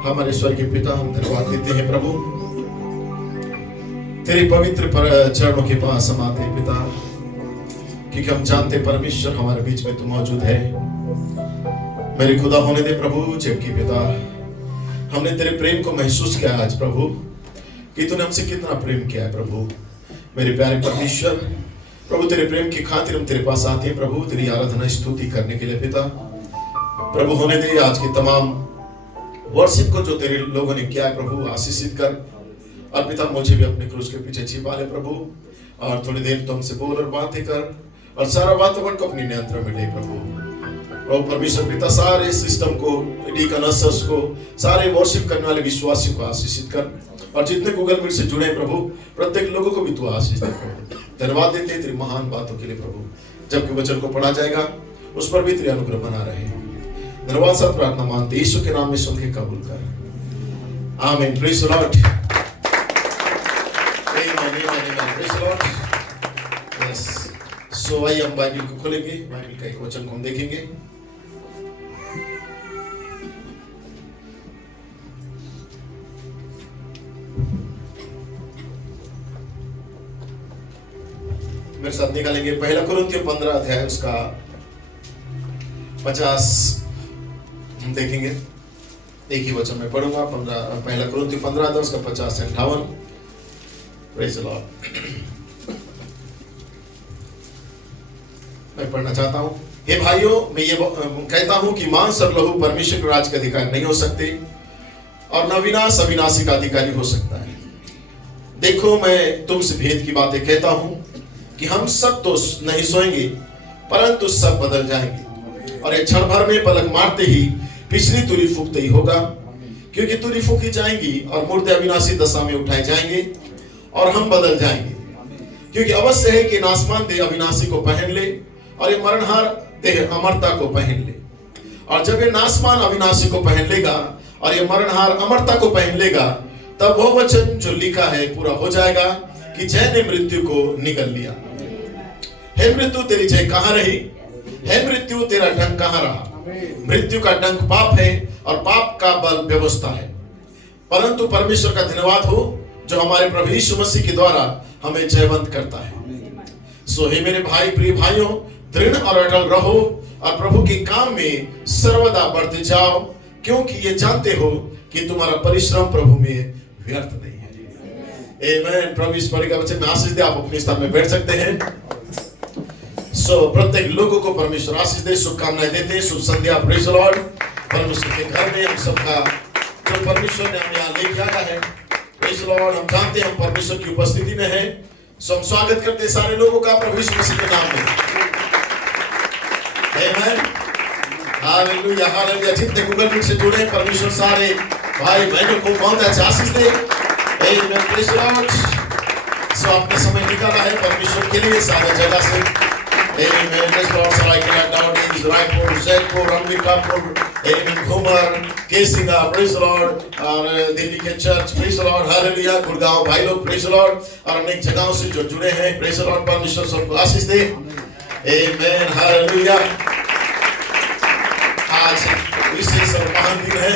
हमारे स्वर्गीय पिता, हम धन्यवाद देते हैं प्रभु, तेरे पवित्र चरणों के पास हम आते हैं पिता, क्योंकि हम जानते परमेश्वर हमारे बीच में तू मौजूद है। मेरे खुदा होने दे प्रभु, जबकि पिता हमने तेरे प्रेम को महसूस किया आज प्रभु, कि तूने हमसे कितना प्रेम किया है प्रभु। मेरे प्यारे परमेश्वर प्रभु, तेरे प्रेम की खातिर हम तेरे पास आते हैं प्रभु, तेरी आराधना स्तुति करने के लिए पिता। प्रभु होने दे आज के तमाम वर्शिप को जो तेरे लोगों ने किया है प्रभु, आशीषित कर। और पिता मुझे भी अपने क्रूस के पीछे छिपा ले प्रभु, और थोड़ी देर तो हमसे बोल और बातें कर, और सारा वातावरण को अपने नियंत्रण में ले प्रभु। प्रभु परमेश्वर पिता, सारे सिस्टम को, डिकनसर्स को, सारे वर्शिप करने वाले विश्वासियों को आशीषित कर, और जितने गूगल मीट से जुड़े प्रभु, प्रत्येक लोगों को भी तू आशीष दे प्रभु। धन्यवाद देते हैं तेरी महान बातों के लिए प्रभु। जबकि वचन को पढ़ा जाएगा उस पर भी तेरे अनुग्रह बना रहे। धन्यवाद सब प्रार्थना मानते यीशु के नाम में सुन के कबूल कर, आमीन। Praise the Lord, praise the Lord. Yes, so आइए हम बाइबल को खोलेंगे, बाइबल का एक वचन को हम देखेंगे। मेरे साथ निकालेंगे पहला कुरिन्थियों 15 अध्याय उसका 50 हम देखेंगे। एक ही वचन में पढ़ूंगा, पहला कुरिन्थियों 15 अध्याय उसका 50 से 58। Praise the Lord. मैं पढ़ना चाहता हूँ। हे भाइयों, मैं ये कहता हूँ कि मांस और लहू परमेश्वर के राज्य का अधिकारी नहीं हो सकते, और न विनाश अविनाशी का अधिकारी हो सकता है। देखो, मैं तुमसे भेद की बातें कहता हूँ कि हम सब तो नहीं सोएंगे, परंतु सब बदल जाएंगे, और एक क्षण भर में पलक मारते ही पिछली तुरही फूंकते ही होगा, क्योंकि तुरही फूंकी जाएंगी और मुर्दे अविनाशी दशा में उठाए जाएंगे, और हम बदल जाएंगे। क्योंकि अवश्य है कि नासमान देह अविनाशी को पहन ले, और ये मरणहार देह अमरता को पहन ले। और जब ये नासमान अविनाशी को पहन लेगा और ये मरणहार अमरता को पहन लेगा, तब वो वचन जो लिखा है पूरा हो जाएगा कि जय ने मृत्यु को निगल लिया। हे मृत्यु, तेरी जय कहाँ रही? हे मृत्यु, तेरा डंक कहाँ रहा? मृत्यु का डंक पाप है, और पाप का बल व्यवस्था है। परंतु परमेश्वर का धन्यवाद हो जो हमारे प्रभु यीशु मसीह के द्वारा हमें जयवंत करता है। सो हे मेरे भाई, प्रिय भाइयों, दृढ़ और अटल रहो, और प्रभु के काम में सर्वदा बढ़ते जाओ, क्योंकि ये जानते हो कि तुम्हारा परिश्रम प्रभु में व्यर्थ नहीं है। आमीन। प्रभु इस पढ़े का वचन में आशीष दे। आप अपने स्थान में बैठ सकते हैं। सो प्रत्येक लोगों को परमेश्वर आशीष दे, शुभकामनाएं देते हैं। शुभ संध्या। Praise the Lord. परमेश्वर के घर में हम सबका जो परमेश्वर ने हमें यहाँ लेके आया है, प्रेज़ द लॉर्ड, हम जानते हैं हम परमेश्वर की उपस्थिति में हैं। सो हम स्वागत करते हैं सारे लोगों का प्रभु यीशु मसीह के नाम में। आमीन। Hallelujah, hallelujah. जितने गूगल मीट से जुड़े हैं, परमेश्वर सारे भाई बहनों को बहुत अच्छा आशीष दे। आमीन। Praise the Lord. सो आपने समय निकाला है परमेश्वर के लिए सारे जगह से। आमीन। Praise the Lord. सरायकेला, डाउडी, रायपुर, जयपुर, अंबिकापुर, आमीन, घूमर, केसिंगा, प्रेज़ द लॉर्ड, और दिल्ली के church, praise the Lord, hallelujah, Gurgaon भाई लोग, प्रेज़ द लॉर्ड, और अनेक जगहों से जो जुड़े हैं, प्रेज़ द लॉर्ड। परमेश्वर सबको आशीष दे। आमीन। हालेलुया। आज विशेष और महान दिन है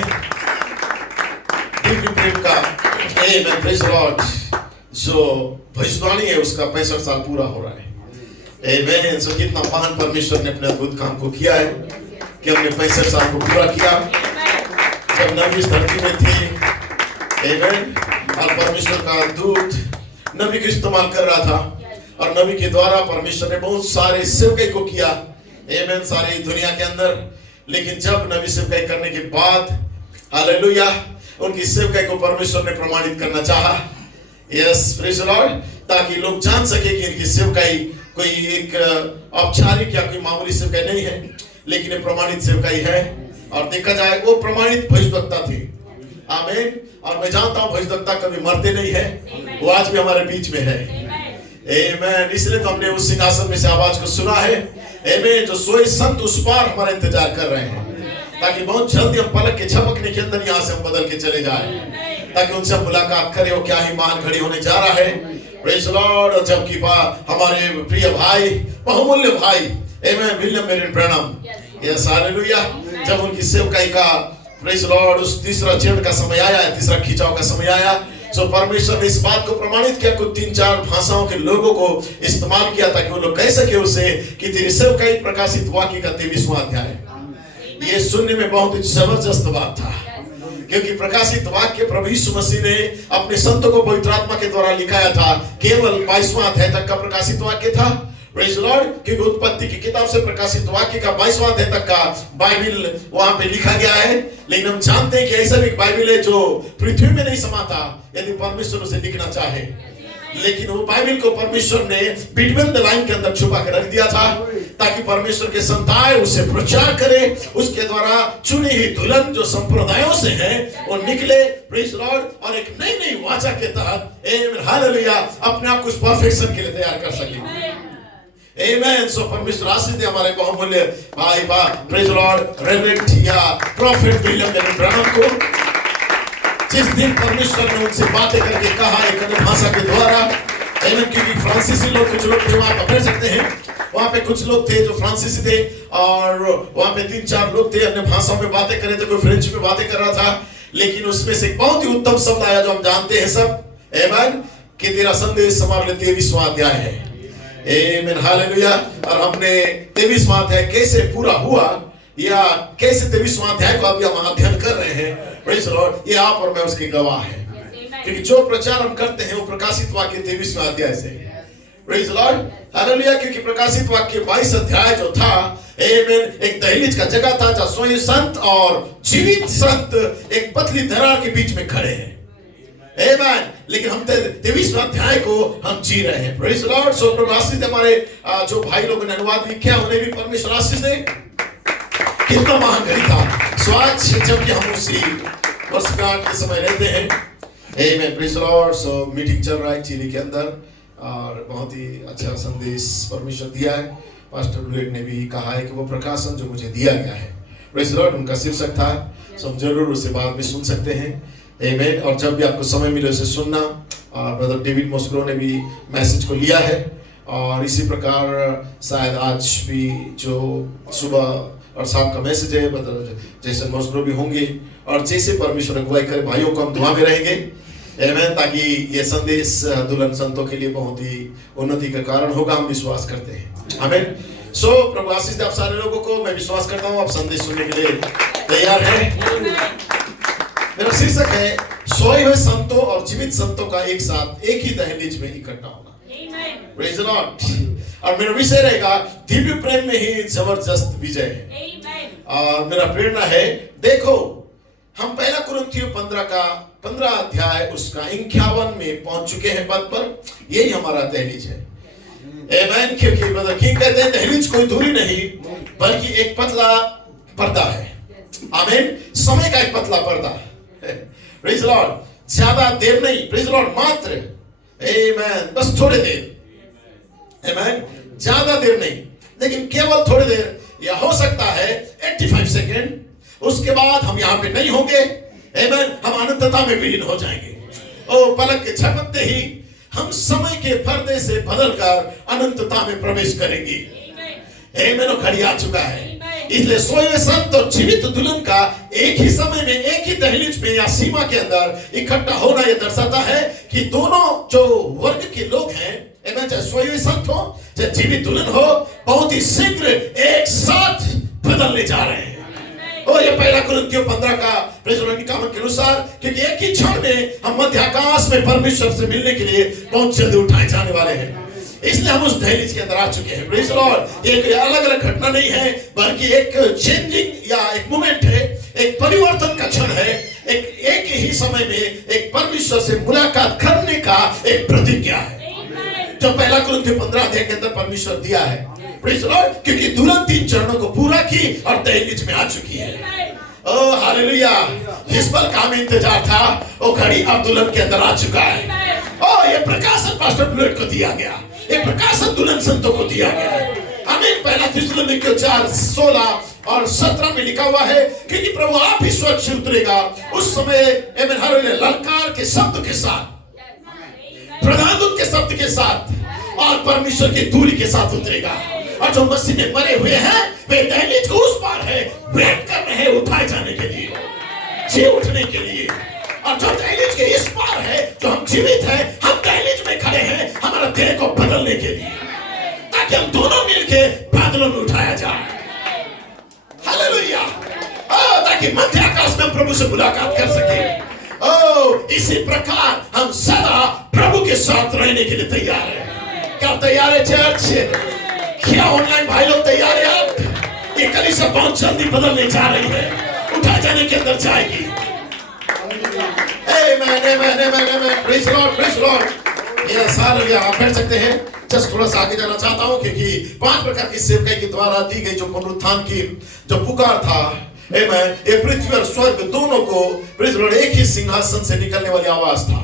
दिव्य प्रेम का। आमीन। Praise the Lord. जो भविष्यवाणी है उसका 65 साल पूरा हो रहा है। आमीन। सो कितना महान परमेश्वर ने अपने अद्भुत काम को किया है। कि हमने 65 साल को पूरा किया जब नबी इस धरती में थे। आमीन। और परमेश्वर का दूत नबी को इस्तेमाल कर रहा था और नबी के द्वारा परमेश्वर ने बहुत सारे सेवकाई को किया। आमीन। सारी दुनिया के अंदर। लेकिन जब नबी सेवकाई करने के बाद हालेलुया उनकी सेवकाई को परमेश्वर ने प्रमाणित करना चाहा। Yes praise the Lord. ताकि लोग जान सके कि इनकी सेवकाई कोई एक औपचारिक या कोई मामूली सेवकाई नहीं है, लेकिन ये प्रमाणित सेवकाई है। और देखा जाए वो प्रमाणित भविष्यवक्ता थे। आमीन। और मैं जानता हूं भविष्यवक्ता कभी मरते नहीं है, वो आज भी हमारे बीच में है। आमीन। इसलिए तो हमने उस सिंहासन में से आवाज को सुना है। आमीन। जो सोए संत उस पार हमारा इंतजार कर रहे हैं, ताकि बहुत जल्दी हम पलक के झपकने के अंदर यहाँ से हम बदल के चले जाए, ताकि उनसे हम मुलाकात करें। वो क्या ही मान घड़ी होने जा रहा है। Praise the Lord. और जबकि हमारे प्रिय भाई, बहुमूल्य भाई आमीन William marine Branham, yes hallelujah, जब उनकी सेवकाई का प्रेज़ द लॉर्ड उस तीसरा चरण का समय आया, तीसरा खिंचाव का समय आया, तो परमेश्वर ने इस बात को प्रमाणित किया, कुछ 3-4 भाषाओं के लोगों को इस्तेमाल किया ताकि वो लोग कह सके उसे कि तेरी सेवकाई प्रकाशित वाक्य का 23वां अध्याय। ये सुनने में बहुत ही जबरदस्त बात था, क्योंकि प्रकाशित वाक्य प्रभु यीशु मसीह ने अपने संतों को पवित्र आत्मा के द्वारा लिखाया था। केवल 22वां अध्याय तक का प्रकाशित वाक्य था। Praise the Lord. क्योंकि उत्पत्ति की किताब से प्रकाशित वाक्य का 22वां अध्याय तक का बाइबल वहां पे लिखा गया है। लेकिन हम जानते हैं कि ऐसा भी बाइबल है जो पृथ्वी में नहीं समाता यदि परमेश्वर उसे लिखना चाहे, लेकिन वो बाइबल को परमेश्वर ने बिटवीन द लाइन के अंदर छुपा कर रख दिया था, ताकि परमेश्वर के संतान उसे प्रचार करे। उसके द्वारा चुनी हुई दुल्हन जो संप्रदायों से है वो निकले। Praise the Lord. और एक नई नई वाचा के तहत आमीन हालेलुया अपने आप को उस परफेक्शन के लिए तैयार कर सके। आमीन। सो परमेश्वर आशीष दे हमारे बहुमूल्य भाई प्रेज़ द लॉर्ड रेवरेंड या प्रॉफिट विलियम मेरिन ब्रैनम को। जिस दिन परमेश्वर ने उनसे बातें करके कहा एक अन्य भाषा के द्वारा, आमीन, क्योंकि फ्रांसीसी लोग कुछ लोग थे वहां पकड़ सकते हैं, वहां पे कुछ लोग थे जो फ्रांसीसी थे और वहां पे 3-4 लोग थे अन्य भाषाओं में बातें कर रहे थे, कोई फ्रेंच में बातें कर रहा था। लेकिन उसमें से बहुत ही उत्तम शब्द आया जो हम जानते हैं सब, आमीन, कि तेरा संदेश हमारे लिए 23वां अध्याय है। आमीन हालेलुया। और हमने 23वां अध्याय कैसे पूरा हुआ या कैसे 23वां अध्याय को अभी हम अध्ययन कर रहे हैं, प्रेज़ द लॉर्ड, ये आप और मैं उसकी गवाह है। क्योंकि जो प्रचार हम करते हैं वो प्रकाशित वाक्य 23वां अध्याय से, प्रेज़ द लॉर्ड हालेलुया। क्योंकि प्रकाशित वाक्य 22 अध्याय जो था, आमीन, एक दहलीज का जगह था जहां सोए संत और जीवित संत एक पतली दरार के बीच में खड़े हैं। आमीन। लेकिन हम 23वां अध्याय को हम जी रहे हैं। Praise the Lord. सो प्रभु आशीष दे हमारे जो भाई लोगों ने अनुवाद भी किया उन्हें भी परमेश्वर आशीष दे। कितना महान घड़ी था स्वाच जबकि हम उसी वर्षगांठ के समय रहते हैं। आमीन। Praise the Lord. So meeting चल रहा है चिली के अंदर और बहुत ही अच्छा संदेश परमेश्वर दिया है। पास्टर ब्लूएट ने भी कहा है कि वो प्रकाशन जो मुझे दिया गया है, प्रेज़ द लॉर्ड, उनका शीर्षक था, सो हम जरूर उसे बाद में सुन सकते हैं। आमीन। और जब भी आपको समय मिले उसे सुनना। ब्रदर डेविड मोस्ग्रो ने भी मैसेज को लिया है और इसी प्रकार शायद आज भी जो सुबह और शाम का मैसेज है ब्रदर जैसे मोस्ग्रो भी होंगे। और जैसे परमेश्वर अगुवाई करे भाइयों को हम दुआ में रहेंगे, आमीन, ताकि ये संदेश दुल्हन संतों के लिए बहुत ही उन्नति का कारण होगा, हम विश्वास करते हैं। आमीन। सो प्रभु आशीष दे आप सारे लोगों को। मैं विश्वास करता हूँ आप संदेश सुनने के लिए तैयार हैं। मेरा शीर्षक है सोए हुए संतों और जीवित संतों का एक साथ एक ही दहलीज में इकट्ठा होना। Praise the Lord. और मेरा विषय रहेगा दिव्य प्रेम में ही जबरदस्त विजय है। और मेरा प्रेरणा है, देखो हम पहला कुरिन्थियों 15 अध्याय उसका 51 में पहुंच चुके हैं पद पर। यही हमारा दहलीज है। आमीन। क्योंकि ब्रदर किंग कहते हैं दहलीज कोई दूरी नहीं बल्कि एक पतला पर्दा है। आमीन। समय का एक पतला पर्दा। Praise the Lord. ज्यादा देर नहीं, प्रेज़ द लॉर्ड, मात्र आमीन बस थोड़ी देर, आमीन, ज्यादा देर नहीं, लेकिन केवल थोड़ी देर, या हो सकता है 85 सेकेंड, उसके बाद हम यहाँ पे नहीं होंगे। आमीन। हम अनंतता में विलीन हो जाएंगे। ओ पलक के झपकते ही हम समय के पर्दे से बदलकर अनंतता में प्रवेश करेंगे। आमीन। घड़ी आ चुका है। इसलिए सोए संत और जीवित दुल्हन का एक ही समय में एक ही दहलीज में या सीमा के अंदर इकट्ठा होना यह दर्शाता है कि दोनों जो वर्ग के लोग हैं, चाहे सोए संत हो चाहे जीवित दुल्हन हो, बहुत ही शीघ्र एक साथ बदलने जा रहे हैं। और ये पहला कुरिन्थियों 15 का निकामन के अनुसार, क्योंकि एक ही क्षण में हम मध्य आकाश में परमेश्वर से मिलने के लिए बहुत जल्दी उठाए जाने वाले हैं। इसलिए हम उस दहलीज के अंदर आ चुके हैं। Praise the Lord. एक अलग अलग घटना नहीं है, बल्कि एक चेंजिंग या एक मोमेंट है, एक परिवर्तन का क्षण है। एक ही समय में एक परमेश्वर से मुलाकात करने का एक प्रतिज्ञा है जो पहला कुरिन्थियों 15 अध्याय के अंदर परमेश्वर दिया है। Praise the Lord. क्योंकि दुल्हन 3 चरणों को पूरा की और दहलीज में आ चुकी है। Oh hallelujah. जिस पल का हमें इंतजार था, वो घड़ी अब दुल्हन के अंदर आ चुका है। ओह ये प्रकाशन पास्टर प्लेट को दिया गया, ये प्रकाशन दुल्हन संतों को दिया गया है। हमें पहला थिस्सलुनीकियों 4:16 और 17 में लिखा हुआ है, क्योंकि प्रभु आप ही स्वर्ग से उतरेगा उस समय आमीन हालेलुया ललकार के शब्द के साथ, प्रधान दूत के शब्द के साथ और परमेश्वर की दूरी के साथ उतरेगा। और जो मसीह में मरे हुए हैं वे दहलीज को उस पार है, वेट कर रहे हैं उठाए जाने के लिए, जी उठने के लिए। और जो दहलीज के इस पार है, जो हम जीवित हैं, हम दहलीज में खड़े हैं हमारा देह को बदलने के लिए, ताकि हम दोनों मिलके बादलों में उठाया जाए। हालेलुया। ताकि मध्य आकाश में हम प्रभु से मुलाकात कर सके। इसी प्रकार हम सदा प्रभु के साथ रहने के लिए तैयार हैं। क्या तैयार है चर्च? क्या ऑनलाइन भाई लोग तैयार है? आप ये कलीसिया बहुत जल्दी बदलने जा रही है, उठा जाने के अंदर जाएगी। Praise the Lord, praise the Lord. ये सारे आप बैठ सकते हैं। जस्ट थोड़ा सा आगे जाना चाहता हूं, क्योंकि 5 प्रकार की सेवकाई के द्वारा दी गई जो पुनरुत्थान की जो पुकार था, आमीन, ये पृथ्वी और स्वर्ग दोनों को प्रेज़ द लॉर्ड एक ही सिंहासन से निकलने वाली आवाज था।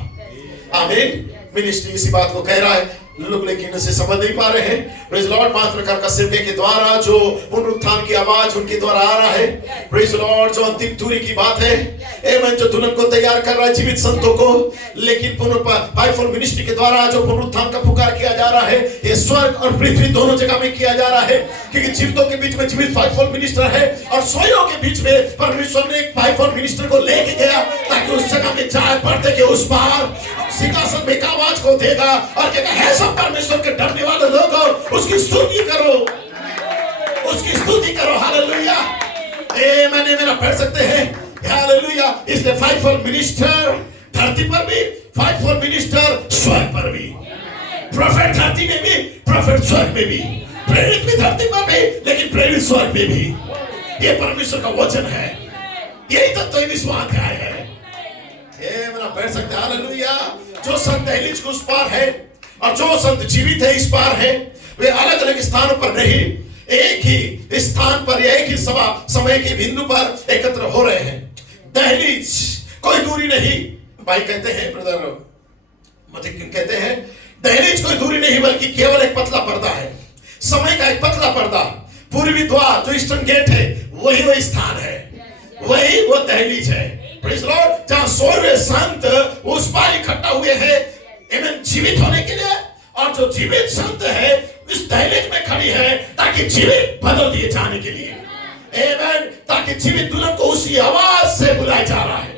आमीन। मिनिस्ट्री इसी बात को कह रहा है, लोग लेकिन इसे समझ नहीं पा रहे हैं। Praise the Lord. 5 प्रकार का सेवकाई के द्वारा जो पुनरुत्थान की आवाज उनके द्वारा आ रहा है, प्रेज़ द लॉर्ड, जो अंतिम दूरी की बात है, आमीन, जो दुल्हन को तैयार कर रहा है जीवित संतों को। लेकिन फाइवफोल्ड मिनिस्ट्री के द्वारा जो पुनरुत्थान का पुकार किया जा रहा है, ये स्वर्ग और पृथ्वी दोनों जगह में किया जा रहा है, क्योंकि जीवितों के बीच में जीवित फाइवफोल्ड मिनिस्टर है और सोइयों के बीच में परमेश्वर ने एक फाइवफोल्ड मिनिस्टर को लेके गया, ताकि उस जगह में जाए पर्दे के उस पार सिंहासन में एक आवाज को देगा और कहता है सब परमेश्वर के डरने वाले लोग उसकी स्तुति करो, उसकी स्तुति करो। हालेलुया। मैंने मेरा पढ़ सकते हैं। हालेलुया। इसलिए फाइवफोल्ड मिनिस्टर धरती पर भी, फाइवफोल्ड मिनिस्टर स्वर्ग पर भी, प्रोफेट धरती में भी, प्रोफेट स्वर्ग में भी, प्रेरित भी धरती पर भी, लेकिन प्रेरित स्वर्ग में भी। ये परमेश्वर का वचन है। यही तो 23वां अध्याय है। मेरा पढ़ सकते हैं। हालेलुया। जो संत दहलीज के उस पार है और जो संत जीवित है इस पार है, वे अलग अलग स्थानों पर नहीं, एक ही स्थान पर या एक ही समय के बिंदु पर एकत्र हो रहे हैं। दहलीज कोई दूरी नहीं। भाई कहते हैं, ब्रदर मतलब कहते हैं, दहलीज कोई दूरी नहीं बल्कि केवल एक पतला पर्दा है, समय का एक पतला पर्दा। पूर्वी द्वार जो ईस्टर्न गेट है वही वो स्थान है, वही वो दहलीज है। Praise the Lord. जहां 100वें संत उस पार इकट्ठा हुए हैं आमीन जीवित होने के लिए, और जो जीवित संत है इस दहलीज में खड़ी है ताकि जीवित बदल दिए जाने के लिए। आमीन। ताकि जीवित दुल्हन को उसी आवाज से बुलाया जा रहा है।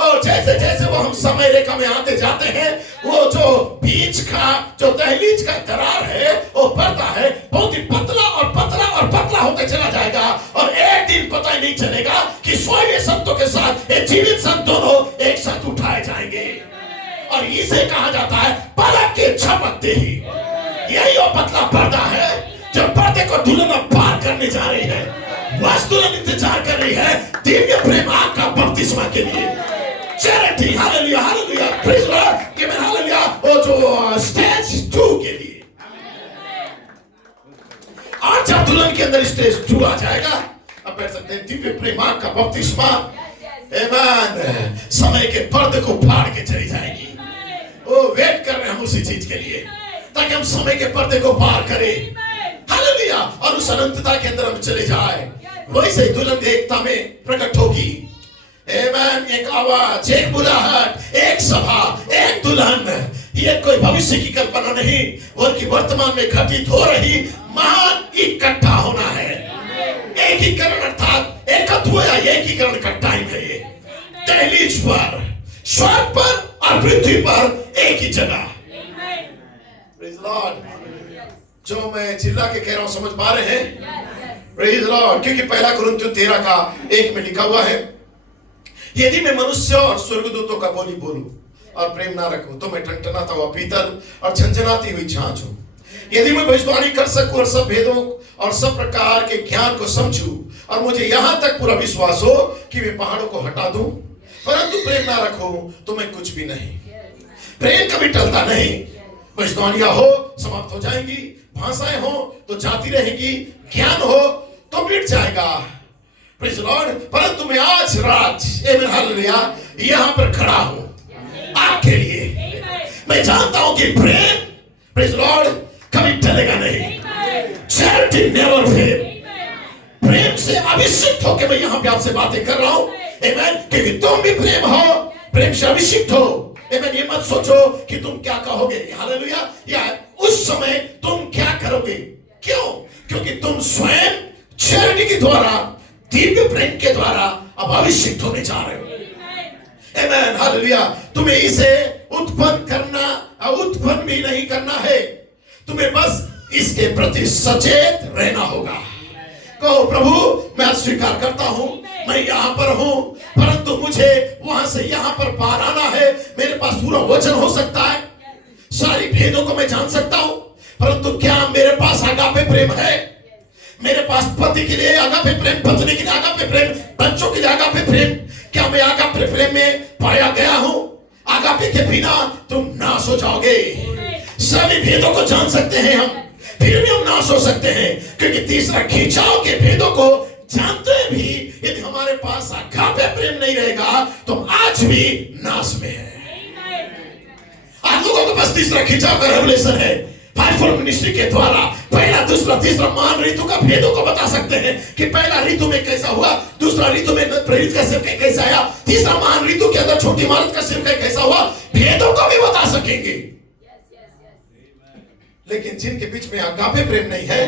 और जैसे जैसे वो हम समय रेखा में आते जाते हैं, वो जो बीच का जो दहलीज का दरार है वो पर्दा है, बहुत ही पतला और पतला और पतला होकर चला जाएगा। और एक दिन पता ही नहीं चलेगा कि 100वें संतों के साथ ये जीवित संत दोनों एक साथ उठाए जाएंगे। और इसे कहा जाता है पलक के झपकते ही। यही वो पतला पर्दा है जो पर्दे को दुल्हन पार करने जा रही है। बस दुल्हन इंतजार कर रही है दिव्य प्रेम आग का बपतिस्मा के लिए। Charity. Hallelujah, hallelujah, praise the Lord. कि मैं हालेलुया वो जो स्टेज 2 के लिए। और जब दुल्हन के अंदर स्टेज 2 आ जाएगा, अब बैठ सकते हैं, दिव्य प्रेम आग का बपतिस्मा। आमीन। समय के पर्दे को फाड़ के चली जाएगी। वो वेट कर रहे हैं हम उसी चीज के लिए, ताकि हम समय के पर्दे को पार करें। हालेलुया। और उस अनंतता के अंदर हम चले जाए। वैसे दुल्हन एकता में प्रकट होगी। आमीन। एक आवाज, एक बुलाहट, एक सभा, एक दुल्हन। ये कोई भविष्य की कल्पना नहीं, बल्कि वर्तमान में घटित हो रही महान इकट्ठा होना है। एकीकरण अर्थात एकत्व या एकीकरण का टाइम है ये। दहलीज पर, स्वर्ग पर और पृथ्वी पर एक ही जगह। Praise the Lord. जो मैं चिल्ला के कह रहा हूं समझ पा रहे हैं? Praise Lord. क्योंकि पहला कुरिन्थियों 13:1 में लिखा हुआ है, यदि मैं मनुष्य और स्वर्गदूतों का बोली बोलूं और प्रेम ना रखूं तो मैं टनटनाता हुआ पीतल और झंझनाती हुई झांझ हूं। यदि मैं भविष्यवाणी कर सकूं और सब भेदों और सब प्रकार के ज्ञान को समझूं और मुझे यहां तक पूरा विश्वास हो कि मैं पहाड़ों को हटा दूं, परंतु प्रेम ना रखूं तो मैं कुछ भी नहीं। प्रेम कभी टलता नहीं। भविष्यवाणियां हो समाप्त हो जाएंगी, भाषाएं हो तो जाती रहेगी, ज्ञान हो तो मिट जाएगा। Praise Lord. परंतु मैं आज रात आमीन हालेलुया यहां पर खड़ा हूं आपके लिए। मैं जानता हूं कि प्रेम प्रेज लॉर्ड कभी टलेगा नहीं। Charity never fail. प्रेम से अभिषिक्त होकर मैं यहां पे आपसे बातें कर रहा हूं आमीन, क्योंकि तुम भी प्रेम हो, प्रेम से अभिषिक्त हो आमीन। ये मत सोचो कि तुम क्या कहोगे हालेलुया, या उस समय तुम क्या करोगे। क्यों? क्योंकि तुम स्वयं चैरिटी के द्वारा, दिव्य प्रेम के द्वारा अब अभिषिक्त होने जा रहे हो आमीन हालेलुया। तुम्हें इसे उत्पन्न करना, उत्पन्न भी नहीं करना है, तुम्हें बस इसके प्रति सचेत रहना होगा। कहो प्रभु मैं स्वीकार करता हूं, मैं यहां पर हूं, परंतु मुझे वहां से यहां पर पार आना है। मेरे पास पूरा वचन हो सकता है, सारी भेदों को मैं जान सकता हूं, परंतु क्या मेरे पास आगापे प्रेम है? मेरे पास पति के लिए आगापे प्रेम, पत्नी के लिए आगापे प्रेम, बच्चों के लिए आगापे प्रेम, क्या मैं आगापे प्रेम में पाया गया हूं? आगापे के बिना तुम नाश हो जाओगे। सभी भेदों को जान सकते हैं हम, फिर भी हम नाश हो सकते हैं, क्योंकि तीसरा खिंचाव के भेदों को जानते भी यदि हमारे पास आगापे प्रेम नहीं रहेगा तो हम आज भी नाश में हैं। आप लोगों के पास तीसरा खिंचाव का रेवलेशन है। फाइवफोल्ड मिनिस्ट्री के द्वारा पहला, दूसरा, तीसरा महान ऋतु का भेदों को बता सकते हैं कि पहला ऋतु में कैसा हुआ, दूसरा ऋतु में प्रेरित का सेवक कैसा आया, तीसरा महान ऋतु के अंदर छोटी इमारत का सेवक कैसा हुआ, भेदों को भी बता सकेंगे। लेकिन जिनके बीच में आगापे प्रेम नहीं है,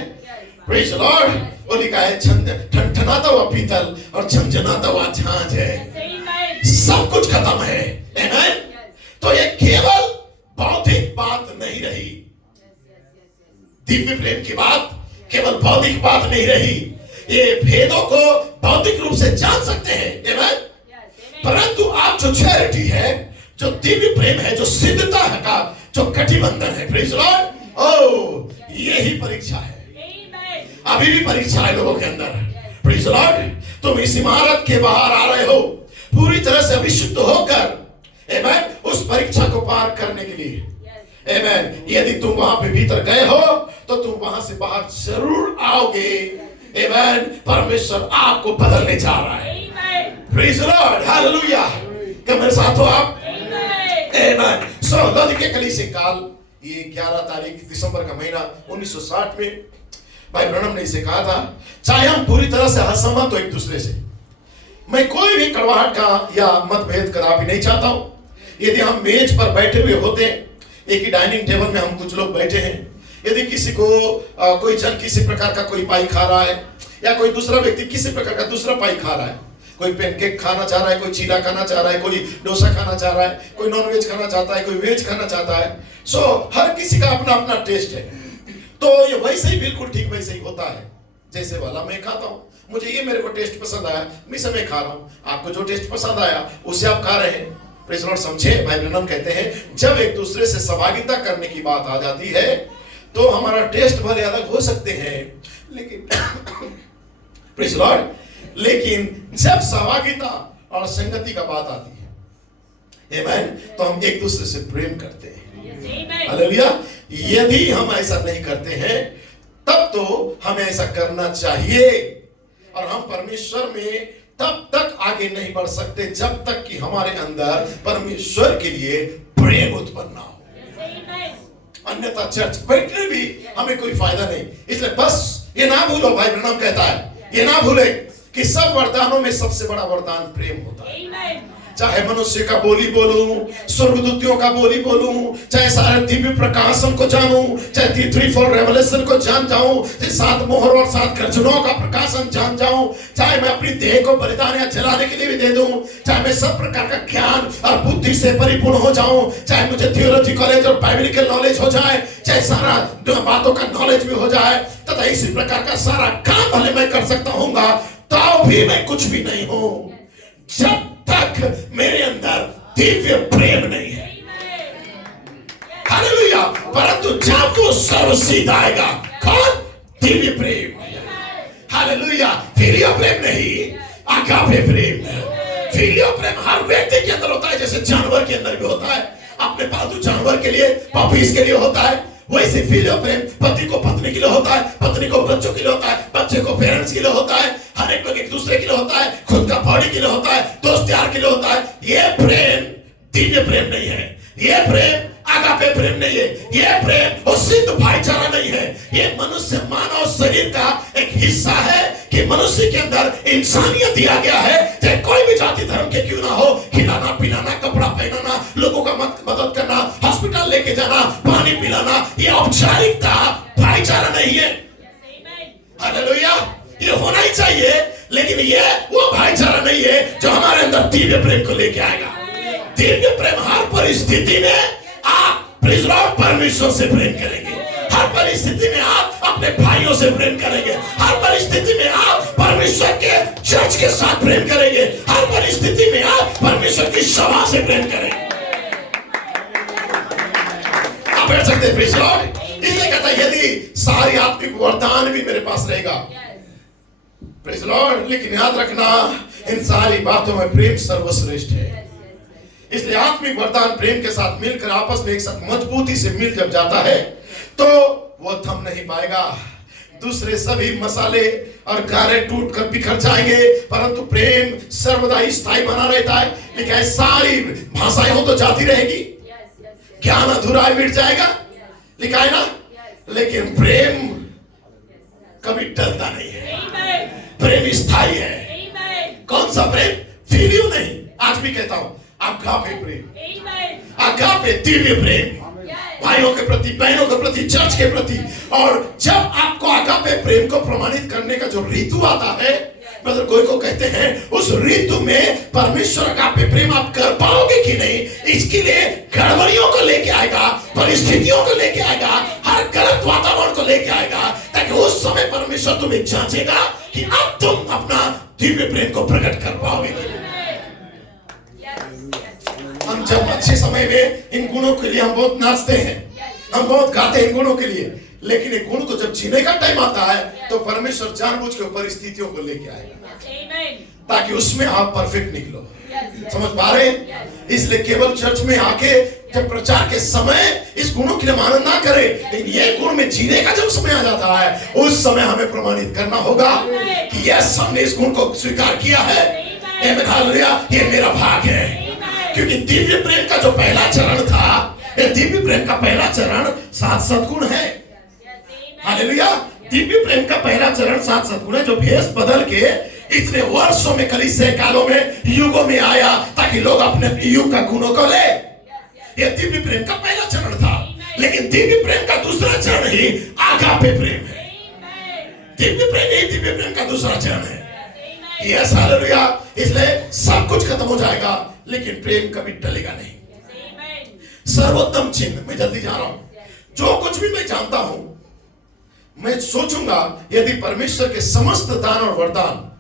प्रेज लॉर्ड, वो लिखा है ठनठनाता हुआ पीतल और झंझनाता हुआ झांझ है, सब कुछ खत्म है आमीन। तो ये केवल भौतिक बात नहीं रही, दिव्य प्रेम की बात केवल भौतिक बात नहीं रही। ये भेदों को भौतिक रूप से जान सकते हैं आमीन, परंतु आप जो चैरिटी है, जो दिव्य प्रेम है, जो सिद्धता है का जो कटिबंधन है, प्रेज लॉर्ड, ओ यही परीक्षा है। अभी भी परीक्षा है लोगों के अंदर, प्रेज लॉर्ड। तुम इस इमारत के बाहर आ रहे हो पूरी तरह से अभिषिक्त होकर आमीन, उस परीक्षा को पार करने के लिए आमीन। यदि तुम वहां पे भीतर गए हो तो तुम वहां से बाहर जरूर आओगे आमीन। परमेश्वर आपको बदलने जा रहा है, प्रेज लॉर्ड हालेलुया। क्या मेरे साथ हो आप आमीन। सो लौदीकिया कलीसिया काल, ये 11 तारीख दिसंबर का महीना 1960 में भाई ब्रनम ने इसे कहा था, चाहे हम पूरी तरह से असहमत हो एक दूसरे से, मैं कोई भी कड़वाहट का या मतभेद कदापि नहीं चाहता हूं। यदि हम मेज पर बैठे हुए होते, एक ही डाइनिंग टेबल में हम कुछ लोग बैठे हैं, यदि किसी को कोई जन किसी प्रकार का कोई पाई खा रहा है, या कोई दूसरा व्यक्ति किसी प्रकार का दूसरा पाई खा रहा है, कोई पैनकेक खाना चाह रहा है, कोई चीला खाना चाह रहा है, कोई डोसा खाना चाह रहा है, कोई नॉन वेज खाना चाहता है, कोई वेज खाना चाहता है। सो हर किसी का अपना अपना टेस्ट है। तो ये वैसे ही बिल्कुल ठीक वैसे ही होता है जैसे वाला मैं खाता हूँ। मुझे ये मेरे को टेस्ट पसंद आया, मैं खा रहा हूँ, आपको जो टेस्ट पसंद आया उसे आप खा रहे हैं। Praise Lord. समझे? भाई ब्रनम कहते हैं जब एक दूसरे से सहभागिता करने की बात आ जाती है तो हमारा टेस्ट भले अलग हो सकते हैं, लेकिन प्रेज़ लॉर्ड, लेकिन जब सहभागिता और संगति का बात आती है आमीन, तो हम एक दूसरे से प्रेम करते हैं। हालेलुया। यदि हम ऐसा नहीं करते हैं तब तो हमें ऐसा करना चाहिए, और हम परमेश्वर में तब तक आगे नहीं बढ़ सकते जब तक कि हमारे अंदर परमेश्वर के लिए प्रेम उत्पन्न ना हो। अन्यथा चर्च बैठने भी हमें कोई फायदा नहीं। इसलिए बस ये ना भूलो, भाई ब्रनम कहता है ये ना भूले कि सब वरदानों में सबसे बड़ा वरदान प्रेम होता है। चाहे मनुष्य का बोली बोलूं, स्वर्गदूतियों का बोली बोलूं, चाहे सारे दिव्य प्रकाशन को जानूं, चाहे 3-4 रेवलेशन को जान जाऊं, चाहे 7 मोहर और 7 गर्जनों का प्रकाशन जान जाऊं, चाहे मैं अपनी देह को बलिदान या जलाने के लिए भी दे दूं, चाहे मैं सब प्रकार का ज्ञान और बुद्धि से परिपूर्ण हो जाऊं, चाहे मुझे थियोलॉजी कॉलेज और बाइबलिकल नॉलेज हो जाए, चाहे सारा बातों का नॉलेज भी हो जाए, तथा इसी प्रकार का सारा काम भले मैं कर सकता हूँगा, तो भी मैं कुछ भी नहीं हूं जब तक मेरे अंदर दिव्य प्रेम नहीं है। हालेलुया। परंतु जब वो सर्वसिद्ध आएगा, कौन? दिव्य प्रेम। हालेलुया। फिलियो प्रेम नहीं, आगापे प्रेम। फिलियो प्रेम हर व्यक्ति के अंदर होता है, जैसे जानवर के अंदर भी होता है, अपने पालतू जानवर के लिए, पपीज के लिए होता है, वैसे फिलियो प्रेम पति को पत्नी के लिए होता है, पत्नी को बच्चों के लिए होता है, बच्चे को पेरेंट्स के लिए होता है, हर एक लोग एक दूसरे के लिए होता है, खुद का बॉडी के लिए होता है, दोस्त यार के लिए होता है। ये प्रेम दिव्य प्रेम नहीं है, ये प्रेम आगापे प्रेम नहीं है, ये प्रेम वो सिद्ध भाईचारा नहीं है। ये मनुष्य मानव शरीर का एक हिस्सा है कि मनुष्य के अंदर इंसानियत दिया गया है, चाहे कोई भी जाति धर्म के क्यों ना हो, खिलाना पिलाना, कपड़ा पहनाना, लोगों का मदद करना, हॉस्पिटल लेके जाना, पानी पिलाना, ये औपचारिकता भाईचारा नहीं है। हालेलुया। ये होना ही चाहिए, लेकिन ये वो भाईचारा नहीं है जो हमारे अंदर दिव्य प्रेम को लेके आएगा। दिव्य प्रेम हर परिस्थिति में आप परमेश्वर से प्रेम करेंगे, हर परिस्थिति में आप अपने भाइयों से प्रेम करेंगे, हर परिस्थिति में आप परमेश्वर के चर्च के साथ प्रेम करेंगे, हर परिस्थिति में आप परमेश्वर की सभा से प्रेम करेंगे। आप बैठ सकते हैं। Praise Lord. इसलिए कहता है यदि सारी आत्मिक वरदान भी मेरे पास रहेगा, प्रेज़ लॉर्ड, लेकिन याद रखना इन सारी बातों में प्रेम सर्वश्रेष्ठ है। इसलिए आत्मिक वरदान प्रेम के साथ मिलकर आपस में एक साथ मजबूती से मिल जब जाता है तो वो थम नहीं पाएगा। दूसरे सभी मसाले और गारे टूट कर बिखर जाएंगे, परंतु प्रेम सर्वदा स्थायी बना रहता है। लेकिन सारी भाषाएं हो तो जाती रहेगी, ज्ञान अधूरा मिट जाएगा, लिखा है ना, लेकिन प्रेम कभी टलता नहीं है, प्रेम स्थायी है। कौन सा प्रेम? फिलियो नहीं, आज भी कहता हूं, आगापे प्रेम, आगापे दिव्य प्रेम, भाइयों के प्रति, बहनों के प्रति, चर्च के प्रति। और जब आपको आगापे प्रेम को प्रमाणित करने का जो ऋतु आता है, मतलब कोई को कहते हैं उस ऋतु में परमेश्वर आगापे प्रेम आप कर पाओगे कि नहीं, इसके लिए गड़बड़ियों को लेके आएगा, परिस्थितियों को लेके आएगा, हर गलत वातावरण को लेके आएगा, ताकि उस समय परमेश्वर तुम्हें जांचेगा कि अब तुम अपना दिव्य प्रेम को प्रकट कर पाओगे। हम जब अच्छे समय में इन गुणों के लिए हम बहुत नाचते हैं, हम बहुत गाते हैं इन गुणों के लिए, लेकिन एक गुण को जब जीने का टाइम आता है तो परमेश्वर जानबूझ के परिस्थितियों को लेके आएगा ताकि उसमें आप परफेक्ट निकलो। समझ पा रहे हैं? इसलिए केवल चर्च में आके जब प्रचार के समय इस गुणों के लिए मानन ना करें, लेकिन ये गुण में जीने का जब समय आ जाता है उस समय हमें प्रमाणित करना होगा कि यस, हमने इस गुण को स्वीकार किया है, ये मेरा भाग है। क्योंकि दिव्य प्रेम का जो पहला चरण था, ये दिव्य प्रेम का पहला चरण 7 सद्गुण है। हालेलुया। दिव्य प्रेम का पहला चरण 7 सद्गुण है, जो भेष बदल के इतने वर्षों में, कलीसिया कालों में, युगों में आया ताकि लोग अपने युग का गुणों को ले। ये दिव्य प्रेम का पहला चरण था, लेकिन दिव्य प्रेम का दूसरा चरण ही आगापे प्रेम है। दिव्य प्रेम ही दिव्य प्रेम का दूसरा चरण है। Yes, hallelujah. इसलिए सब कुछ खत्म हो जाएगा, लेकिन प्रेम कभी टलेगा नहीं। सर्वोत्तम चिन्ह, मैं जल्दी जा रहा हूं, जो कुछ भी मैं जानता हूं, मैं सोचूंगा यदि परमेश्वर के समस्त दान और वरदान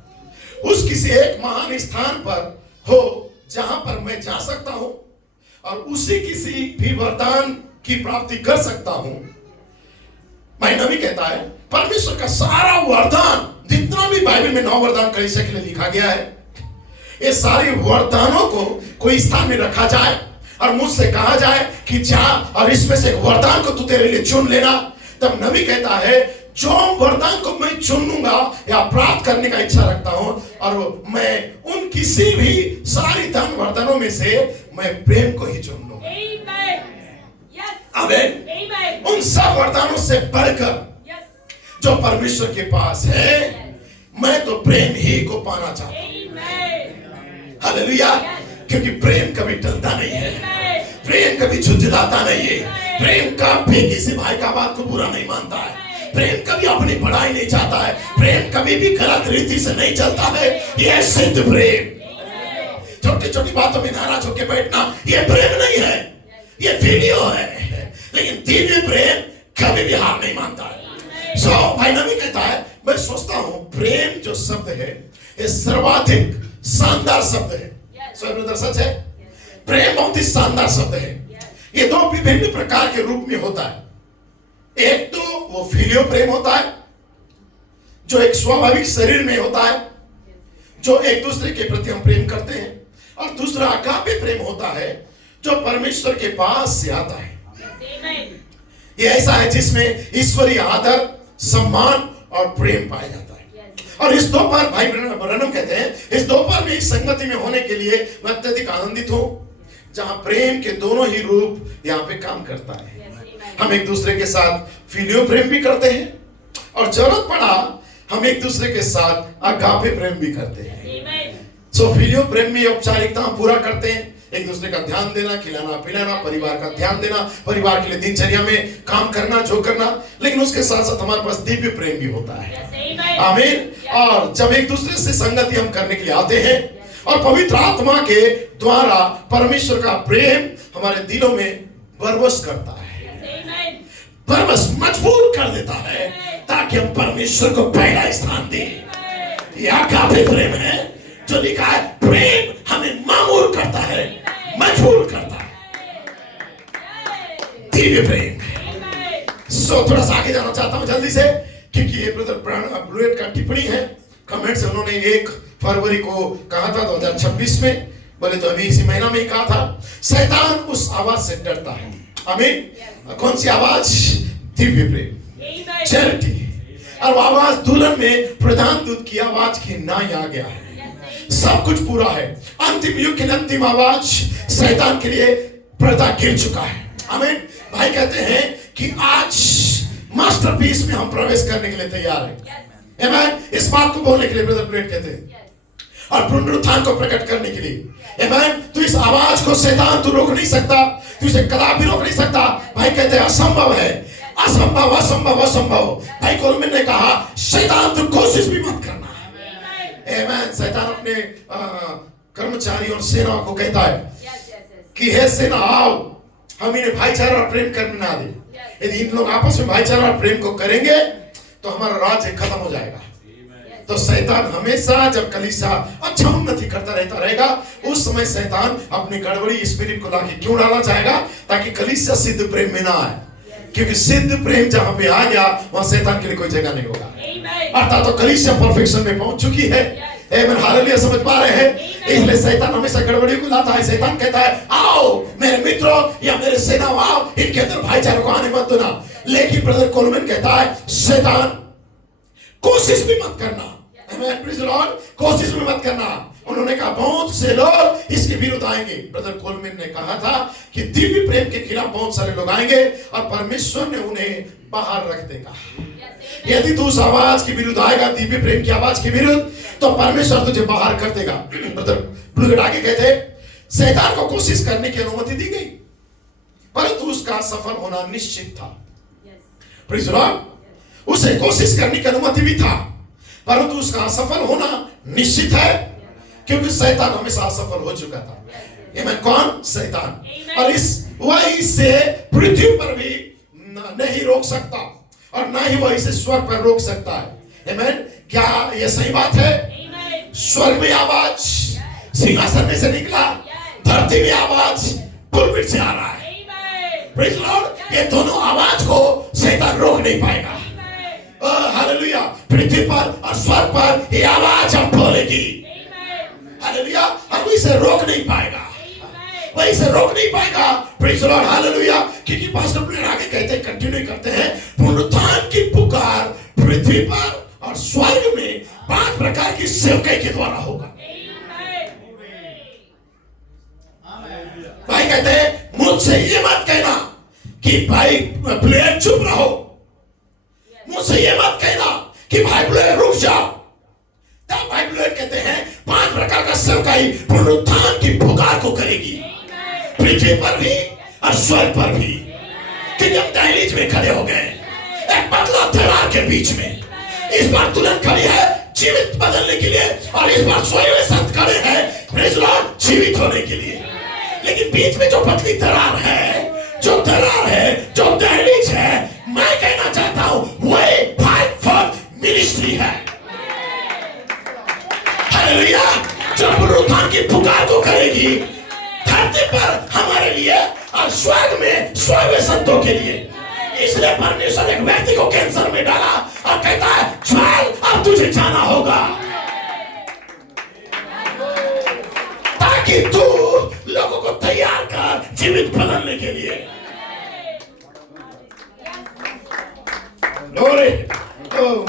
उस किसी एक महान स्थान पर हो जहां पर मैं जा सकता हूं और उसी किसी भी वरदान की प्राप्ति कर सकता हूं। भाई नबी कहता है परमेश्वर का सारा वरदान, जितना भी बाइबल में 9 वरदान कलीसिया के लिए लिखा गया है, ये सारे वरदानों को कोई स्थान में रखा जाए और मुझसे कहा जाए कि जा और इसमें से एक वरदान को तू तेरे लिए चुन लेना। तब नबी कहता है जो वरदान को मैं चुन लूंगा या प्राप्त करने का इच्छा रखता हूं, और मैं उन किसी भी सारी दान वरदानों में से मैं प्रेम को ही चुन लूंगा। आमीन। उन सब वरदानों से बढ़कर जो परमेश्वर के पास है, मैं तो प्रेम ही को पाना चाहता हूं। हालेलुया। क्योंकि प्रेम कभी टलता नहीं है, प्रेम कभी झुंझलाता नहीं है, प्रेम कभी किसी भाई का बात को बुरा नहीं मानता है, प्रेम कभी अपनी बढ़ाई नहीं चाहता है, प्रेम कभी भी गलत रीति से नहीं चलता है। यह सिद्ध प्रेम। छोटी छोटी बातों में नाराज होकर बैठना यह प्रेम नहीं है, यह वीडियो है। लेकिन दिव्य प्रेम कभी भी हार नहीं मानता है। सो भाई नबी कहता है, मैं सोचता हूं प्रेम जो शब्द है ये सर्वाधिक शानदार शब्द है। सो ब्रदर सच है, प्रेम बहुत ही शानदार शब्द है। ये दो विभिन्न प्रकार के रूप में होता है। एक तो वो फिलियो प्रेम होता है जो एक स्वाभाविक शरीर में होता है, जो एक दूसरे के प्रति हम प्रेम करते हैं, और दूसरा अगापे प्रेम होता है जो परमेश्वर के पास से आता है। ये ऐसा है जिसमें ईश्वरीय आदर, सम्मान और प्रेम पाया जाता है। और इस दोपहर भाई ब्रनम कहते हैं, इस दोपहर में इस संगति में होने के लिए मैं अत्यधिक आनंदित हूं, जहां प्रेम के दोनों ही रूप यहाँ पे काम करता है। हम एक दूसरे के साथ फिलियो प्रेम भी करते हैं, और जरूरत पड़ा हम एक दूसरे के साथ अगापे प्रेम भी करते हैं। सो फिलियो प्रेम में औपचारिकता हम पूरा करते हैं, एक दूसरे का ध्यान देना, खिलाना पिलाना, परिवार का ध्यान देना, परिवार के लिए दिनचर्या में काम करना, जो करना। लेकिन उसके साथ साथ हमारे पास दिव्य प्रेम भी होता है। आमीन। और जब एक दूसरे से संगति हम करने के लिए आते हैं और पवित्र आत्मा के द्वारा परमेश्वर का प्रेम हमारे दिलों में बरवश करता है, बरवश मजबूर कर देता है, ताकि हम परमेश्वर को पहला स्थान दें। यह अगापे प्रेम है जो लिखा है, प्रेम हमें मामूर करता है, मजबूर करता है। दिव्य प्रेम। सो थोड़ा सा आगे जाना चाहता हूं जल्दी से, क्योंकि ये ब्रदर ब्लूएट का टिप्पणी है, कमेंट से उन्होंने 1 फरवरी को कहा था 2026 में, बोले तो अभी इसी महीना में ही कहा था, शैतान उस आवाज से डरता है। आमीन। कौन सी आवाज? दिव्य प्रेम, चैरिटी। और वो आवाज दुल्हन में प्रधान दूत की आवाज की ना आ गया है। सब कुछ पूरा है। अंतिम युग की अंतिम आवाज शैतान के लिए पर्दा गिर चुका है। आमीन। भाई कहते हैं कि आज मास्टरपीस में हम प्रवेश करने के लिए तैयार हैं। आमीन। इस बात को बोलने के लिए ब्रदर प्लेट कहते हैं, और पुनरुत्थान को प्रकट करने के लिए। आमीन। तो इस आवाज को शैतान तू रोक नहीं सकता, तू इसे कदापि रोक नहीं सकता। भाई कहते हैं असंभव है, असंभव असंभव असंभव। भाई कोलमैन ने कहा, शैतान तू कोशिश भी मत करना। आमीन। शैतान अपने कर्मचारी और सेना को कहता है कि हे सेना आओ, हम इन्हें भाईचारा और प्रेम करने ना दे। यदि इन लोग आपस में भाईचारा और प्रेम को करेंगे तो हमारा राज्य खत्म हो जाएगा। तो शैतान हमेशा जब कलीसिया अच्छा उन्नति करता रहता रहेगा, उस समय शैतान अपनी गड़बड़ी स्पिरिट को लाके क्यों डालना चाहेगा? ताकि कलीसिया सिद्ध प्रेम में ना आए, क्योंकि सिद्ध प्रेम जहां पे आ गया वहां शैतान के लिए कोई जगह नहीं होगा। अर्थात तो कलीसिया परफेक्शन में पहुंच चुकी है। आमीन। हालेलुया। समझ पा रहे हैं? इसलिए शैतान हमेशा गड़बड़ी को लाता है। शैतान कहता है, आओ मेरे मित्रों या मेरे सेना आओ, इनके अंदर भाईचारे को आने मत देना। लेकिन ब्रदर कोलमैन कहता है, शैतान कोशिश भी मत करना। आमीन। Praise the Lord. कोशिश भी मत करना। उन्होंने कहा बहुत से लोग इसके विरुद्ध आएंगे। ब्रदर कोलमैन ने कहा था कि दिव्य प्रेम के खिलाफ बहुत सारे लोग आएंगे और परमेश्वर ने उन्हें बाहर रख देगा। यदि तू उस आवाज के विरुद्ध आएगा, दिव्य प्रेम की आवाज के विरुद्ध, तो परमेश्वर तुझे बाहर कर देगा। ब्रदर ब्लूएट आगे कहते, शैतान को कोशिश करने की अनुमति दी गई, परंतु उसका सफल होना निश्चित था। Praise the Lord. उसे कोशिश करने की अनुमति भी था, परंतु उसका असफल होना निश्चित है, क्योंकि शैतान हमेशा असफल हो चुका था। आमीन। कौन? शैतान। और इस वही से पृथ्वी पर भी नहीं रोक सकता, और ना ही वही से स्वर्ग पर रोक सकता है। आमीन। क्या यह सही बात है? स्वर्ग में आवाज सिंहासन में से निकला, धरती में आवाज पुलपिट से आ रहा है। Praise the Lord. ये दोनों आवाज को शैतान रोक नहीं पाएगा। हालेलुया। पृथ्वी पर और स्वर्ग पर ये आवाज अब बोलेगी। हालेलुया। और कोई इसे रोक नहीं पाएगा, वही इसे रोक नहीं पाएगा। Praise the Lord. हालेलुया। क्योंकि पास्टर ब्लूएट आगे कहते हैं, कंटिन्यू करते हैं, पुनरुत्थान की पुकार पृथ्वी पर और स्वर्ग में 5 प्रकार की सेवकाई के द्वारा होगा। भाई कहते हैं, मुझसे ये मत कहना कि भाई ब्लूएट चुप रहो, मुझसे ये मत कहना कि भाई ब्लूएट रुक जाओ। तब भाई ब्लूएट कहते हैं 5 प्रकार का का सेवकाई पुनरुत्थान की पुकार को करेगी, पृथ्वी पर भी और स्वर्ग पर भी। क्योंकि हम दहलीज में खड़े हो गए, एक पतला दीवार के बीच में। इस बार दुल्हन खड़ी है जीवित बदलने के लिए, और इस बार सोए हुए संत खड़े हैं प्रेज़ लॉर्ड जीवित होने के लिए। लेकिन बीच में जो पतली दरार है, जो दरार है, जो दहलीज है, मैं कहना चाहता हूं वही फाइव फॉर मिनिस्ट्री है। हालेलुया। जो पुनरुत्थान की पुकार को करेगी धरती पर हमारे लिए और स्वर्ग में सोए हुए संतों के लिए। इसलिए परमेश्वर एक व्यक्ति को कैंसर में डाला और कहता है चल अब तुझे जाना होगा, ताकि तू लोगों को तैयार कर जीवित बदलने के लिए।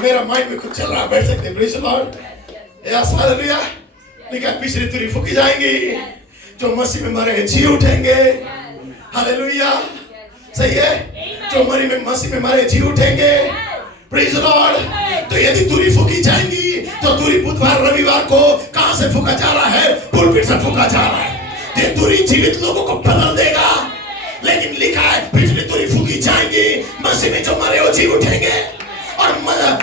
मेरा माइंड में कुछ चल रहा है, बैठ सकते प्रेज़ लॉर्ड। Yes hallelujah. लेकिन पिछली तुरी फूकी जाएंगी, जो मसीह में मरे हैं जी उठेंगे। हालेलुया, सही है। जो मसीह में मरे जी उठेंगे, प्रेज़ लॉर्ड। तो यदि तुरी फूकी जाएंगी तो तुरी बुधवार रविवार को कहां से फूका जा रहा है? पुलपिट से फूका जा रहा है। ये तुरी जीवित लोगों को बदल देगा। लेकिन लिखा है पिछली तुरी फूकी जाएंगी, मसीह में जो मरे वो जी उठेंगे। और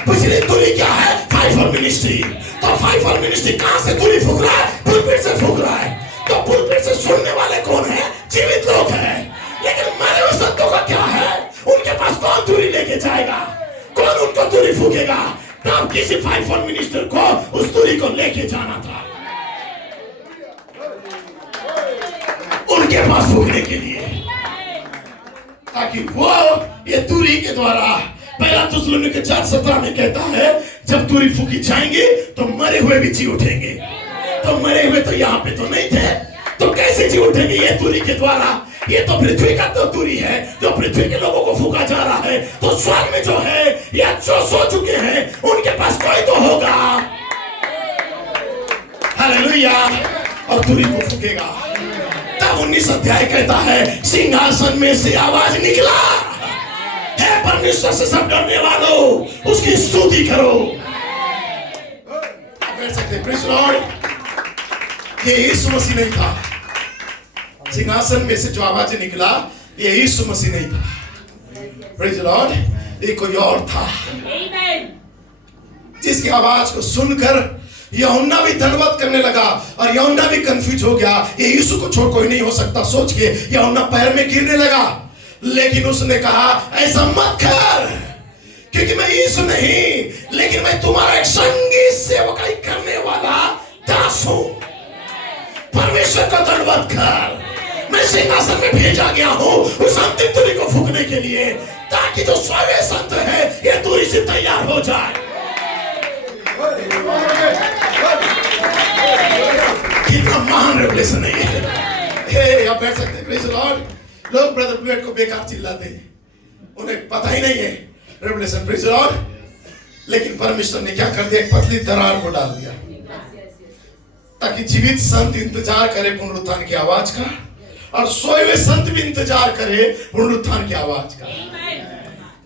पिछली तुरी क्या है? Five for ministry. तो फाइव फॉर मिनिस्ट्री कहां से तुरी फूक रहा है? पुलपिट से फूक रहा है। तो पुलपिट से सुनने वाले कौन है? जीवित लोग हैं। लेकिन मरे हुए संतों का क्या है? उनके पास कौन तुरी लेके जाएगा? कौन उनको तुरी फूकेगा? तब किसी फाइव फॉर मिनिस्टर को उस तुरी को लेके जाना था, उनके पास फूकने के लिए, ताकि वो ये तुरी के द्वारा। पहला थिस्सलुनीके 4:17 में कहता है जब तुरी फूकी जाएंगे तो मरे हुए भी जी उठेंगे। तो मरे हुए तो यहाँ पे तो नहीं थे, तो कैसे जी उठेंगे? ये तुरी के द्वारा। ये तो पृथ्वी का तो तुरी है जो पृथ्वी के लोगों को फूका जा रहा है। तो स्वर्ग में जो है या जो सो चुके हैं उनके पास कोई तो होगा। हालेलुया। और तुरी को फूकेगा। तब 19 अध्याय कहता है सिंहासन में से आवाज निकला, है परमेश्वर से सब डरने वालों उसकी स्तुति करो। बैठ सकते प्रेज़ लॉर्ड। ये यीशु मसीह नहीं था। सिंहासन में से जो आवाज निकला ये यीशु मसीह नहीं था, प्रेज़ लॉर्ड। ये कोई और था, जिसकी आवाज को सुनकर यूहन्ना भी दंडवत करने लगा। और यूहन्ना भी कंफ्यूज हो गया, ये यीशु को छोड़ कोई नहीं हो सकता सोच के यूहन्ना पैर में गिरने लगा। लेकिन उसने कहा ऐसा मत कर, क्योंकि मैं यीशु नहीं, लेकिन मैं तुम्हारा एक संगी सेवकाई करने वाला दास हूं। परमेश्वर का दंडवत कर। मैं सिंहासन में भेजा गया हूं उस अंतिम तुरी को फूकने के लिए, ताकि जो सोए संत है ये तुरी से तैयार हो जाए। कितना महान रेवलेशन है ये। आप बैठ सकते हैं प्रेज़ लॉर्ड। लोग ब्रदर ब्लेड को बेकार चिल्लाते हैं, उन्हें पता ही नहीं है रेवलेशन, प्रेज़ लॉर्ड। लेकिन परमेश्वर ने क्या कर दिया? एक पतली दरार को डाल दिया, ताकि जीवित संत इंतजार करे पुनरुत्थान की आवाज का, और सोए हुए संत भी इंतजार करे पुनरुत्थान की आवाज का।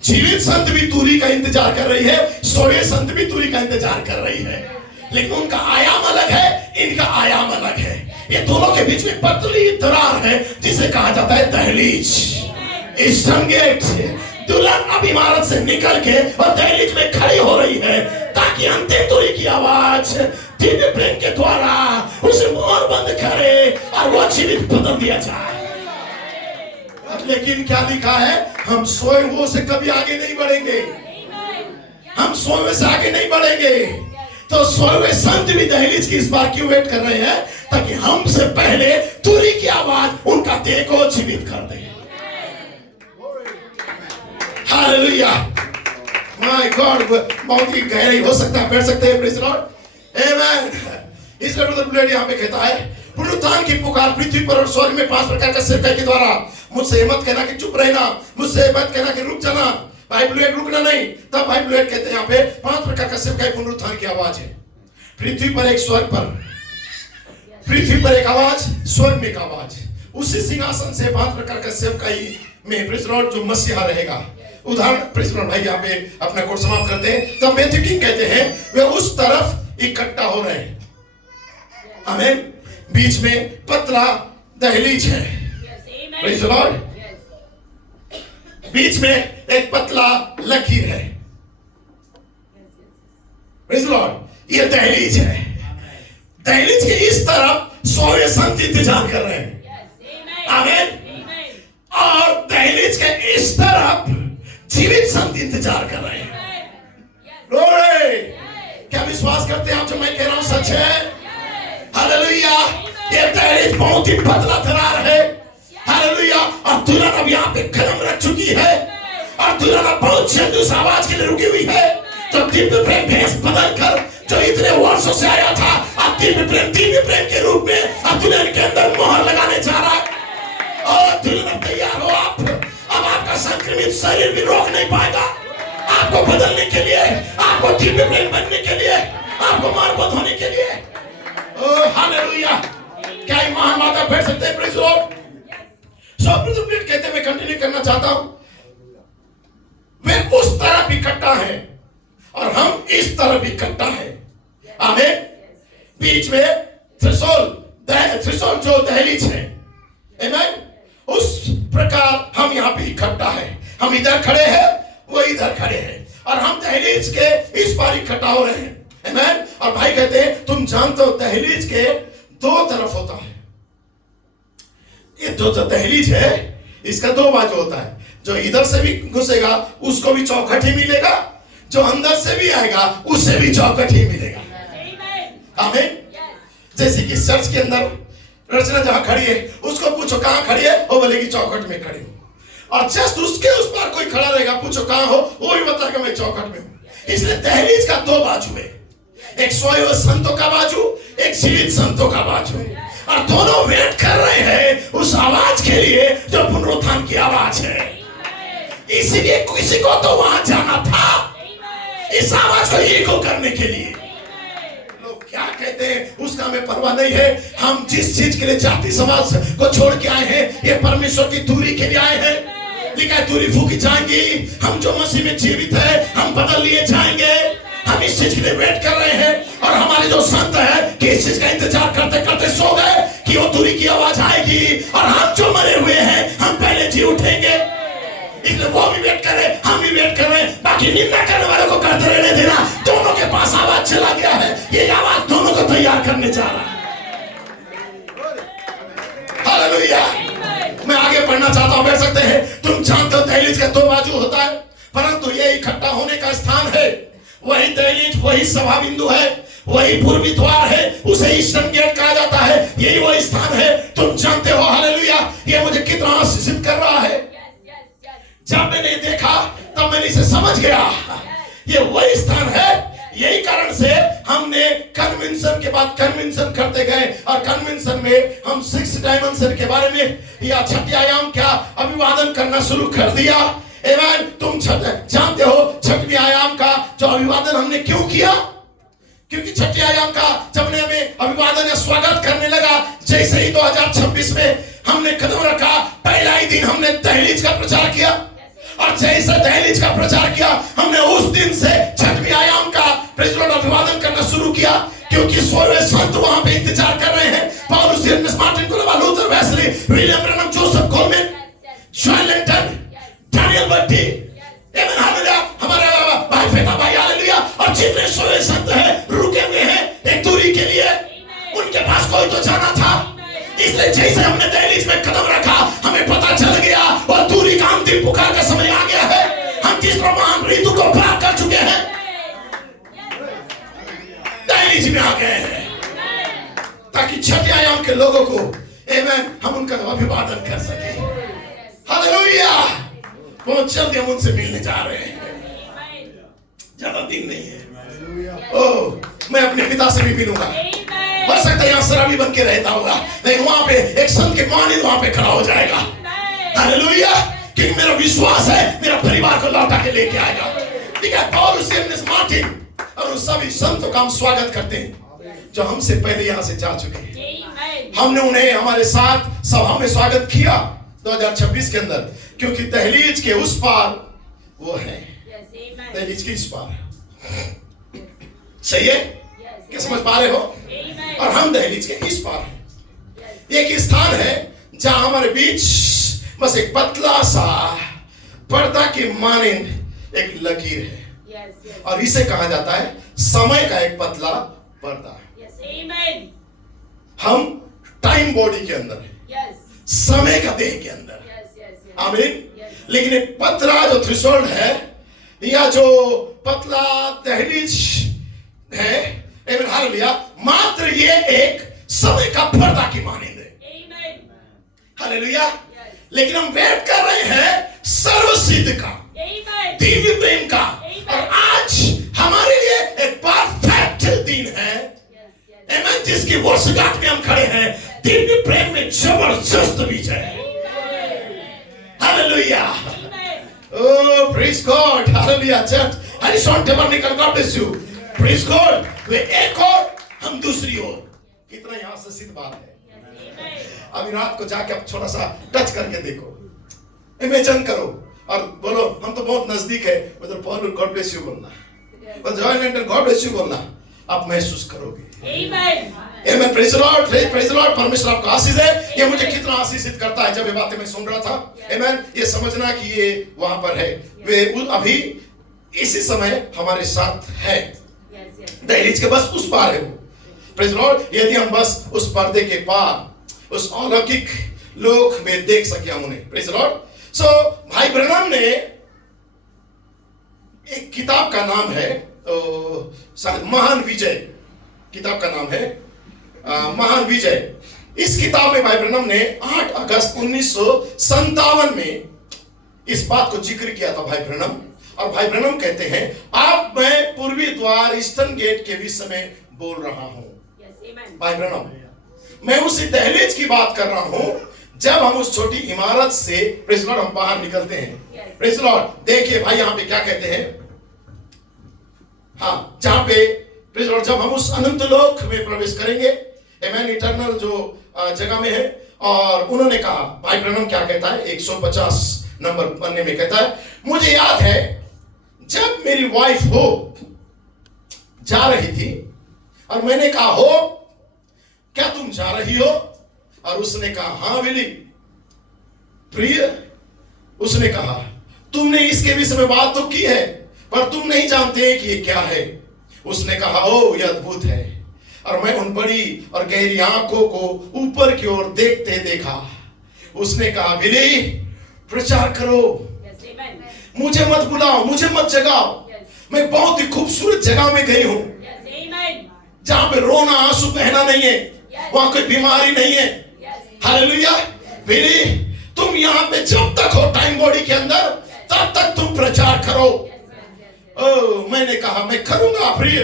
जीवित संत भी तुरी का इंतजार कर रही है, सोए संत भी तुरी का इंतजार कर रही है। लेकिन उनका आयाम अलग है, इनका आयाम अलग है। ये दोनों के बीच में पतली दरार है जिसे कहा जाता है दहलीज, ईस्टर्न गेट। दुल्हन अब इमारत से निकल के और दहलीज में खड़ी हो रही है, ताकि अंतिम तुरी की आवाज दिव्य प्रेम के द्वारा उसे मोहर बंद करे और वो जीवित बदल दिया जाए। लेकिन क्या लिखा है? हम सोए हुए से कभी आगे नहीं बढ़ेंगे। हम सोए हुए से आगे नहीं बढ़ेंगे। तो सोए हुए संत भी दहलीज की इस बार क्यों वेट कर रहे हैं? ताकि हमसे पहले तुरी की आवाज उनका देह को जीवित कर दे। हालेलुया। माय गॉड, बहुत ही गहराई हो सकता है। बैठ सकते हैं प्रेज़ लॉर्ड। आमेन। इसलिए ब्रदर ब्लेड यहाँ पे कहता है पुनरुत्थान की पुकार पृथ्वी पर और स्वर्ग में 5 प्रकार का सेवकाई के द्वारा। मुझसे मत कहना कि चुप रहना, मुझसे मत कहना कि रुक जाना। भाई ब्लेड रुकना नहीं। तब भाई ब्लेड कहते हैं यहाँ पे 5 प्रकार का सेवकाई पुनरुत्थान की आवाज है। पृथ्वी पर एक, स्वर्ग पर, पृथ्वी पर एक आवाज, स्वर्ग में एक आवाज। उसी सिंहासन से 5 प्रकार का सेवकाई में प्रेज़ लॉर्ड जो मसीहा रहेगा। उदाहरण प्रेज़ लॉर्ड भाई यहाँ पे अपना कोर्स समाप्त करते हैं। तब मैथ्यू किंग कहते हैं वे उस तरफ इकट्ठा हो रहे हैं। आमीन। बीच में पतला दहलीज है, प्रेज़ द लॉर्ड। बीच में एक पतला लकीर है, प्रेज़ द लॉर्ड। ये दहलीज है। दहलीज के इस तरफ 100 संत इंतजार कर रहे हैं, आमीन। और दहलीज के इस तरफ जीवित संत इंतजार कर रहे हैं। ग्लोरी। क्या विश्वास करते हैं आप जो मैं कह रहा हूं सच है? हालेलुया। ये दहलीज बहुत ही पतला दरार है, हालेलुया। और दुल्हन अब यहाँ पे कदम रख चुकी है, और दुल्हन अब बहुत जल्दी उस आवाज के लिए रुकी हुई है जो दिव्य प्रेम भेष बदल कर जो इतने वर्षों से आया था, अब दिव्य प्रेम के रूप में अब दुल्हन के अंदर मोहर लगाने जा रहा है। और दुल्हन तैयार हो आप। अब आपका संक्रमित शरीर भी रोक नहीं पाएगा आपको बदलने के लिए, आपको दिव्य प्रेम बनने के लिए, आपको मार्गबद्ध होने के लिए। Oh hallelujah. क्या ये महान माता बैठ सकते हैं? Praise the Lord. So brother कहते मैं कंटिन्यू करना चाहता हूं। वे उस तरफ इकट्ठा है और हम इस तरफ इकट्ठा है, आमीन। बीच में थ्रेशोल्ड जो दहलीज है, आमीन। उस प्रकार हम यहाँ पे इकट्ठा है। हम इधर खड़े हैं, वो इधर खड़े हैं, और हम दहलीज के इस पार इकट्ठा हो रहे हैं, आमीन। और भाई कहते हैं तुम जानते हो दहलीज के 2 तरफ होता है। ये जो दहलीज है इसका 2 बाजू होता है। जो इधर से भी घुसेगा उसको भी चौखट ही मिलेगा, जो अंदर से भी आएगा उससे भी चौखट ही मिलेगा, आमीन। जैसे कि चर्च के अंदर रचना जहां खड़ी है उसको पूछो कहां खड़ी है, वो बोलेगी चौखट में खड़ी हूं। और जस्ट उसके उस पार कोई खड़ा रहेगा, पूछो कहां हो, वो भी बताएगा मैं चौखट में हूं। इसलिए दहलीज का 2 बाजू है, एक सोए संतों का बाजू, एक जीवित संतों का बाजू, और दोनों वेट कर रहे हैं उस आवाज के लिए जो पुनरुत्थान की आवाज है। इसीलिए किसी को तो वहां जाना था इस आवाज को इको करने के लिए। लोग क्या कहते हैं उसका हमें परवाह नहीं है। हम जिस चीज के लिए जाति समाज को छोड़ के आए हैं, ये परमेश्वर की दूरी के लिए आए हैं। लिखा है दूरी फूकी जाएंगी, हम जो मसीह में जीवित है हम बदल लिए जाएंगे। हम इस चीज के लिए वेट कर रहे हैं, और हमारे जो संत है कि इस चीज का इंतजार करते करते सो गए कि वो दूरी की आवाज आएगी, और हम जो मरे हुए हैं हम पहले जी उठेंगे। इसलिए वो भी वेट कर रहे, हम भी वेट कर रहे हैं। बाकी निंदा करने वालों को करते रहने देना। दोनों के पास आवाज चला गया है, ये आवाज दोनों को तैयार करने जा रहा है। हालेलुया। मैं आगे पढ़ना चाहता हूं, बैठ सकते हैं। तुम जानते हो दहलीज का 2 बाजू होता है, परंतु ये इकट्ठा होने का स्थान है। वही दहलीज, वही सभा बिंदु है, वही पूर्वी द्वार है, उसे ईस्टर्न गेट कहा जाता है। यही वही स्थान है, तुम जानते हो। हालेलुया। ये मुझे कितना आशीषित कर रहा है। जब मैंने देखा तब मैंने इसे समझ गया, ये वही स्थान है। यही कारण से हमने कन्वेंशन के बाद कन्वेंशन करते गए, और कन्वेंशन में हम 6 डायमेंशन के बारे में या 6 आयाम का अभिवादन करना शुरू कर दिया। एवं तुम जानते हो 6वें आयाम का जो अभिवादन हमने क्यों किया? क्योंकि 6वें आयाम का जब हमें अभिवादन या स्वागत करने लगा, जैसे ही 2026 में हमने कदम रखा, पहला ही दिन हमने दहलीज का प्रचार किया, और जैसे दहलीज का प्रचार किया हमने उस दिन से 6वें आयाम का प्रेज़ लॉर्ड अभिवादन करना शुरू किया। क्योंकि 100 संत वहां पे इंतजार कर रहे हैं। पौलुस, जेम्स, मार्टिन कुलवा, Luther, Wesley, William Branham, Joseph Coleman, John Lenton, Daniel Batti, amen hallelujah, हमारे भाई फेटा भाई, हालेलुया, और जितने 100 संत हैं रुके हुए हैं एक दूरी के लिए। उनके पास कोई तो जाना था। इसलिए जैसे हमने दहलीज में कदम रखा, हमें पता चल गया और दूरी का अंतिम पुकार का समय आ गया है। हम तीसरा महान ऋतु को पार कर चुके हैं, दहलीज में आ गए हैं, ताकि 6वें आयाम के लोगों को आमेन हम उनका अभिवादन कर सके। हालेलुया। बहुत जल्दी हम उनसे मिलने जा रहे हैं, ज्यादा दिन नहीं है। ओह, मैं अपने पिता से भी मिलूंगा। हो सकता है यहाँ शराबी बन के रहता होगा, लेकिन वहां पे एक संत के मानिंद वहां पे खड़ा हो जाएगा। हालेलुया। क्योंकि मेरा विश्वास है मेरा परिवार को लौटा के लेके आएगा। ठीक है। पौलुस, जेम्स, मार्टिन और उन सभी संतों का हम स्वागत करते हैं जो हमसे पहले यहाँ से जा चुके हैं। हमने उन्हें हमारे साथ सभा में स्वागत किया 2026 के अंदर, क्योंकि दहलीज के उस पार वो है, दहलीज के इस पार। सही है। क्या समझ पा रहे हो? और हम दहलीज के इस पार हैं। एक स्थान है जहां हमारे बीच बस एक पतला सा पर्दा के मानिंद एक लकीर है, और इसे कहा जाता है समय का एक पतला पर्दा। हम टाइम बॉडी के अंदर है, समय का देह के अंदर है। आमीन। लेकिन एक पतला जो थ्रेशोल्ड है या जो पतला दहलीज है, आमीन, हालेलुया, मात्र ये एक समय का पर्दा की मानिंद है। हालेलुया। लेकिन हम वेट कर रहे हैं सर्वसिद्ध का, दिव्य प्रेम का, और आज हमारे लिए एक परफेक्ट दिन है, आमीन, जिसकी वर्षगांठ में हम खड़े हैं। दिव्य प्रेम में जबरदस्त विजय है। Hallelujah. Oh, praise God. Hallelujah, church. हरीशोन tabernacle, God bless you. Praise God. वे एक और, हम दूसरी ओर। कितना यहाँ से सिद्ध बात है। अभी रात को जाके आप थोड़ा सा टच करके देखो, इमेजिन करो और बोलो हम तो बहुत नजदीक है, मतलब पॉल गॉड ब्लेस यू बोलना, बस जॉइन गॉड ब्लेस यू बोलना, आप महसूस करोगे। आमीन। Praise the Lord, praise the Lord. परमेश्वर आपका आशीष है। ये मुझे कितना आशीषित करता है जब ये बातें मैं सुन रहा था। आमीन। ये समझना कि ये वहां पर है, वे अभी इसी समय हमारे साथ है, दहलीज के बस उस पार है वो। Praise the Lord. यदि हम बस उस पर्दे के पार उस अलौकिक लोक में देख सके हम उन्हें। Praise the Lord. सो भाई ब्रैनम ने एक किताब का नाम है, शायद महान विजय किताब का नाम है, महान विजय। इस किताब में भाई ब्रैनम ने 8 अगस्त 1957 में इस बात को जिक्र किया था भाई ब्रैनम। और भाई ब्रैनम कहते हैं, अब मैं पूर्वी द्वार ईस्टर्न गेट के विषय में बोल रहा हूं। भाई ब्रैनम, मैं उसी दहलीज की बात कर रहा हूं जब हम उस छोटी इमारत से, प्रेज़ द लॉर्ड, हम बाहर निकलते हैं। Praise the Lord. देखिए भाई यहां पे क्या कहते हैं, हाँ, जहां पे प्रेज़ द लॉर्ड जब हम उस अनंत लोक में प्रवेश करेंगे, आमीन, इटर्नल जो जगह में है। और उन्होंने कहा, भाई ब्रैनम क्या कहता है, 150 नंबर पन्ने में कहता है, मुझे याद है जब मेरी वाइफ हो जा रही थी और मैंने कहा, हो क्या तुम जा रही हो? और उसने कहा, हां विली प्रिय। उसने कहा, तुमने इसके विषय में बात तो की है पर तुम नहीं जानते कि ये क्या है। उसने कहा, ओ यह अद्भुत है। और मैं उन बड़ी और गहरी आंखों को ऊपर की ओर देखते देखा। उसने कहा, विली प्रचार करो, मुझे मत बुलाओ, मुझे मत जगाओ। मैं बहुत ही खूबसूरत जगह में गई हूं जहां पे रोना आंसू बहना नहीं है, वहां कोई बीमारी नहीं है। हालेलुया। विली तुम यहां पे जब तक हो टाइम बॉडी के अंदर, तब तक तुम प्रचार करो। ओ, मैंने कहा, मैं करूंगा प्रिय,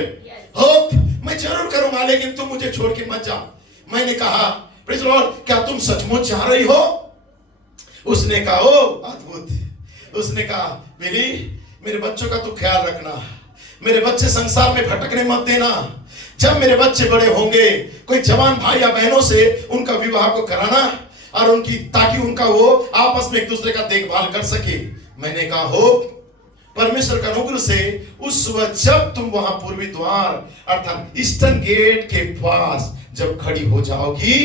होप मैं जरूर करूंगा, लेकिन तुम मुझे छोड़ के मत जाओ। मैंने कहा, प्रेज़ द लॉर्ड, क्या तुम सचमुच जा रही हो? उसने कहा, ओ अद्भुत। उसने कहा, विली मेरे बच्चों का तू ख्याल रखना, मेरे बच्चे संसार में भटकने मत देना। जब मेरे बच्चे बड़े होंगे, कोई जवान भाई या बहनों से उनका विवाह को कराना, और उनकी, ताकि उनका वो आपस में एक दूसरे का देखभाल कर सके। मैंने कहा, हो परमेश्वर का अनुग्रह से उस वक्त जब तुम वहां पूर्वी द्वार अर्थात ईस्टर्न गेट के पास जब खड़ी हो जाओगी,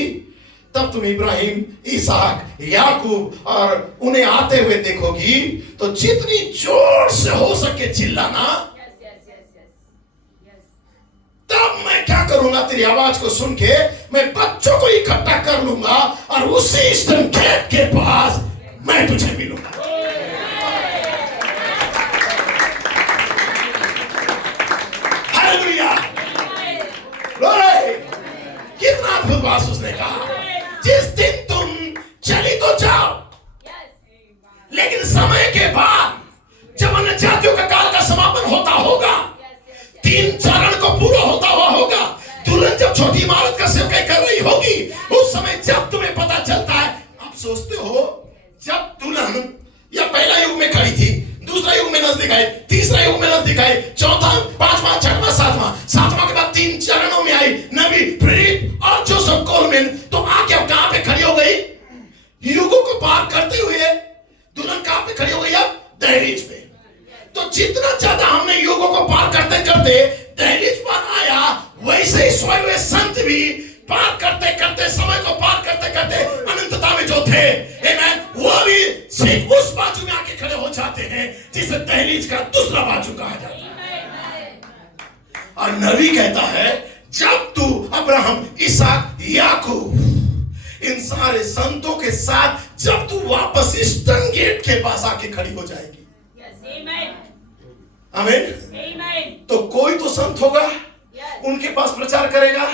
तब तुम इब्राहिम, इसहाक, याकूब और उन्हें आते हुए देखोगी, तो जितनी जोर से हो सके चिल्लाना। तब मैं क्या करूंगा, तेरी आवाज को सुन के मैं बच्चों को इकट्ठा कर लूंगा और उसी ईस्टर्न गेट के पास मैं तुझे मिलूंगा। हालेलुया। कितना अद्भुत बात उसने कहा। जिस दिन तुम चली तो जाओ, लेकिन समय के बाद जब अन्य जातियों का काल का समापन होता होगा, 3 चरण को पूरा होता हुआ होगा, दुल्हन जब छोटी इमारत का सेवकाई कर रही होगी, उस समय जब तुम्हें पता चलता है, आप सोचते हो जब दुल्हन या पहला युग में खड़ी थी, दूसरा युग में नजदीक आई, तीसरा युग में नजदीक आई, चौथा, पांचवा, छठवां, सातवां के बाद 3 चरणों में आई, नबी, प्रेरित और जोसेफ कोलमैन, तो आके अब कहां पे खड़ी हो गई? युगों को पार करते हुए दुल्हन कहां पे खड़ी हो गई? अब दहलीज पे। तो जितना ज्यादा हमने युगों को पार करते करते दहलीज पर आया, वैसे जाते हैं, जिसे दहलीज का दूसरा बाजू कहा जाता है। और नबी कहता है जब तू अब्राहम, इसहाक, याकूब, इन सारे संतों के साथ जब तू वापस ईस्टर्न गेट के पास आके खड़ी हो जाएगी, आमीन, तो कोई तो संत होगा, उनके पास प्रचार करेगा,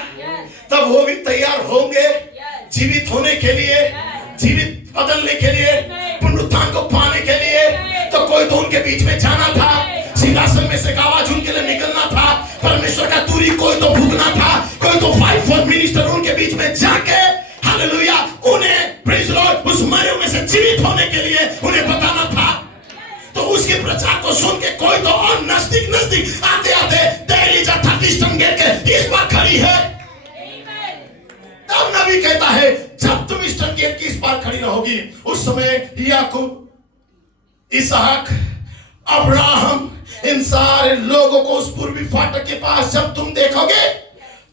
तब वो भी तैयार होंगे जीवित होने के लिए, जीवित बदलने के लिए, पुनरुत्थान को पाने के लिए। तो कोई तो उनके बीच में जाना था, सिंहासन में से एक आवाज उनके लिए निकलना था, परमेश्वर का तुरी कोई तो फूंकना था, कोई तो 5 मिनिस्टर उनके बीच में जाके हालेलुया उन्हें प्रेज़ लॉर्ड उस मरे में से जीवित होने के लिए उन्हें बताना था। तो उसके प्रचार को सुन के कोई तो और नजदीक आते आते दहलीज अर्थात ईस्टर्न गेट के इस बार खड़ी है। तब नबी कहता है जब तुम ईस्टर्न गेट की इस पार खड़ी रहोगी, उस समय याकूब, इसहाक, अब्राहम, इन सारे लोगों को उस पूर्वी फाटक के पास जब तुम देखोगे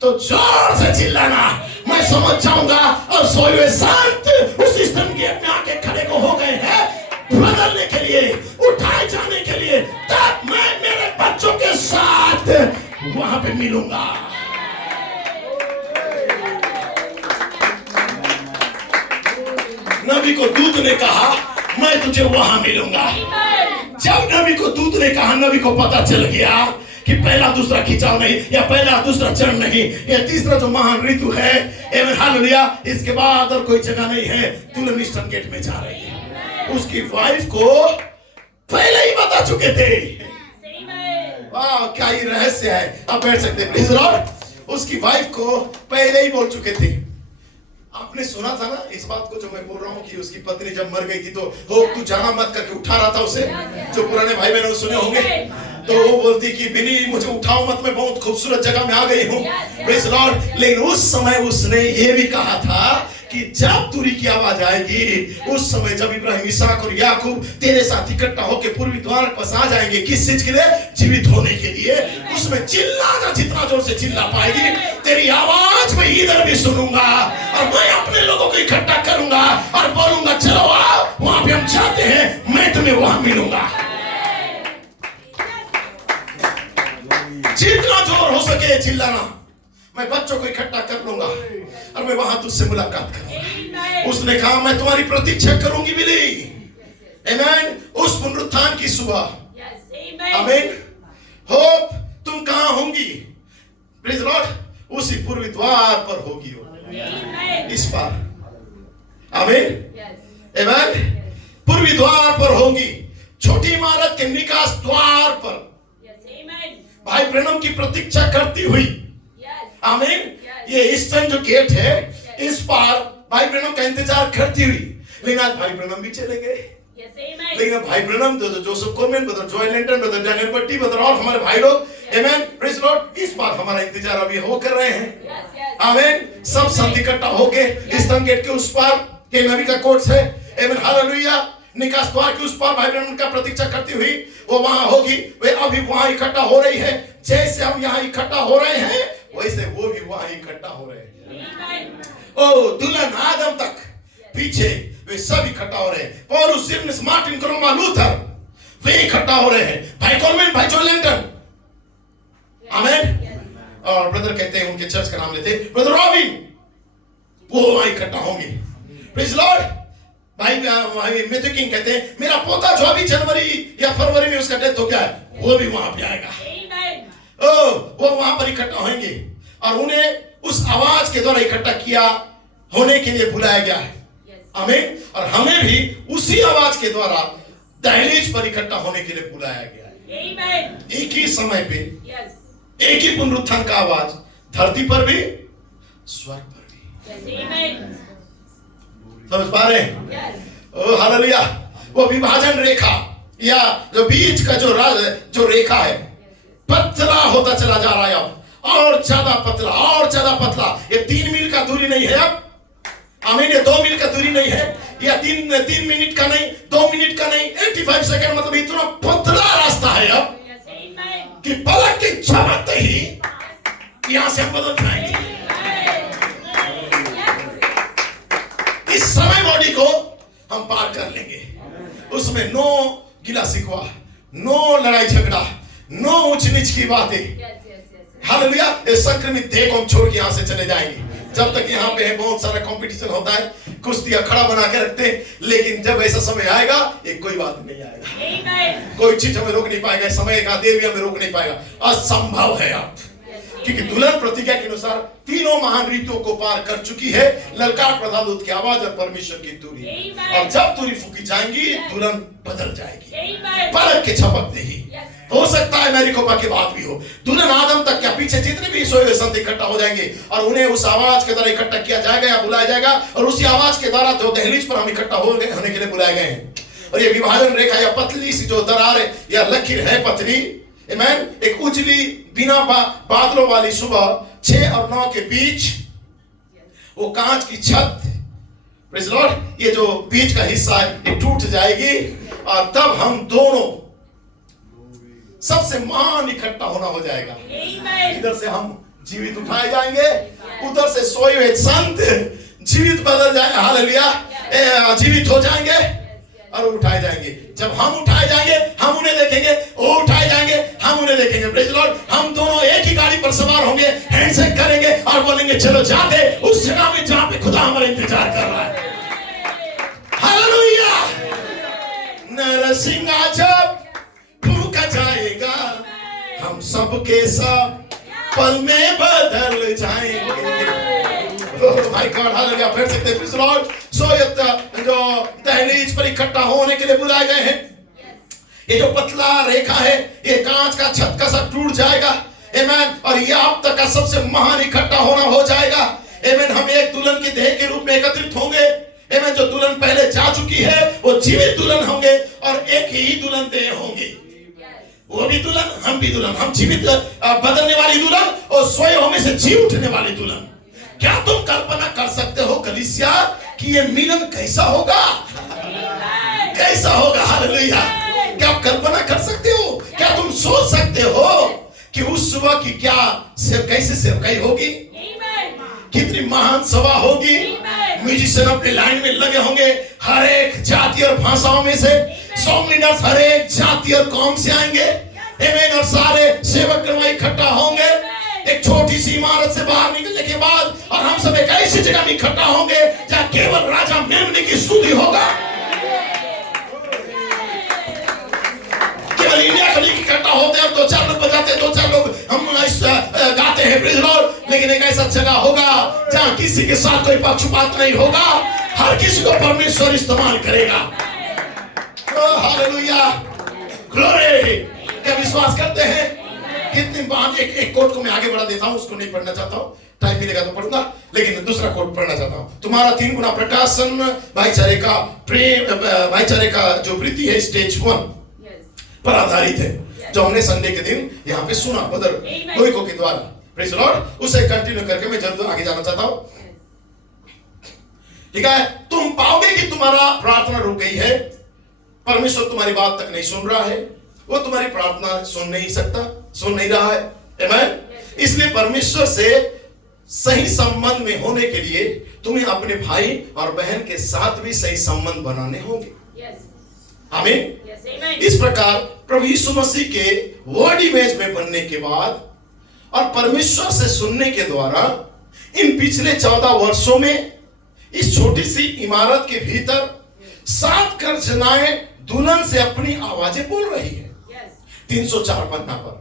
तो जोर से चिल्लाना, मैं समझ जाऊंगा और सोए हुए संत उस ईस्टर्न गेट में आके खड़े को हो गए हैं बदलने के लिए, उठाए जाने के लिए। तब मैं मेरे बच्चों के साथ वहां पे मिलूंगा। नबी को दूत ने कहा मैं तुझे वहां मिलूंगा। जब नबी को दूत ने कहा, नबी को पता चल गया कि पहला दूसरा खिंचाव नहीं, या पहला दूसरा चरण नहीं, या तीसरा जो महान ऋतु है, एवं हालेलुया, इसके बाद और कोई जगह नहीं है, दुल्हन ईस्टर्न गेट में जा रही है। उसकी वाइफ को पहले ही बता चुके थे। वाह क्या ही रहस्य है। आप बैठ सकते हैं प्लीज लॉर्ड। उसकी वाइफ को पहले ही बोल चुके थे। आपने सुना था ना इस बात को जो मैं बोल रहा हूँ कि उसकी पत्नी जब मर गई थी तो हो तू जाना मत करके उठा रहा था उसे। जो पुराने भाई बहनों सुने होंगे, तो वो बोलती कि बिनी मुझे उठाओ मत, मैं बहुत खूबसूरत जगह में आ गई हूँ, प्रेज़ लॉर्ड। लेकिन उस समय उसने ये भी कहा था कि जब तुरी की आवाज आएगी, उस समय जब इब्राहिम, इसहाक और याकूब तेरे साथ इकट्ठा होकर पूर्वी द्वार के पास आ जाएंगे, किस चीज के लिए? जीवित होने के लिए। उसमें चिल्लाना जितना जोर से चिल्ला पाएगी, तेरी आवाज मैं इधर भी सुनूंगा और मैं अपने लोगों को इकट्ठा करूंगा और बोलूंगा चलो आओ वहां पे हम चाहते हैं, मैं तुम्हें वहां मिलूंगा। जितना जोर हो सके चिल्लाना, मैं बच्चों को इकट्ठा कर लूंगा और मैं वहां तुझसे मुलाकात करूंगा। उसने कहा मैं तुम्हारी प्रतीक्षा करूंगी बिली। आमीन। उस पुनरुत्थान की सुबह, आमीन। होप तुम कहां होंगी? Praise Lord. उसी पूर्वी द्वार पर होगी वो इस पार, आमीन, आमीन। पूर्वी द्वार पर होगी, छोटी इमारत के निकास द्वार पर भाई ब्रैनम की प्रतीक्षा करती हुई, आमीन। ये ईस्टर्न जो गेट है इस पार भाई ब्रैनम का इंतजार करती हुई। लेकिन आज भाई ब्रैनम भी चले गए। लेकिन भाई Branham, Joseph Coleman, brother Joy Lenton, brother Daniel Batti, brother और हमारे भाई लोग, आमीन, प्रेज़ लॉर्ड, इस बार हमारा इंतजार अभी हो कर रहे हैं, आमीन। सब संत इकट्ठा होके ईस्टर्न गेट के उस पार के नबी का कोर्ट है, आमीन, हालेलुया, निकास द्वार के उस पार भाई ब्रैनम का प्रतीक्षा करती हुई वो वहां होगी। वे अभी वहां इकट्ठा हो रही है। जैसे हम यहाँ इकट्ठा हो रहे हैं वैसे वो भी वहां इकट्ठा हो रहे हैं। ओ दुल्हन आदम तक पीछे वे सब इकट्ठा हो रहे हैं। पौलुस, सिरनिस, मार्टिन, क्रोमा, लूथर वे इकट्ठा हो रहे हैं। भाई कॉलमैन, भाई जॉन लेंटन, आमीन। और ब्रदर कहते हैं उनके चर्च का नाम लेते हैं ब्रदर रॉबिन, वो वहां इकट्ठा होंगे। Praise Lord. भाई मैथ्यू किंग कहते हैं मेरा पोता जो अभी जनवरी या फरवरी में उसका डेथ हो गया है वो भी वहां पे आएगा। वो वहां पर इकट्ठा होंगे और उन्हें उस आवाज के द्वारा इकट्ठा किया होने के लिए बुलाया गया है, आमीन। और हमें भी उसी आवाज के द्वारा दहलीज पर इकट्ठा होने के लिए बुलाया गया है। एक ही समय पे एक ही पुनरुत्थान का आवाज धरती पर भी स्वर्ग पर भी। समझ पा रहे हैं? ओ हालेलुया। वो विभाजन रेखा या जो बीच का जो रेखा है पतला होता चला जा रहा है, अब और ज्यादा पतला और ज्यादा पतला। ये 3 मील का दूरी नहीं है अब, आमीन। ये 2 मील का दूरी नहीं है, या 3 मिनट का नहीं, 2 मिनट का नहीं, 85 सेकंड, मतलब इतना पतला रास्ता है अब कि पलक की झपकते ही यहां से बदल जाएंगे। इस समय बॉडी को हम पार कर लेंगे। उसमें नो गिला शिकवा, नो लड़ाई झगड़ा, नो ऊंच नीच की बातें। हालेलुया। इस संक्रमित देह को हम छोड़ के यहाँ से चले जाएंगे। जब तक यहाँ पे है बहुत सारा कंपटीशन होता है, कुश्ती अखाड़ा बना के रखते हैं, लेकिन जब ऐसा समय आएगा ये कोई बात नहीं आएगा, कोई चीज हमें रोक नहीं पाएगा, समय का देव भी हमें रोक नहीं पाएगा, असंभव है अब। क्योंकि दुल्हन प्रतिज्ञा के अनुसार तीनों महान रीतियों को पार कर चुकी है, ललकार प्रधान दूत की आवाज और परमेश्वर की तुरी, और जब तुरी फूकी जाएंगी दुल्हन बदल जाएगी पलक के झपकते ही। हो सकता है मैरिकोपा के बाद भी हो, दुल्हन आदम तक क्या पीछे जितने भी सोए हुए संत इकट्ठा हो जाएंगे और उन्हें उस आवाज के द्वारा इकट्ठा किया जाएगा या बुलाया जाएगा, और उसी आवाज के द्वारा जो दहलीज पर हम इकट्ठा होने के लिए बुलाए गए हैं। और ये विभाजन रेखा या पतली सी जो दरार है या लकीर है पतली, आमीन, एक उजली बिना बादलों वाली सुबह 6 और 9 के बीच वो कांच की छत, प्रेज़ लॉर्ड, ये जो बीच का हिस्सा है ये टूट जाएगी, और तब हम दोनों सबसे महान इकट्ठा होना हो जाएगा। इधर से हम जीवित उठाए जाएंगे, उधर से सोए हुए संत जीवित बदल जाएंगे, हालेलुया, जीवित हो जाएंगे और उठाए जाएंगे। जब हम उठाए जाएंगे हम उन्हें देखेंगे, वो उठाए जाएंगे हम उन्हें देखेंगे, प्रेज़ लॉर्ड। हम दोनों एक ही गाड़ी पर सवार होंगे, हैंडशेक करेंगे और बोलेंगे चलो जाते उस जगह में जहां पे खुदा हमारा इंतजार कर रहा है। हालेलुया। नरसिंह जब फूंका जाएगा हम सबके सब पल में बदल जाएंगे। My God, hallelujah. फिर सकते प्रेज़ लॉर्ड। सो जो दहलीज पर इकट्ठा होने के लिए बुलाए गए हैं, ये जो पतला रेखा है ये कांच का छत का सब टूट जाएगा, आमीन, और ये अब तक का सबसे महान इकट्ठा होना हो जाएगा, आमीन। हम एक दुल्हन के देह के रूप में एकत्रित होंगे, आमीन। जो दुल्हन पहले जा चुकी है वो जीवित दुल्हन होंगे और एक ही दुल्हन देह होंगी, वो भी दुल्हन हम भी दुल्हन, हम जीवित बदलने वाली दुल्हन और सोए होने से जी उठने वाली दुल्हन। क्या तुम कल्पना कर सकते हो कलीसिया कि ये मिलन कैसा होगा, कैसा होगा? हालेलुया। क्या आप कल्पना कर सकते हो? क्या तुम सोच सकते हो कि उस सुबह की क्या कैसे सेवकाई होगी, कितनी महान सभा होगी? म्यूजिशियन अपने लाइन में लगे होंगे, हर एक जाति और भाषाओं में से सॉन्ग लीडर्स हर एक जाति और कौम से आएंगे, आमीन, और सारे सेवक इकट्ठा होंगे एक छोटी सी इमारत से बाहर निकलने के बाद, और हम सब एक ऐसी जगह में इकट्ठा होंगे जहां केवल राजा मेमने की स्तुति होगा। केवल इंडिया के लिए इकट्ठा होते हैं, 2-4 लोग बजाते हैं, 2-4 लोग हम गाते हैं, प्रेज़ लॉर्ड, लेकिन एक ऐसा जगह होगा जहां किसी के साथ कोई पक्षपात नहीं होगा, हर किसी को परमेश्वर इस्तेमाल करेगा। Hallelujah, glory. क्या विश्वास करते हैं? कितनी बात। एक कोट को मैं आगे बढ़ा देता हूं, उसको नहीं पढ़ना चाहता हूं, टाइम मिलेगा तो पढ़ूंगा, लेकिन दूसरा कोट पढ़ना चाहता हूं। तुम्हारा 3 गुना प्रकाशन भाईचारे का प्रेम, भाईचारे का जो प्रीति है स्टेज 1 पर आधारित है, जो हमने संडे के दिन यहाँ पे सुना ब्रदर लोइको के द्वारा, प्रेज़ लॉर्ड। उसे कंटिन्यू करके मैं जल्द आगे जाना चाहता हूं, ठीक है? तुम पाओगे कि तुम्हारा प्रार्थना रुक गई है, परमेश्वर तुम्हारी बात तक नहीं सुन रहा है, वो तुम्हारी प्रार्थना सुन नहीं रहा है, आमीन। इसलिए परमेश्वर से सही संबंध में होने के लिए तुम्हें अपने भाई और बहन के साथ भी सही संबंध बनाने होंगे, आमीन। इस प्रकार प्रभु यीशु मसीह के वर्ड इमेज में बनने के बाद और परमेश्वर से सुनने के द्वारा इन पिछले 14 वर्षों में इस छोटी सी इमारत के भीतर 7 गर्जनाएं दुल्हन से अपनी आवाजें बोल रही है। 304 पन्ना पर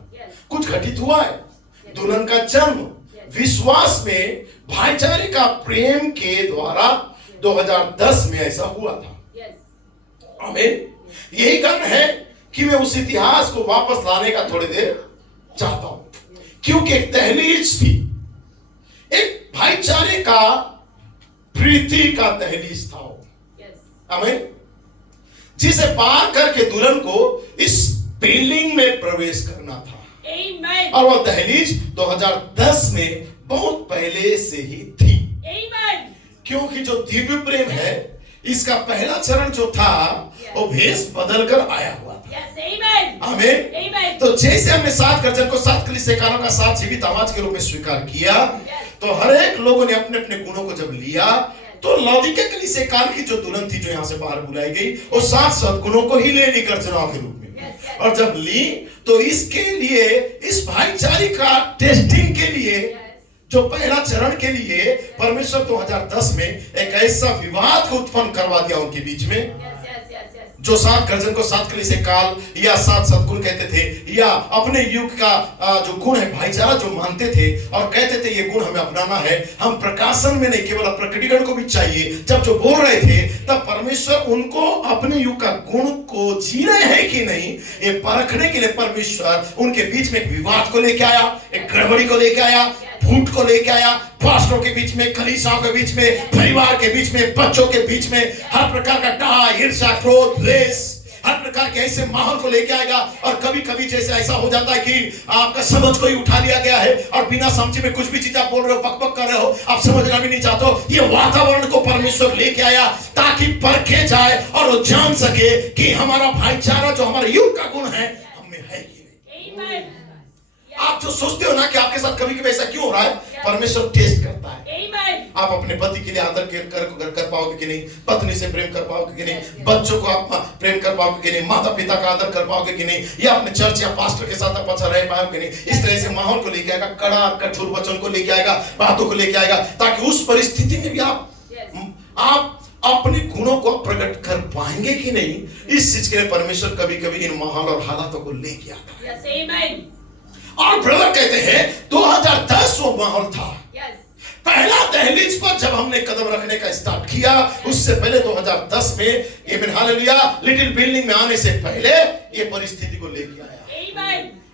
कुछ घटित हुआ है। दुल्हन का जन्म विश्वास में भाईचारे का प्रेम के द्वारा 2010 में ऐसा हुआ था, आमीन। यही कारण है कि मैं उस इतिहास को वापस लाने का थोड़ी देर चाहता हूं, क्योंकि एक दहलीज थी, एक भाईचारे का प्रीति का दहलीज था, आमीन, जिसे पार करके दुल्हन को इस बिल्डिंग में प्रवेश करना था। Amen. और वह दहलीज 2010 में बहुत पहले से ही थी। Amen. क्योंकि जो दिव्य प्रेम है इसका पहला चरण जो था वो भेष बदलकर आया हुआ था। Yes, amen. आमीन। तो जैसे हमने 7 गर्जन को 7 कलीसियाकारों का 7 जीवित आवाज के रूप में स्वीकार किया, तो हर एक लोगों ने अपने अपने गुणों को जब लिया, तो लौदीकिया कलीसिया काल की जो दुल्हन थी जो यहाँ से बाहर बुलाई गई, वो 7 सद्गुणों को ही ले ली कर चुनाव के रूप में। और जब ली तो इसके लिए, इस भाईचारे का टेस्टिंग के लिए, जो पहला चरण के लिए परमेश्वर 2010 में एक ऐसा विवाद को उत्पन्न करवा दिया उनके बीच में, जो 7 गर्जन को 7 कलीसिया काल या 7 सद्गुण कहते थे, या अपने युग का जो गुण है भाईचारा जो मानते थे और कहते थे ये गुण हमें अपनाना है, हम प्रकाशन में नहीं केवल प्रकटीकरण को भी चाहिए। जब जो बोल रहे थे तब परमेश्वर उनको अपने युग का गुण को जी रहे हैं कि नहीं ये परखने के लिए परमेश्वर उनके बीच में एक विवाद को लेके आया, एक गड़बड़ी को लेके आया, फूट को लेके आया, पास्टरों के बीच में, कलीसियाओं के बीच में, परिवार के बीच में, बच्चों के बीच में, हर प्रकार का डाह, ईर्ष्या, क्रोध, द्वेष, हर प्रकार के ऐसे माहौल को लेके आएगा। और कभी कभी जैसे ऐसा हो जाता है कि आपका समझ को ही उठा लिया गया है और बिना समझे में कुछ भी चीज आप बोल रहे हो, बकबक कर रहे हो, आप समझना भी नहीं चाहते हो। ये वातावरण को परमेश्वर लेके आया ताकि परखे जाए और वो जान सके कि हमारा भाईचारा जो हमारे युग का गुण है हमें है कि नहीं। आप जो सोचते हो ना कि आपके साथ कभी कभी ऐसा क्यों हो रहा है, परमेश्वर टेस्ट करता है। आप अपने पति के लिए आदर कर पाओगे कि नहीं, पत्नी से प्रेम कर पाओगे कि नहीं, बच्चों को आप प्रेम कर पाओगे कि नहीं, माता पिता का आदर कर पाओगे कि नहीं, या अपने चर्च या पास्टर के साथ आप अच्छा रह पाओगे कि नहीं। इस तरह से माहौल को लेके आएगा, कड़ा कठोर वचन को लेके आएगा, बातों को लेके आएगा, ताकि उस परिस्थिति में भी आप अपने गुणों को प्रकट कर पाएंगे कि नहीं। इस चीज के लिए परमेश्वर कभी कभी इन माहौल और हालातों को लेके आता है। और ब्रदर कहते हैं 2010 वो माहौल था। पहला दहलीज पर जब हमने कदम रखने का स्टार्ट किया, उससे पहले 2010 में ये हालेलुया लिटिल बिल्डिंग में आने से पहले ये परिस्थिति को लेके आया।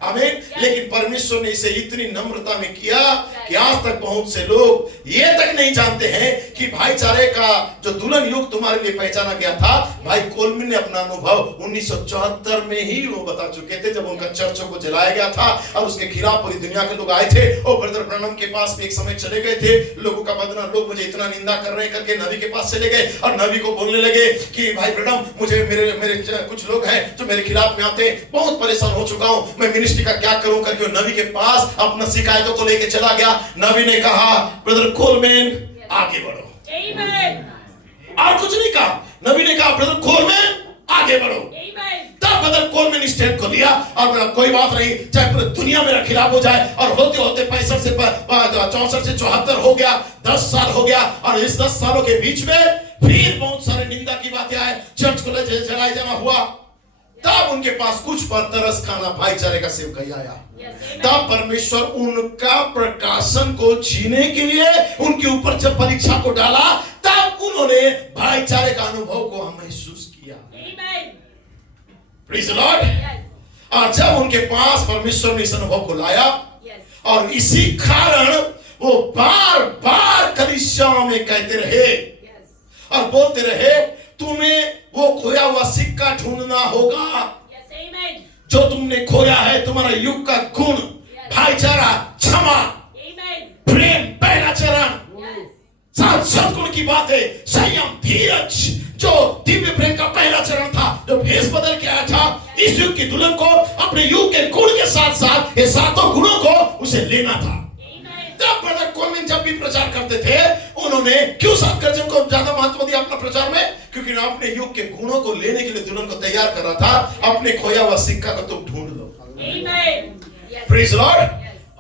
आमीन। लेकिन परमेश्वर ने इसे इतनी नम्रता में किया कि आज तक बहुत से लोग ये तक नहीं जानते हैं कि भाईचारे का जो दुल्हन युग तुम्हारे लिए पहचाना गया था। भाई कोलमिन ने अपना अनुभव 1974 में ही वो बता चुके थे, जब उनका चर्चों को जलाया गया था और उसके खिलाफ पूरी दुनिया के लोग आए थे। और ब्रदर ब्रनम के पास भी एक समय चले गए थे, लोगों का बदनाम, लोग मुझे इतना निंदा कर रहे हैं करके नबी के पास चले गए और नबी को बोलने लगे कि भाई ब्रनम मुझे मेरे कुछ लोग हैं जो मेरे खिलाफ में आते हैं, बहुत परेशान हो चुका हूं, मैं मिनिस्ट्री का क्या करूं करके नबी के पास अपना शिकायतों को लेके चला गया। नबी ने कहा ब्रदर कोलमैन आगे बढ़ो, और कुछ नहीं कहा। नबी ने कहा ब्रदर कोलमैन आगे बढ़ो। तब ब्रदर कोलमैन स्टैंड को लिया और बोला कोई बात नहीं, चाहे पूरी दुनिया मेरा खिलाफ हो जाए। और होते होते 65 से 64 से 74 हो गया, 10 साल हो गया। और इस 10 सालों के बीच में फिर बहुत सारे निंदा की बातें आए, चर्च को जलाए जाना हुआ। तब उनके पास कुछ पर तरस खाना भाईचारे का सेवकाई आया। तब परमेश्वर उनका प्रकाशन को जीने के लिए उनके ऊपर जब परीक्षा को डाला, तब उन्होंने भाईचारे का अनुभव को महसूस किया। Praise the Lord. और जब उनके पास परमेश्वर ने इस अनुभव को लाया, और इसी कारण वो बार बार कलीसियाओं में कहते रहे और बोलते रहे तुम्हें वो खोया हुआ सिक्का ढूंढना होगा जो तुमने खोया है। तुम्हारा युग का गुण, भाईचारा, क्षमा, प्रेम, पहला चरण, सात सद्गुण की बात है, संयम, धीरज, जो दिव्य प्रेम का पहला चरण था, जो भेष बदल के आया था। इस युग की दुल्हन को अपने युग के गुण के साथ साथ ये सातों गुणों को उसे लेना था। तब ब्रदर कोलमैन जब भी प्रचार करते थे, उन्होंने क्यों 7 गर्जन को ज्यादा महत्व दिया अपना प्रचार में? क्योंकि अपने युग के गुणों को लेने के लिए दुल्हन को तैयार कर रहा था। अपने खोया हुआ सिक्का को तुम ढूंढ लो। Praise the Lord.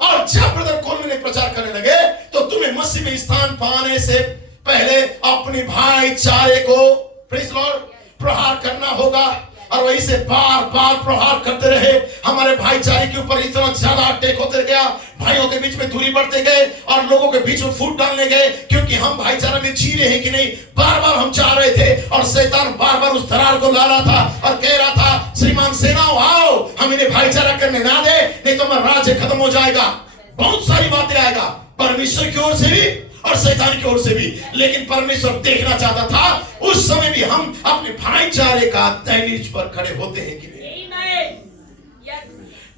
और जब ब्रदर कोलमैन ने प्रचार करने लगे, तो तुम्हें मसीह में स्थान पाने से पहले अपने भाईचारे को, प्रेज़ द लॉर्ड, प्रहार करना होगा। और वही से बार बार प्रहार करते रहे। हमारे भाईचारे के ऊपर इतना ज्यादा अटैक होते गया, भाइयों के बीच में दूरी बढ़ते गए और लोगों के बीच में फूट डालने गए, क्योंकि हम भाईचारे में जी रहे हैं कि नहीं, बार बार हम चाह रहे थे। और शैतान बार बार उस दरार को ला रहा था और कह रहा था श्रीमान सेनाओं आओ, हम इन्हें भाईचारा करने ना दे, नहीं तो हमारा राज्य खत्म हो जाएगा। बहुत सारी बातें आएगा परमेश्वर की ओर से भी और शैतान की ओर से भी। लेकिन परमेश्वर देखना चाहता था उस समय भी हम अपने भाईचारे का दहलीज पर खड़े होते हैं कि नहीं।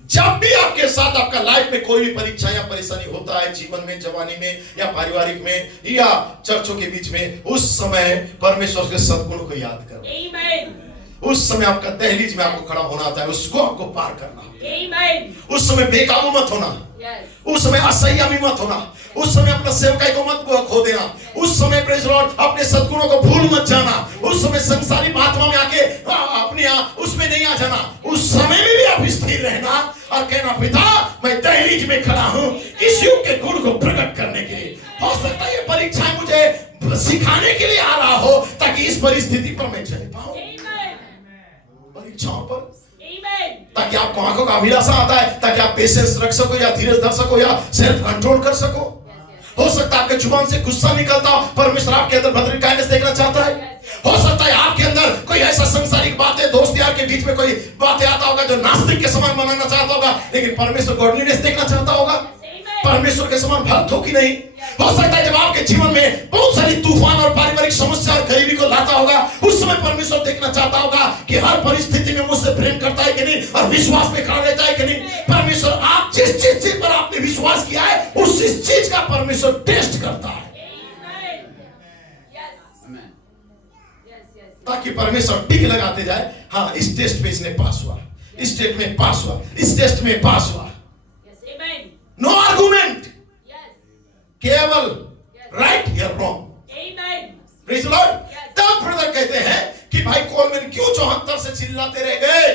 जब भी आपके साथ आपका लाइफ में कोई भी परीक्षा या परेशानी होता है, जीवन में, जवानी में या पारिवारिक में या चर्चों के बीच में, उस समय परमेश्वर के सद्गुण को याद करो। उस समय आपका दहलीज में आपको खड़ा होना होता है, उसको आपको पार करना होता है। Amen. उस समय बेकाबू मत होना, Yes. उस समय असंयमी मत होना, उस समय अपना सेवकाई को मत खो देना, उस समय प्रेज लॉर्ड अपने सद्गुणों को भूल मत जाना, उस समय संसारी महात्मा में आके अपने उसमें नहीं आ जाना। उस समय में भी आप स्थिर रहना और कहना, पिता मैं दहलीज में खड़ा हूं इस युग के गुण को प्रकट करने के लिए। हो सकता है ये परीक्षा मुझे सिखाने के लिए आ रहा हो ताकि इस परिस्थिति पर मैं चल पाऊं, परीक्षाओं पर, ताकि आपको आंखों का अभिलाषा आता है, ताकि आप पेशेंस रख सको या धीरज धर सको या सेल्फ कंट्रोल कर सको। हो सकता है आपके जुबान से गुस्सा निकलता हो, परमेश्वर आपके अंदर ब्रदरली काइंडनेस देखना चाहता है। हो सकता है आपके अंदर कोई ऐसा सांसारिक बातें, दोस्त यार के बीच में कोई बातें आता होगा जो नास्तिक के समान बनाना चाहता होगा, लेकिन परमेश्वर गॉडलीनेस देखना चाहता होगा। परमेश्वर के समान भक्त हो कि नहीं। हो सकता है जब आपके जीवन में बहुत सारी तूफान और पारिवारिक समस्या और गरीबी को लाता होगा, उस समय परमेश्वर देखना चाहता होगा कि हर परिस्थिति में मुझसे प्रेम करता है कि नहीं और विश्वास में खड़ा रहता है कि नहीं। परमेश्वर आप जिस चीज पर आपने विश्वास किया है उस चीज का परमेश्वर टेस्ट करता है, ताकि परमेश्वर टिक लगाते जाए। हाँ, इस टेस्ट पे इसने पास हुआ, इस टेस्ट में पास हुआ, इस टेस्ट में पास हुआ। नो आर्गुमेंट, केवल राइट या रॉन्ग। Praise the Lord. तब ब्रदर कहते हैं कि भाई कोलमैन क्यों 74 से चिल्लाते रह गए।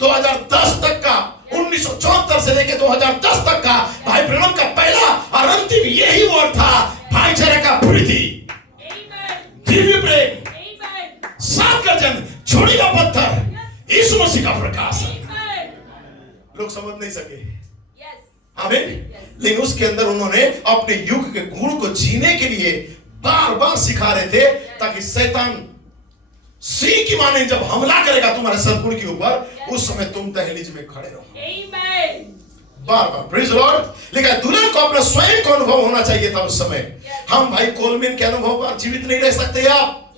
2010 तक का, 1974 से लेकर 2010 तक का भाई ब्रह्म का पहला और अंतिम यही वर्ड था, भाईचारे का प्रीति, दिव्य प्रेम, सात गर्जन, छोड़ी का पत्थर, यीशु मसीह का प्रकाश है। लोग समझ नहीं सके, आमीन। लेकिन उसके अंदर उन्होंने अपने युग के गुण को जीने के लिए बार बार सिखा रहे थे, ताकि शैतान सी की माने जब हमला करेगा तुम्हारे सद्गुण के ऊपर, उस समय तुम दहलीज में खड़े रहो। बार बार प्रेज़ द लॉर्ड। लेकिन दुल्हन को अपना स्वयं का अनुभव होना चाहिए था उस समय। हम भाई कोलमैन के अनुभव पर जीवित नहीं रह सकते आप।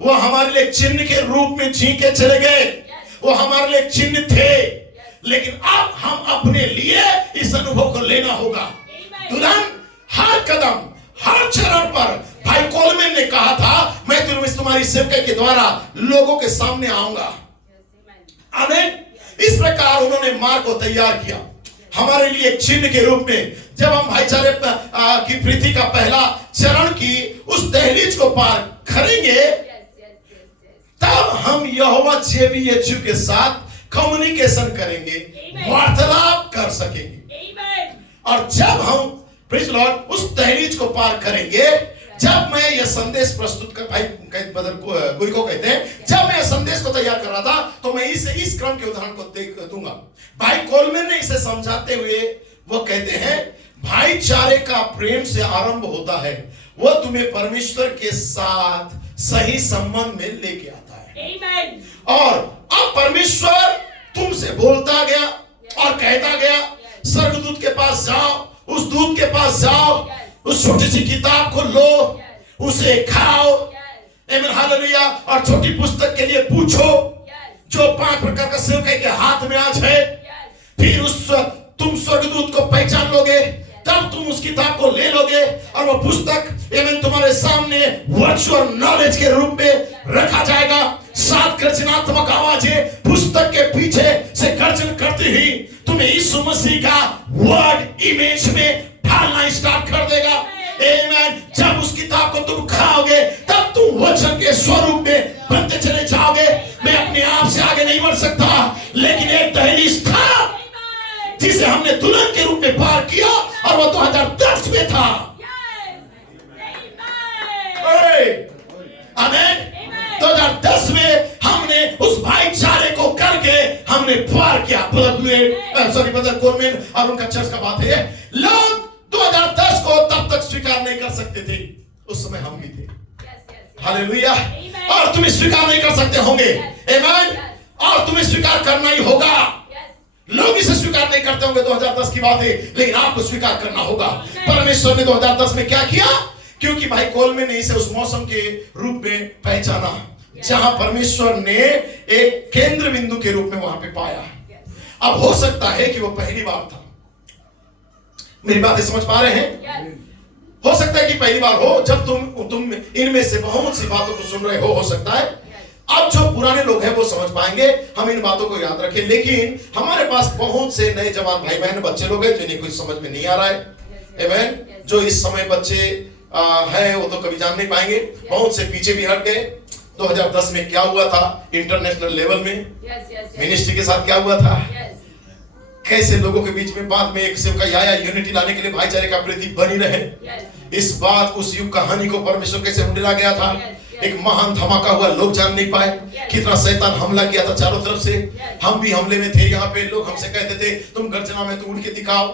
वो हमारे लिए चिन्ह के रूप में जी के चले गए, वो हमारे लिए चिन्ह थे, लेकिन अब हम अपने लिए इस अनुभव को लेना होगा। दुल्हन हर कदम, हर चरण पर भाई कोलमैन ने कहा था, मैं तुम्हारी सेवकाई के द्वारा लोगों के सामने आऊंगा। आमीन। इस प्रकार उन्होंने मार्ग को तैयार किया हमारे लिए एक चिन्ह के रूप में। जब हम भाईचारे की प्रीति का पहला चरण की उस दहलीज को पार करेंगे, तब हम यहोवा जेवीएचयू के साथ कम्युनिकेशन करेंगे, वार्तालाप कर सकेंगे। और जब हम प्रेज़ द लॉर्ड उस दहलीज को पार करेंगे, जब मैं यह संदेश प्रस्तुत कर, भाई बदर गुरी को कहते हैं, जब मैं यह संदेश को तैयार कर रहा था तो मैं इस क्रम के उदाहरण को देख दूंगा। भाई कोलमैन ने इसे समझाते हुए वो कहते हैं, भाईचारे का प्रेम से आरंभ होता है, वो तुम्हें परमेश्वर के साथ सही संबंध में लेके आता है। और अब परमेश्वर तुमसे बोलता गया और कहता गया, स्वर्गदूत के पास जाओ, उस दूत के पास जाओ, उस छोटी सी किताब को लो, उसे खाओ, आमीन, हालेलुया। और छोटी पुस्तक के लिए पूछो जो 5 प्रकार का सेवकाई के हाथ में आज है। फिर तुम स्वर्गदूत को पहचान लोगे, तब तुम उस किताब को ले लोगे और वो पुस्तक आमीन तुम्हारे सामने वर्चुअल नॉलेज के रूप में रखा जाएगा। 7 गर्जनात्मक आवाजें पुस्तक के पीछे से गर्जन करती हुई तुम्हें यीशु मसीह का वर्ड इमेज में ढालना स्टार्ट कर देगा। आमीन। जब उस किताब को तुम खाओगे, तब तुम वचन के स्वरूप में बनते चले जाओगे। मैं अपने आप से आगे नहीं बढ़ सकता, लेकिन एक दहलीज था जिसे हमने दुल्हन के रूप में पार किया, और वो 2010 में था। आमीन। 2010 में हमने उस भाईचारे को करके हमने पार किया। ब्रदर कोलमैन और उनका चर्च का बात है, लोग 2010 को तब तक स्वीकार नहीं कर सकते थे, उस समय हम भी थे। हालेलुया। और तुम्हें स्वीकार नहीं कर सकते होंगे, आमीन, और तुम्हें स्वीकार करना ही होगा। लोग इसे स्वीकार नहीं करते होंगे, 2010 की बात है, लेकिन आपको स्वीकार करना होगा। परमेश्वर ने 2010 में क्या किया? क्योंकि भाई कोलमैन ने इसे उस मौसम के रूप में पहचाना जहां परमेश्वर ने एक केंद्र बिंदु के रूप में वहां पे पाया। अब हो सकता है कि वो पहली बार था। मेरी बातें समझ पा रहे हैं? हो सकता है कि पहली बार हो जब तुम इनमें से बहुत सी बातों को सुन रहे हो सकता है। अब जो पुराने लोग हैं वो समझ पाएंगे, हम इन बातों को याद रखें। लेकिन हमारे पास बहुत से नए जवान भाई बहन बच्चे लोग हैं जिन्हें कुछ समझ में नहीं आ रहा है। आमीन। जो इस समय बच्चे हैं वो तो कभी जान नहीं पाएंगे, बहुत से पीछे भी हट गए। 2010 में क्या हुआ था इंटरनेशनल लेवल में, मिनिस्ट्री के साथ क्या हुआ था, कैसे लोगों के बीच में बाद में एक सेवका आया यूनिटी लाने के लिए, भाईचारे का प्रतीक बनी रहे। इस बात उस युग कहानी को परमेश्वर कैसे उंडेला गया था। एक महान धमाका हुआ, लोग जान नहीं पाए कितना शैतान हमला किया था चारों तरफ से। हम भी हमले में थे। यहाँ पे लोग हमसे कहते थे तुम गर्जना में तो उड़ के दिखाओ,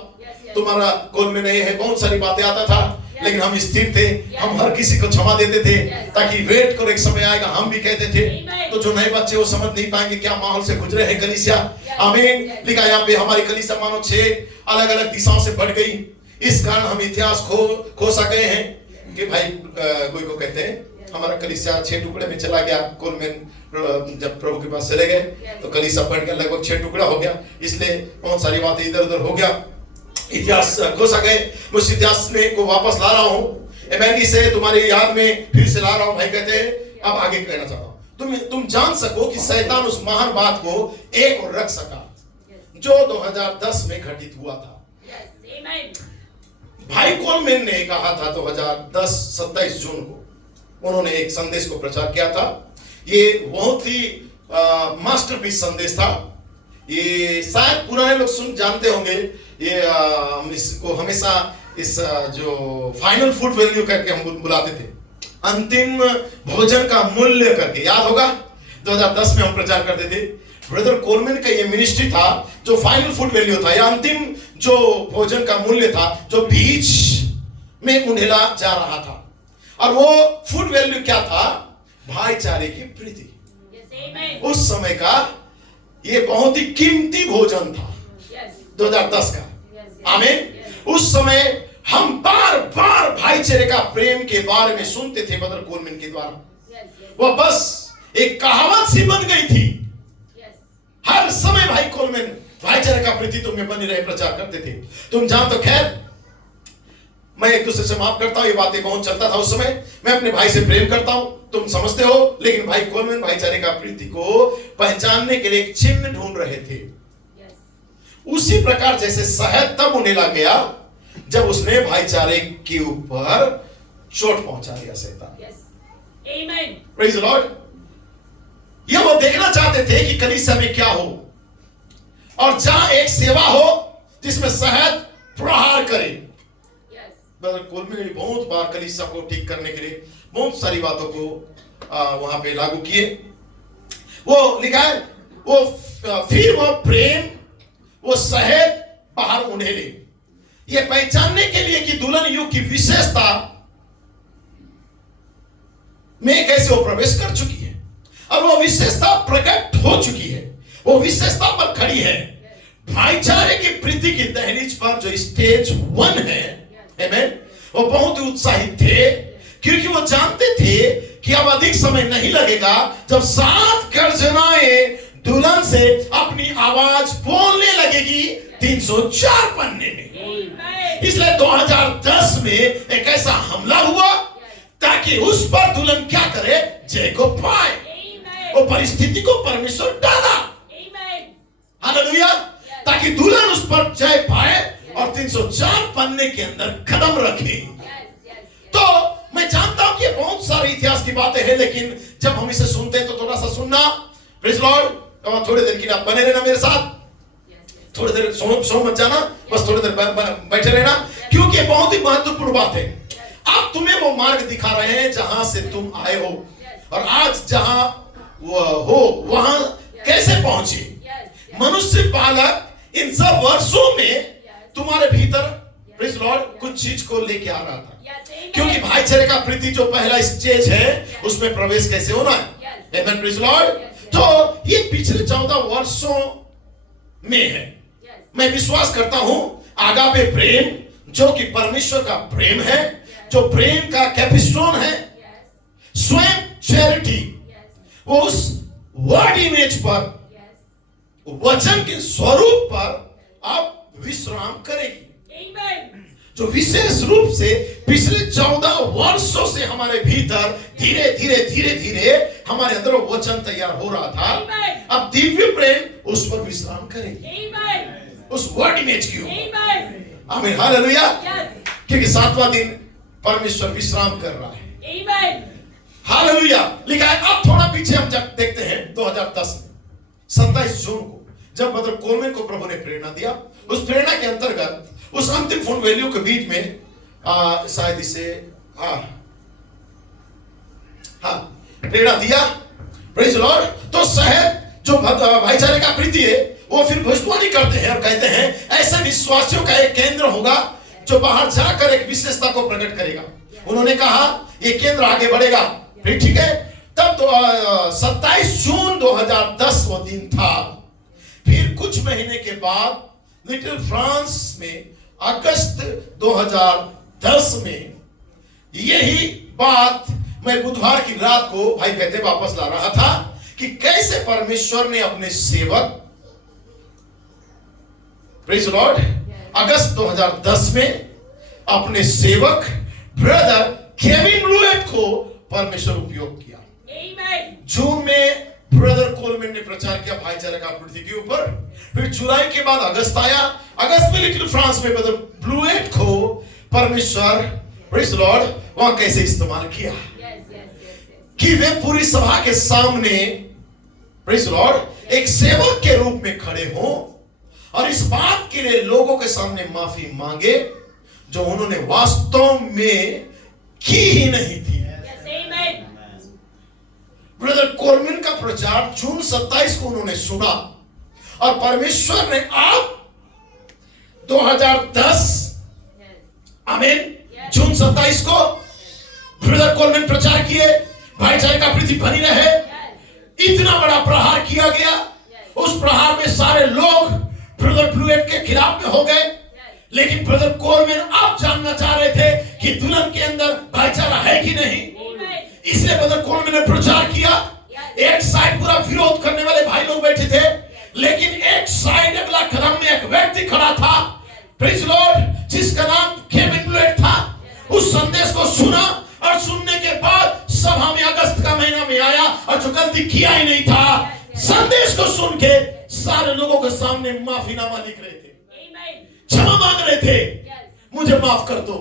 तुम्हारा गोल में नहीं है, बहुत सारी बातें आता था। लेकिन हम स्थिर थे, हम हर किसी को क्षमा देते थे ताकि वेट करो एक समय आएगा हम भी कहते थे। तो जो नए बच्चे वो समझ नहीं पाएंगे क्या माहौल से गुजरे हैं कलीसिया। आमीन। लिखा यहाँ पे हमारी कलीसिया मानो 6 अलग अलग दिशाओं से बढ़ गई। इस कारण हम इतिहास खो सा गए हैं कि भाई कोई को कहते हैं हमारा कलीसिया 6 टुकड़े में चला गया। कोलमैन जब प्रभु के पास चले गए तो कलीसिया बढ़ गया, लगभग 6 टुकड़ा हो गया। इसलिए बहुत सारी बातें इधर उधर हो गया, इतिहास खो सा गए। मैं उस इतिहास में को वापस ला रहा हूँ, एमएनडी से तुम्हारी याद में फिर से ला रहा हूँ। भाई कहते हैं अब आगे कहना चाहता हूँ तुम जान सको कि शैतान उस महान बात को एक और रख सका जो 2010 में घटित हुआ था। भाई कोलमैन ने कहा था 2010 27 जून को उन्होंने एक संदेश को प्रचार किया था। ये बहुत ही मास्टरपीस संदेश था। ये शायद पुराने लोग सुन जानते होंगे। ये हम इसको हमेशा इस जो फाइनल फूड वैल्यू करके हम बुलाते थे, अंतिम भोजन का मूल्य करके, याद होगा 2010 में हम प्रचार करते थे। ब्रदर कोलमैन का ये मिनिस्ट्री था जो फाइनल फूड वैल्यू था, या अंतिम जो भोजन का मूल्य था जो बीच में उंडेला जा रहा था। और वो फूड वैल्यू क्या था? भाईचारे की प्रीति। उस समय का ये बहुत ही कीमती भोजन था 2010 का। आमीन। उस समय हम बार बार भाईचारे का प्रेम के बारे में सुनते थे ब्रदर कोलमैन के द्वारा। वह बस एक कहावत सी बन गई थी। हर समय भाई कोलमैन भाईचारे का प्रीति तुम्हें बनी रहे प्रचार करते थे। तुम जान तो खैर मैं एक दूसरे से माफ करता हूं, ये बातें बहुत चलता था उस समय। मैं अपने भाई से प्रेम करता हूं, तुम समझते हो। लेकिन भाई कोलमैन भाईचारे का प्रीति को पहचानने के लिए एक चिन्ह ढूंढ रहे थे। उसी प्रकार जैसे शहद तब उंडेला गया जब उसने भाईचारे के ऊपर चोट पहुंचा दिया शैतान। आमीन। Praise the Lord. ये वो देखना चाहते थे कि कलीसिया में क्या हो, और जहां एक सेवा हो जिसमें शहद प्रहार करे। ब्रदर कोलमैन ने बहुत बार कलीसिया को ठीक करने के लिए बहुत सारी बातों को वहां पे लागू किए। वो लिखा है वो फिर वो प्रेम वो शहद बाहर उंडेले, ये पहचानने के लिए कि दुल्हन युग की विशेषता में कैसे वो प्रवेश कर चुकी है और वो विशेषता प्रकट हो चुकी है, वो विशेषता पर खड़ी है। भाईचारे की प्रीति की दहलीज पर जो स्टेज 1 है, आमीन, वो बहुत ही उत्साहित थे क्योंकि वो जानते थे कि अब अधिक समय नहीं लगेगा जब 7 गर्जनाएं दुल्हन से अपनी आवाज बोलने लगेगी 304 पन्ने में। इसलिए 2010 में एक ऐसा हमला हुआ ताकि उस पर दुल्हन क्या करे? जय को पाए। वो परिस्थिति को परमेश्वर डाला, हालेलुया, ताकि दुल्हन उस पर जय पाए और 304 पन्ने के अंदर कदम रखे। तो मैं जानता हूं कि बहुत सारी इतिहास की बातें हैं, लेकिन जब हम इसे सुनते हैं तो थोड़ा सा सुनना। Praise Lord. थोड़ी देर के लिए आप बने रहना मेरे साथ, थोड़ी देर सो मत जाना, बस थोड़ी देर बैठे रहना, क्योंकि बहुत ही महत्वपूर्ण बात है। आप तुम्हें वो मार्ग दिखा रहे हैं जहां से तुम आए हो, और आज जहां वो हो वहां कैसे पहुंचे। मनुष्य बालक इन सब वर्षों में तुम्हारे भीतर प्रेज लॉर्ड कुछ चीज को लेके आ रहा था, क्योंकि भाईचारे का प्रीति जो पहला स्टेज है उसमें प्रवेश कैसे होना है। आमीन। Praise Lord. तो ये पिछले 14 वर्षों में है। मैं विश्वास करता हूं आगापे प्रेम जो कि परमेश्वर का प्रेम है, जो प्रेम का कैपिस्टोन है, स्वयं चैरिटी, वो उस वर्ड इमेज पर, वचन के स्वरूप पर अब विश्राम करेगी। जो विशेष रूप से पिछले 14 वर्षों से हमारे भीतर धीरे धीरे धीरे धीरे हमारे अंदर वचन तैयार हो रहा था। अब दिव्य प्रेम उस पर विश्राम करेगी, उस वर्ड इमेज की ऊपर। आमीन, हालेलुया। क्योंकि 7वां दिन परमेश्वर विश्राम कर रहा है। हालेलुया। लिखा है। अब थोड़ा पीछे हम जब देखते हैं 2010 में 27 जून को जब ब्रदर कोलमैन को प्रभु ने प्रेरणा दिया, उस प्रेरणा के अंतर्गत उस अंतिम फुल वैल्यू के बीच में शायद इसे प्रेरणा दिया, प्रेज द लॉर्ड। तो शहर जो भाईचारे का प्रीति है वो फिर भविष्यवाणी करते हैं और कहते हैं ऐसे विश्वासियों का एक केंद्र होगा जो बाहर जाकर एक विशेषता को प्रकट करेगा। उन्होंने कहा ये केंद्र आगे बढ़ेगा, फिर ठीक है। तब तो 27 जून 2010 वो दिन था। फिर कुछ महीने के बाद लिटिल फ्रांस में अगस्त 2010 में यही बात मैं बुधवार की रात को भाई कहते वापस ला रहा था कि कैसे परमेश्वर ने अपने सेवक, प्रेज द लॉर्ड, अगस्त 2010 में अपने सेवक ब्रदर केविन ब्लूएट को परमेश्वर उपयोग किया। जून में ब्रदर कोलमैन ने प्रचार किया भाईचारे का पृथ्वी के ऊपर। फिर जुलाई के बाद अगस्त आया। अगस्त में लिटिल फ्रांस में ब्रदर ब्लूएट को परमेश्वर, प्रेज द लॉर्ड, वहां कैसे इस्तेमाल किया कि वे पूरी सभा के सामने, प्रेज द लॉर्ड, एक सेवक के रूप में खड़े हों और इस बात के लिए लोगों के सामने माफी मांगे जो उन्होंने वास्तव में की ही नहीं थी। ब्रदर कोलमैन का प्रचार जून 27 को उन्होंने सुना और परमेश्वर ने आप 2010 आमीन जून 27 को ब्रदर कोलमैन प्रचार किए, भाईचारे का प्रीति बनी रहे। इतना बड़ा प्रहार किया गया, उस प्रहार में सारे लोग ब्रदर ब्लूएट के खिलाफ में हो गए। लेकिन ब्रदर कोलमैन आप जानना चाह रहे थे कि दुल्हन के अंदर भाईचारा है कि नहीं, इसलिए ब्रदर कोलमैन ने प्रचार किया। एक साइड पूरा विरोध करने वाले भाई लोग बैठे थे, लेकिन एक साइड अगला कदम में एक व्यक्ति खड़ा था, प्रेज लॉर्ड, जिसका नाम केविन ब्लूएट था। उस संदेश को सुना और सुनने के बाद सभा में अगस्त का महीना में आया और जो गलती किया ही नहीं था, संदेश को सुन के सारे लोगों के सामने माफीनामा लिख रहे थे, क्षमा मांग रहे थे, मुझे माफ कर दो,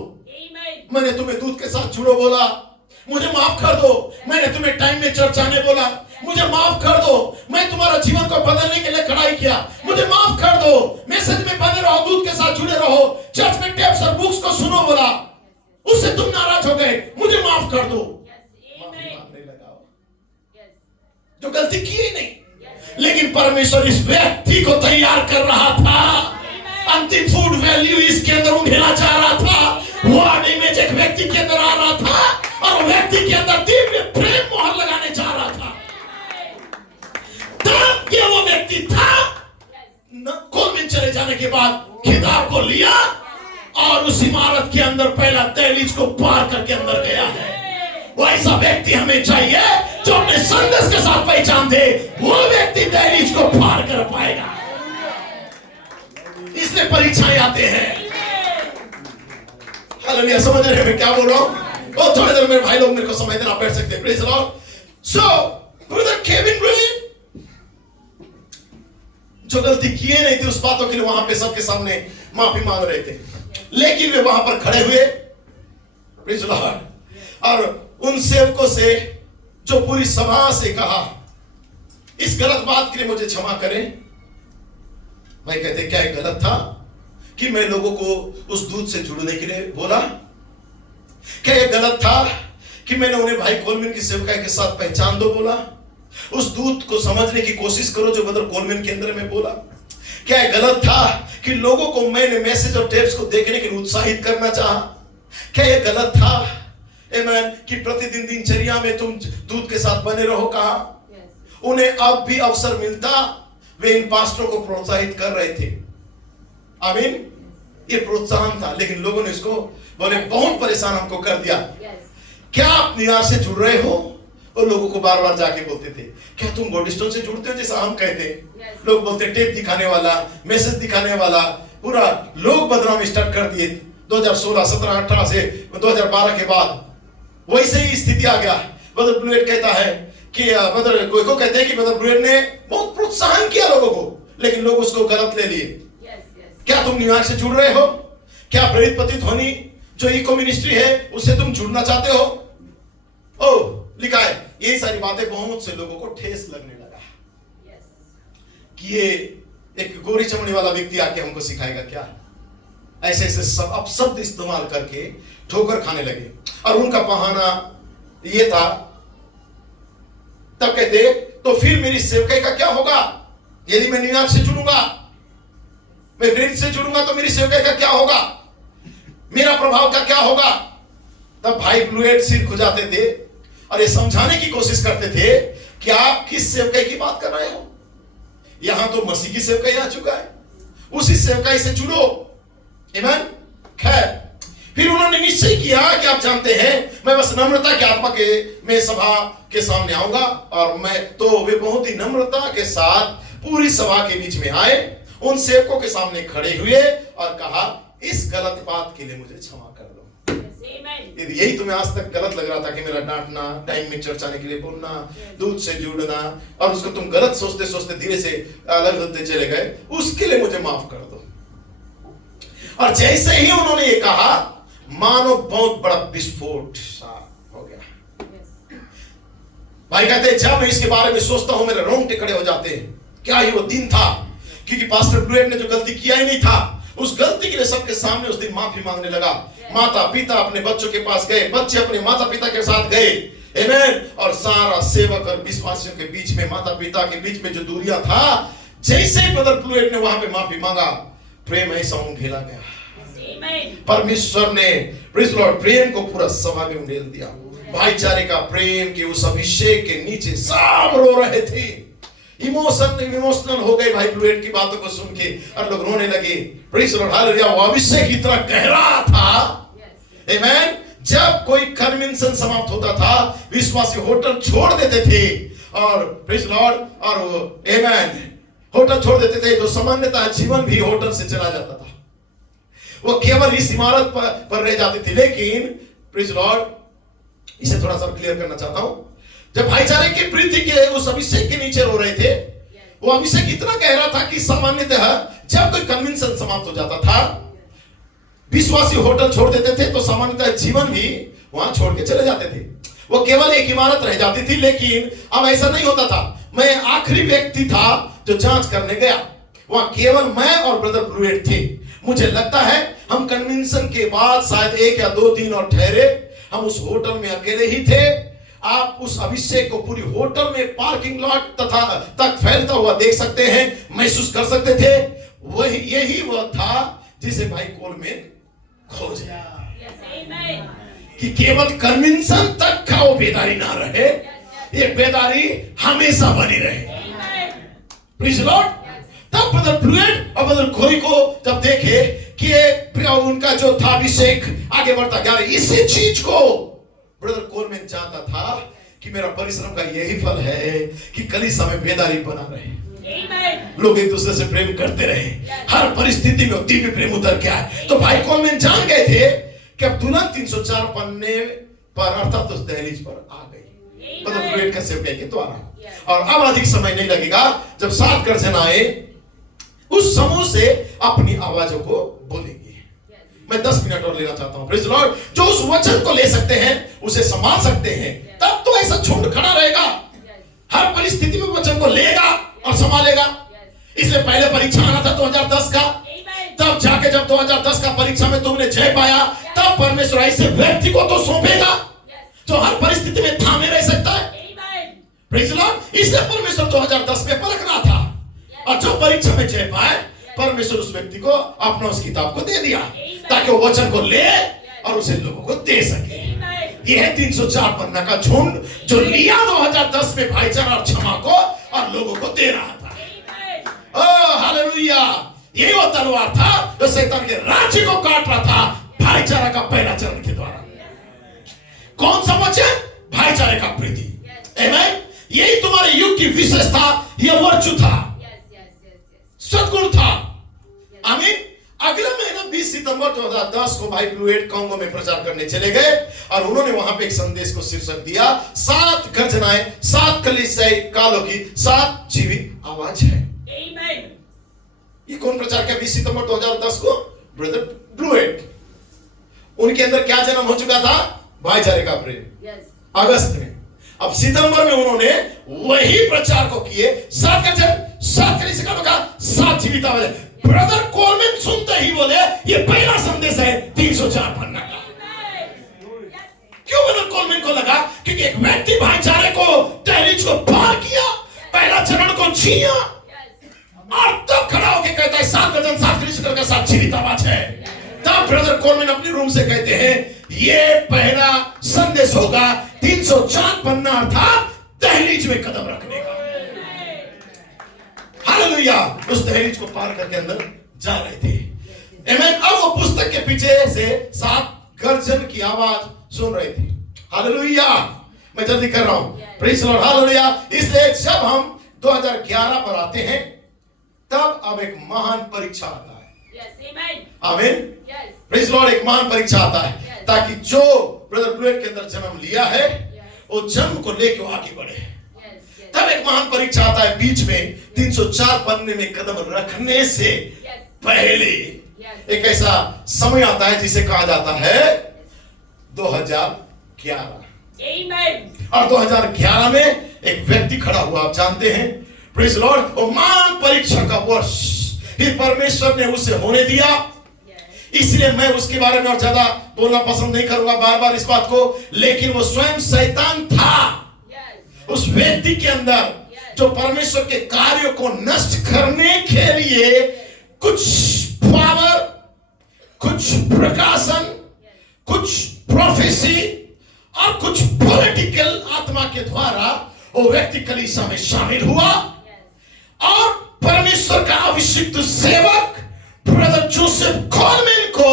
मैंने तुम्हें दूध के साथ जुड़ो बोला, मुझे माफ कर दो, मैंने तुम्हें टाइम में चर्च आने बोला, मुझे माफ कर दो, मैं तुम्हारा जीवन को बदलने के लिए कड़ाई किया, मुझे माफ कर दो, मैसेज में बने रहो, दूध के साथ जुड़े रहो, चर्च में टेप्स और बुक्स को सुनो बोला, उससे तुम नाराज हो गए, मुझे माफ कर दो। माफी मांगने लगा जो गलती की ही नहीं, लेकिन परमेश्वर इस व्यक्ति को तैयार कर रहा था। अंतिम फूड वैल्यू इसके अंदर उंडेला चाह रहा था। वर्ड इमेज एक व्यक्ति के अंदर आ रहा था और व्यक्ति के अंदर दिव्य प्रेम मोहर लगाने जा रहा था। तब ये वो व्यक्ति था, कोलमैन चले जाने के बाद खिताब को लिया और उस इमारत के अंदर पहला दहलीज को पार करके अंदर गया है। वैसा व्यक्ति हमें चाहिए जो अपने संदेश के साथ पहचान दे, वो व्यक्ति दहलीज को पार कर पाएगा। इसलिए परीक्षाएं आते हैं। हालेलुया, समझ रहे हैं मैं क्या बोल रहा हूं? और थोड़ी देर में भाई लोग मेरे को समझ देना, बैठ सकते हैं। Praise the Lord. So brother Kevin Bluett जो गलती किए नहीं थी उस बातों के लिए वहां पे सबके सामने माफी मांग रहे थे, लेकिन वे वहां पर खड़े हुए, प्रेज द लॉर्ड, और उन सेवकों से जो पूरी सभा से कहा इस गलत बात के लिए मुझे क्षमा करें। भाई कहते क्या गलत था कि मैं लोगों को उस दूध से जुड़ने के लिए बोला? क्या यह गलत था कि मैंने उन्हें भाई कोलमैन की सेवकाई के साथ पहचान दो बोला? उस दूध को समझने की कोशिश करो जो ब्रदर कोलमैन के अंदर में बोला। क्या यह गलत था कि लोगों को मैंने मैसेज और टेप्स को देखने के लिए उत्साहित करना चाहा? क्या यह गलत था आमेन कि प्रतिदिन दिनचर्या में तुम दूध के साथ बने रहो? कहा उन्हें अब भी अवसर मिलता, वे इन पास्टरों को प्रोत्साहित कर रहे थे। आमीन, ये प्रोत्साहन था, लेकिन लोगों ने इसको बोले बहुत परेशान हमको कर दिया। क्या आप निराश से जुड़ रहे हो? और लोगों को बार बार जाके बोलते थे, क्या तुम गोल्डस्टोन से जुड़ते हो? जैसा हम कहते हैं, लोग बोलते टेप दिखाने वाला, मैसेज दिखाने वाला, पूरा लोग बदनाम स्टार्ट कर दिए। 2016, 17, 18 से 2012 के बाद वैसे ही स्थिति आ गया। ब्रदर ब्लूएट कहता है कि ब्रदर कोई को कहते हैं कि ब्रदर ब्लूएट ने बहुत प्रोत्साहन किया लोगों को, लेकिन लोग उसको गलत ले लिए। क्या तुम न्यूयॉर्क से जुड़ रहे हो? क्या प्रेरित पति ध्वनि जो इको मिनिस्ट्री है उससे तुम जुड़ना चाहते हो? ओ लिखा है। ये सारी बातें बहुत से लोगों को ठेस लगने लगा कि ये एक गोरी चमड़ी वाला व्यक्ति आके हमको सिखाएगा क्या? ऐसे ऐसे सब अब शब्द इस्तेमाल करके ठोकर खाने लगे। और उनका बहाना ये था, तब कहते तो फिर मेरी सेवकाई का क्या होगा? यदि मैं न्यूयॉर्क से जुड़ूंगा, मैं प्रेरित से जुड़ूंगा तो मेरी सेवकाई का क्या होगा? मेरा प्रभाव का क्या होगा? तब भाई ब्लूएट सिर खुजाते थे और ये समझाने की कोशिश करते थे कि आप किस सेवकाई की बात कर रहे हो। यहां तो मसीह की सेवकाई आ चुका है, उसी सेवकाई से जुड़ो। आमीन। खैर फिर उन्होंने निश्चय किया कि आप जानते हैं मैं बस नम्रता के आत्मा के में सभा के सामने आऊंगा। और मैं तो वे बहुत ही नम्रता के साथ पूरी सभा के बीच में आए, उन सेवकों के सामने खड़े हुए और कहा इस गलत बात के लिए मुझे क्षमा कर दो। यदि यही तुम्हें आज तक गलत लग रहा था कि मेरा डांटना, टाइम में चर्च आने के लिए बोलना, दूध से जुड़ना, और उसको तुम गलत सोचते सोचते धीरे से अलग होते चले गए, उसके लिए मुझे माफ कर दो। और जैसे ही उन्होंने ये कहा, मानो बहुत बड़ा विस्फोट सा हो गया। भाई कहते जब मैं इसके बारे में सोचता हूं मेरे रोंगटे खड़े हो जाते हैं। क्या ही वो दिन था, क्योंकि पास्टर ब्लूएट ने जो गलती किया ही नहीं था, उस गलती के लिए सबके सामने उस दिन माफी मांगने लगा। माता पिता अपने बच्चों के पास गए, बच्चे अपने माता पिता के साथ गए। आमीन। और सारा सेवक और विश्वासियों के बीच में, माता पिता के बीच में जो दूरियां था, जैसे ही ब्रदर ब्लूएट ने वहां पे माफी मांगा, प्रेम ऐसा उंडेला गया। परमेश्वर ने प्रेज़ लॉर्ड प्रेम को पूरा सभा में उंडेल दिया। भाईचारे का प्रेम के उस अभिषेक के नीचे सब रो रहे थे। इमोशनल हो गए भाई ब्लूएट की बातों को सुन के, और लोग रोने लगे। Praise Lord hallelujah. वो अभिषेक इतना गहरा था। आमीन। जब कोई कन्वेंशन समाप्त होता था, विश्वासी होटल छोड़ देते थे, और प्रेज़ लॉर्ड और आमीन होटल छोड़ देते थे। जो सामान्यतः जीवन भी होटल से चला जाता था, वो केवल इस इमारत पर रह जाती थी। लेकिन प्रेज़ लॉर्ड, इसे थोड़ा सा क्लियर करना चाहता हूं। जब भाईचारे की प्रीति के उस अभिषेक के नीचे रो रहे थे, वो अभिषेक इतना गहरा था कि सामान्यतः जब कोई कन्वेंशन समाप्त हो जाता था, विश्वासी होटल छोड़ देते थे, तो सामान्यतः जीवन भी वहां छोड़ के चले जाते थे। वो केवल एक इमारत रह जाती थी। लेकिन अब ऐसा नहीं होता था। मैं आखिरी व्यक्ति था जो जांच करने गया। वहां केवल मैं और ब्रदर ब्लूएट थे। मुझे लगता है हम कन्वेंशन के बाद शायद 1 या 2 दिन और ठहरे, हम उस होटल में अकेले ही थे। आप उस अभिषेक को पूरी होटल में पार्किंग लॉट तथा तक फैलता हुआ देख सकते हैं, महसूस कर सकते थे। वही यही वह था जिसे भाई कोलमैन खोज कि केवल कन्वेंशन तक का वो बेदारी ना रहे, ये बेदारी हमेशा बनी रहे। Praise Lord. तब ब्रदर ब्लूएट और ब्रदर कोरी को जब देखे कि उनका जो था अभिषेक आगे बढ़ता गया, इसी चीज को ब्रदर कोलमैन चाहता था कि मेरा परिश्रम का यही फल है कि कलीसिया में बेदारी बना रहे, लोग एक दूसरे से प्रेम करते रहे, हर परिस्थिति में दिव्य प्रेम उतर के आए। तो भाई कोलमैन जान गए थे कि अब तुरंत 304 पन्ने पर अर्थात उस दहलीज पर आ गई ब्रदर ब्लूएट का सेवकाई के द्वारा। और अब अधिक समय नहीं लगेगा, जब 7 गर्जन आए, उस समूह से अपनी आवाजों को बोलेंगे। मैं 10 मिनट और लेना चाहता हूं। Praise Lord. जो उस वचन को ले सकते हैं, उसे संभाल सकते हैं, तब तो ऐसा झुंड खड़ा रहेगा, हर परिस्थिति में वचन को लेगा और संभालेगा। इसलिए पहले परीक्षा आना था 2010 का, तब जाके जब 2010 का परीक्षा में तुमने जय पाया, तब परमेश्वर ऐसे व्यक्ति को तो सौंपेगा जो हर परिस्थिति में थामे रह सकता है। Praise Lord. इसलिए परमेश्वर 2010 में परख रहा था, और जो परीक्षा में जय पाए, परमेश्वर उस व्यक्ति को अपना उस किताब को दे दिया, ताकि वो वचन को ले और उसे लोगों को दे सके। यह है 304 पन्ना का झुंड जो लिया 2010 में भाईचारा और क्षमा को और लोगों को दे रहा था। Oh hallelujah. यही वो तलवार था जो शैतान के राज्य को काट रहा था, भाईचारा का पहला चरण के द्वारा। कौन सा वचन? भाईचारे का प्रीति। आमीन। यही तुम्हारे युग की विशेषता, यह वर्चू था, सद्गुण था। आमीन। अगला महीना 20 सितंबर 2010 को भाई ब्लूएट कांगो में प्रचार करने चले गए और उन्होंने वहां पे एक संदेश को शीर्षक दिया, 7 गर्जनाएं, 7 कलीसियाई कालों की 7 जीवित आवाज है। ये कौन प्रचार किया 20 सितंबर 2010 को? ब्रदर ब्लूएट। उनके अंदर क्या जन्म हो चुका था? भाईचारे का प्रेम। अगस्त में, अब सितंबर में उन्होंने वही प्रचार को किए, 7 गर्जन, 7 कलीसिया कालों का 7 जीवित आवाज है। ब्रदर कोलमैन सुनते ही बोले ये पहला संदेश है 304 पन्ना का। क्यों ब्रदर कोलमैन को लगा? क्योंकि एक व्यक्ति भाईचारे को, तहरीक को पार किया, पहला चरण को जिया और तब खड़ा होकर कहता है 7 गर्जन, 7 कलीसिया का 7 जीवित आवाज है। तब ब्रदर कोलमैन अपने रूम से कहते हैं ये पहला संदेश होगा 304 पन्ना अर्थात दहलीज में कदम रखने का। हालेलुया। उस दहलीज को पार करके अंदर जा रहे थे। आमीन। अब वो पुस्तक के पीछे से 7 गर्जन की आवाज सुन रहे थे। हालेलुया। मैं जल्दी कर रहा हूं। Praise the Lord. हालेलुया। इसलिए जब हम 2011 पर आते हैं तब अब एक महान परीक्षा आता है। आमीन। Praise the Lord. एक महान परीक्षा आता है ताकि जो ब्रदर ब्लूएट के अंदर जन्म लिया है वो जन्म को लेकर आगे बढ़े। तब एक महान परीक्षा आता है बीच में 304 पन्ने में कदम रखने से पहले एक ऐसा समय आता है जिसे कहा जाता है 2011। और 2011 में एक व्यक्ति खड़ा हुआ, आप जानते हैं। Praise the Lord. वो महान परीक्षा का वर्ष ही परमेश्वर ने उसे होने दिया। इसलिए मैं उसके बारे में और ज्यादा बोलना पसंद नहीं करूंगा बार बार इस बात को, लेकिन वो स्वयं शैतान था उस व्यक्ति के अंदर जो परमेश्वर के कार्यों को नष्ट करने के लिए कुछ पावर, कुछ प्रकाशन, कुछ प्रोफेसी और कुछ पॉलिटिकल आत्मा के द्वारा वो व्यक्ति कलीसिया में शामिल हुआ और परमेश्वर का अभिषिक्त सेवक ब्रदर जोसेफ कोलमैन को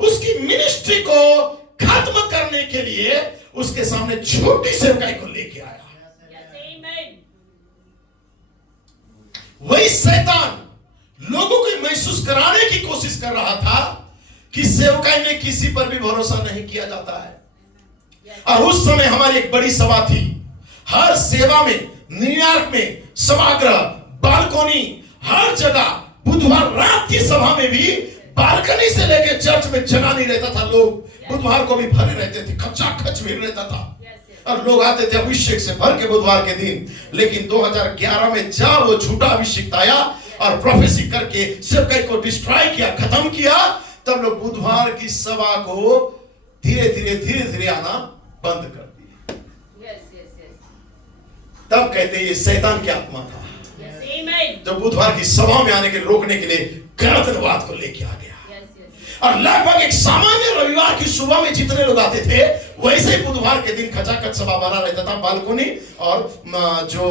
उसकी मिनिस्ट्री को खत्म करने के लिए उसके सामने छोटी सेवकाई को लेके आया। वही शैतान लोगों को महसूस कराने की कोशिश कर रहा था कि सेवकाई में किसी पर भी भरोसा नहीं किया जाता है। और उस समय हमारी एक बड़ी सभा थी। हर सेवा में, न्यूयॉर्क में सभागृह, बालकोनी, हर जगह बुधवार रात की सभा में भी बालकनी से लेकर चर्च में जगह नहीं रहता था। लोग बुधवार को भी भरे रहते थे, खचाखच भीड़ रहता था और लोग आते थे अभिषेक से भर के बुधवार के दिन। लेकिन 2011 में जब वो झूठा अभिषेक आया और प्रोफेसी करके सेवकाई को डिस्ट्रॉय किया, खत्म किया, तब लोग बुधवार की सभा को धीरे धीरे आना बंद कर दिए। तब कहते हैं ये शैतान की आत्मा था जो बुधवार की सभा में आने के रोकने के लिए गलतवाद को लेके आ गया। और लगभग एक सामान्य रविवार की सुबह में जितने लोग आते थे वैसे ही बुधवार के दिन खचाखच सभा भरा रहता था, बालकोनी और जो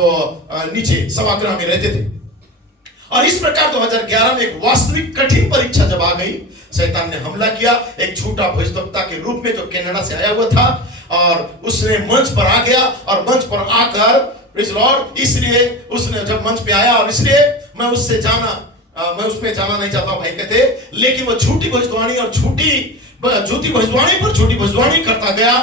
नीचे सभागृह में रहते थे। और इस प्रकार 2011 में एक वास्तविक कठिन परीक्षा जब आ गई, शैतान ने हमला किया एक झूठा भविष्यवक्ता के रूप में जो कनाडा से आया हुआ था और उसने मंच पर आ गया और मंच पर आकर प्रेज़ लॉर्ड, इसलिए उसने जब मंच पे आया और इसलिए मैं उस पे जाना नहीं चाहता भाई कहते, लेकिन वो झूठी भविष्यवाणी और झूठी भविष्यवाणी पर झूठी भविष्यवाणी करता गया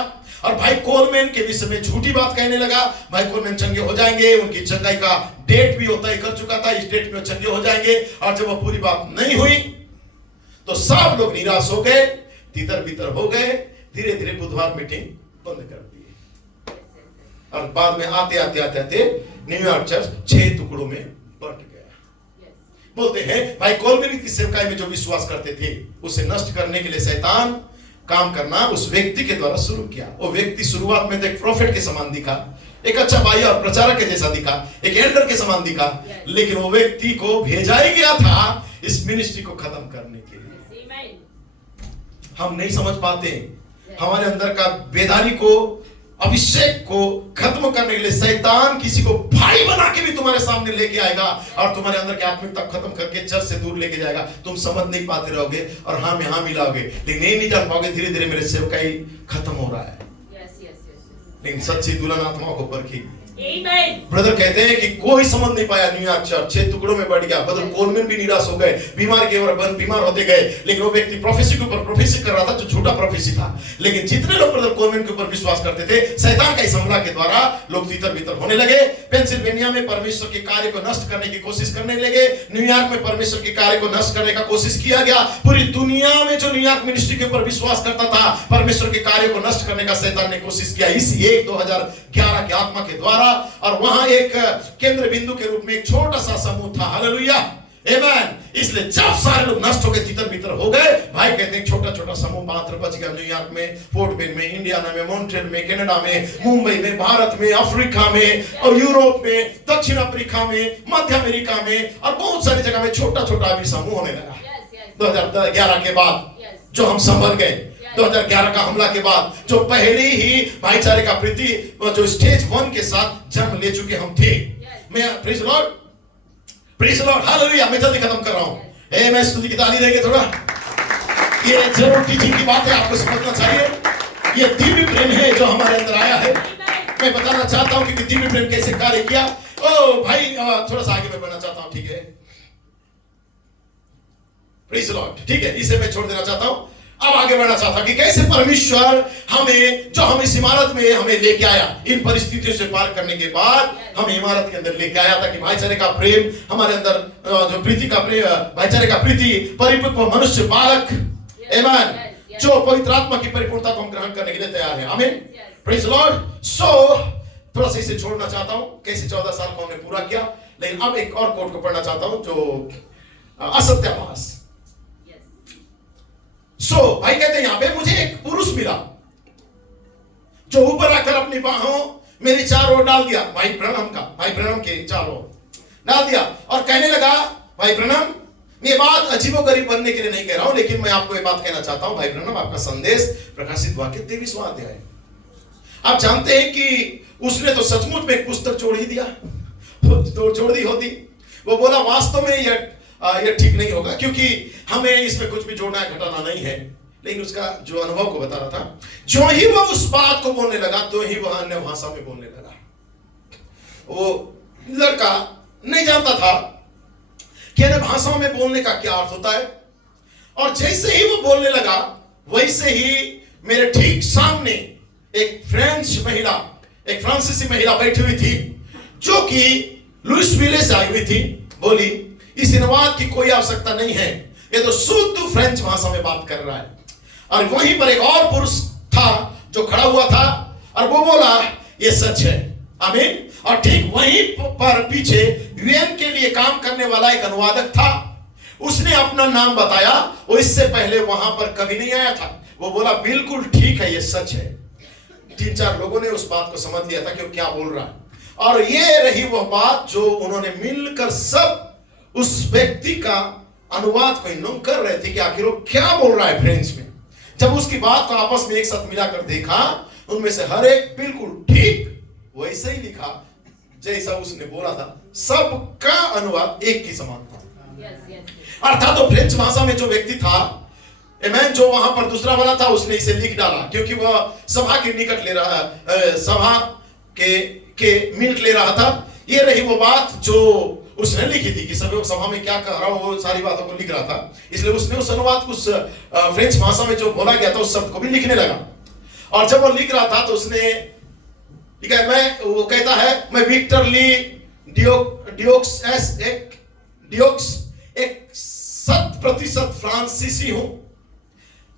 और भाई कोलमैन के विषय में झूठी बात कहने लगा। भाई कोलमैन चंगे हो जाएंगे, उनकी चंगाई का डेट भी होता ही कर चुका था, इस डेट में चंगे हो जाएंगे। और जब वो पूरी बात नहीं हुई तो सब लोग निराश हो गए, तितर बितर हो गए, धीरे धीरे बुधवार मीटिंग बंद कर दी और बाद में आते न्यूयॉर्क चर्च 6 टुकड़ों में बंट गया। बोलते हैं भाई कोलमैन की सेवकाई में जो विश्वास करते थे उसे नष्ट करने के लिए शैतान काम करना उस व्यक्ति के द्वारा शुरू किया। वो व्यक्ति शुरुआत में तो एक प्रोफेट के समान दिखा, एक अच्छा भाई और प्रचारक के जैसा दिखा, एक एल्डर के समान दिखा, लेकिन वो व्यक्ति को भेजा ही गया था इस मिनिस्ट्री को खत्म करने के लिए। हम नहीं समझ पाते, हमारे अंदर का बेदारी को, अभिषेक को खत्म करने के लिए शैतान किसी को भाई बना के भी तुम्हारे सामने लेके आएगा और तुम्हारे अंदर की आत्मिकता खत्म करके चर्च से दूर लेके जाएगा। तुम समझ नहीं पाते रहोगे और हाँ में हाँ मिलाओगे, लेकिन नहीं जान पाओगे धीरे धीरे मेरे सेवकाई खत्म हो रहा है। लेकिन सच्ची दुल्हन आत्माओं को परखी, ब्रदर कहते हैं कि कोई समझ नहीं पाया न्यूयॉर्क चर्च 6 टुकड़ों में बढ़ गया। ब्रदर कोलमैन भी निराश हो गए, बीमार के और बीमार होते गए। लेकिन वो व्यक्ति प्रोफेसी के ऊपर प्रोफेसी कर रहा था जो झूठा प्रोफेसी था। लेकिन जितने लोग ब्रदर कोलमैन के ऊपर विश्वास करते थे, शैतान का इस हमला के द्वारा लोग तितर बितर होने लगे। पेंसिल्वेनिया में परमेश्वर के कार्य को नष्ट करने की कोशिश करने लगे। न्यूयॉर्क में परमेश्वर के कार्य को नष्ट करने का कोशिश किया गया। पूरी दुनिया में जो न्यूयॉर्क मिनिस्ट्री के ऊपर विश्वास करता था, परमेश्वर के कार्य को नष्ट करने का शैतान ने कोशिश किया इस 2011 की आत्मा के द्वारा। और वहां एक केंद्र बिंदु के रूप में एक छोटा सा समूह था। हालेलुया, आमेन। इसलिए जब सारे लोग नष्ट हो गए, तितर बितर हो गए, भाई कहते हैं छोटा छोटा समूह मात्र बच गया। न्यूयॉर्क में, फोर्ट बेन में, इंडियाना में, मॉन्ट्रियल में, कनाडा में, मुंबई में, भारत में, अफ्रीका में और यूरोप में, दक्षिण अफ्रीका में, मध्य अमेरिका में और बहुत सारी जगह में छोटा छोटा अभी समूह होने लगा। 2011 के बाद जो हम संभल गए, 2011 का हमला के बाद जो पहले ही भाईचारे का प्रति जो स्टेज 1 के साथ जन्म ले चुके हम थे। मैं प्रेज लॉर्ड हालेलुया। मैं जल्दी खत्म कर रहा हूं। मैं स्तुति की ताली देंगे थोड़ा। ये जरूर टीचिंग की बात है, आपको समझना चाहिए। ये दिव्य प्रेम है जो हमारे अंदर आया है। मैं बताना चाहता हूं कि दिव्य प्रेम कैसे कार्य किया। ओ भाई थोड़ा सा आगे मैं बढ़ना चाहता हूं, ठीक है? प्रेज लॉर्ड, ठीक है, इसे मैं छोड़ देना चाहता हूं। अब आगे बढ़ना चाहता कि कैसे परमेश्वर हमें जो हम इस इमारत में हमें लेके आया, इन परिस्थितियों से पार करने के बाद हमें इमारत के अंदर लेके आया ताकि भाईचारे का प्रेम हमारे अंदर, जो प्रीति का प्रेम, भाईचारे का प्रीति, परिपक्व मनुष्य बालक, आमेन, जो पवित्र आत्मा की परिपूर्णता को हम ग्रहण करने के लिए तैयार है। आमीन, प्रेज लॉर्ड। सो थोड़ा सा इसे छोड़ना चाहता हूं कैसे 14 साल को हमने पूरा किया। लेकिन अब एक और कोट को पढ़ना चाहता हूं जो असत्याभास। भाई कहते हैं यहां पे मुझे एक पुरुष मिला जो ऊपर आकर अपनी बाहों मेरी चारों ओर डाल दिया। भाई ब्रनम के चारों ओर डाल दिया और कहने लगा, भाई ब्रनम, ये बात अजीबोगरीब बनने के लिए नहीं कह रहा हूं, लेकिन मैं आपको ये बात कहना चाहता हूं। भाई ब्रनम, आपका संदेश प्रकाशित वाक्य 23वां अध्याय है। आप जानते हैं कि उसने तो सचमुच में एक पुस्तक छोड़ ही दिया, छोड़ दी होती। वो बोला वास्तव में यह ठीक नहीं होगा क्योंकि हमें इसमें कुछ भी जोड़ना घटाना नहीं है। लेकिन उसका जो अनुभव को बता रहा था, जो ही वह उस बात को बोलने लगा तो ही वह अन्य भाषा में बोलने लगा। वो लड़का नहीं जानता था कि अन्य भाषाओं में बोलने का क्या अर्थ होता है। और जैसे ही वो बोलने लगा, वैसे ही मेरे ठीक सामने एक फ्रेंच महिला, एक फ्रांसीसी महिला बैठी हुई थी जो कि लुइसविले से आई हुई थी। बोली, इस अनुवाद की कोई आवश्यकता नहीं है, ये तो शुद्ध फ्रेंच भाषा में बात कर रहा है। और वहीं पर एक और पुरुष था जो खड़ा हुआ था और वो बोला, ये सच है। आमीन। और ठीक वहीं पर पीछे यूएन के लिए काम करने वाला एक अनुवादक था। उसने अपना नाम बताया, वो इससे पहले वहां पर कभी नहीं आया था। वो बोला, बिल्कुल ठीक है, ये सच है। 3-4 लोगों ने उस बात को समझ लिया था कि वो क्या बोल रहा है। और ये रही वह बात जो उन्होंने मिलकर सब उस व्यक्ति का अनुवाद को इन कर रहे थे कि आखिर वो क्या बोल रहा है फ्रेंच में। जब उसकी बात को आपस में एक साथ मिलाकर देखा, उनमें से हर एक बिल्कुल ठीक वैसे ही लिखा जैसा उसने बोला था। सबका अनुवाद एक ही समान था। अर्थात तो फ्रेंच भाषा में जो व्यक्ति था, जो वहां पर दूसरा वाला था, उसने इसे लिख डाला क्योंकि वह सभा के निकट ले रहा, सभा के मिनट ले रहा था। ये रही वो बात जो उसने लिखी थी कि सभा में क्या कह रहा हो, वो सारी बातों को लिख रहा था। इसलिए उसने उस अनुवाद को उस फ्रेंच भाषा में जो बोला गया था उस शब्द को भी लिखने लगा। और जब वो लिख रहा था तो उसने, ठीक है, वो कहता है, मैं विक्टर ली डियोक्स एक 100% फ्रांसीसी हूं,